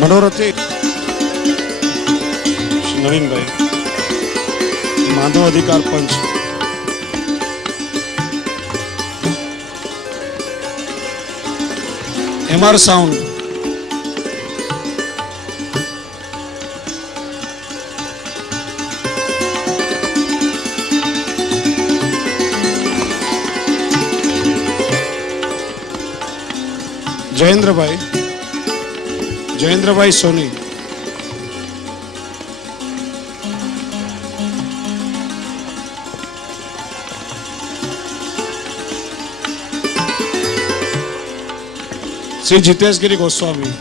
મનોરથી શ્રી નવીનભાઈ, માનવ અધિકાર પંચ, MR સાઉન્ડ, જયેન્દ્રભાઈ સોની, શ્રી જીતેશગીરી ગોસ્વામી,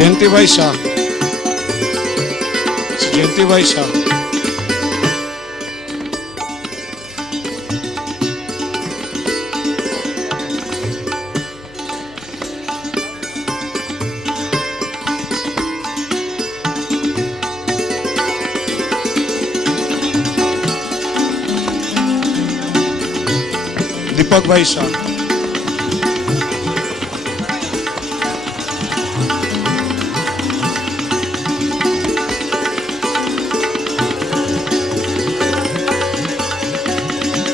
જયંતિભાઈ શાહ, જયંતિભાઈ શાહ, દીપકભાઈ શાહ,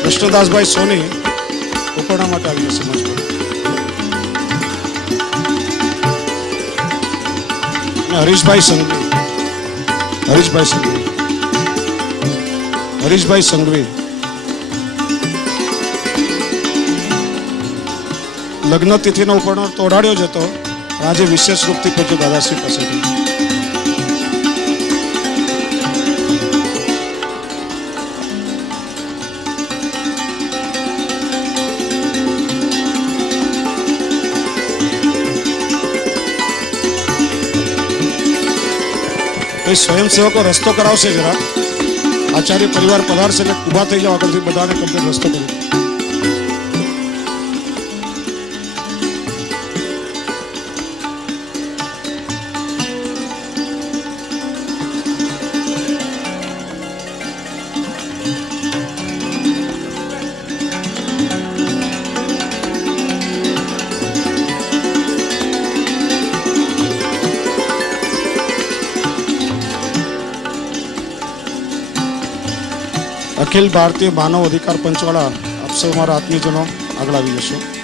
કૃષ્ણદાસભાઈ સોની ઉપરણા માટે આવીએ સમાજ પર, અને હરીશભાઈ સંઘવી, હરીશભાઈ સંઘવી લગ્ન તિથિનો ઉપરણો તોડાડ્યો જ હતો, આજે વિશેષ રૂપથી પૂજ્ય દાદાશ્રી પાસેથી સ્વયંસેવકો રસ્તો કરાવશે જરા, આચાર્ય પરિવાર પધારશે એટલે ઊભા થઈ જાવ આગળથી, બધાને કમ્પ્લીટ રસ્તો કરી. અખિલ ભારતીય માનવ અધિકાર પંચવાળા આપ સૌ મારા આત્મીયજનો આગળ આવી જશો.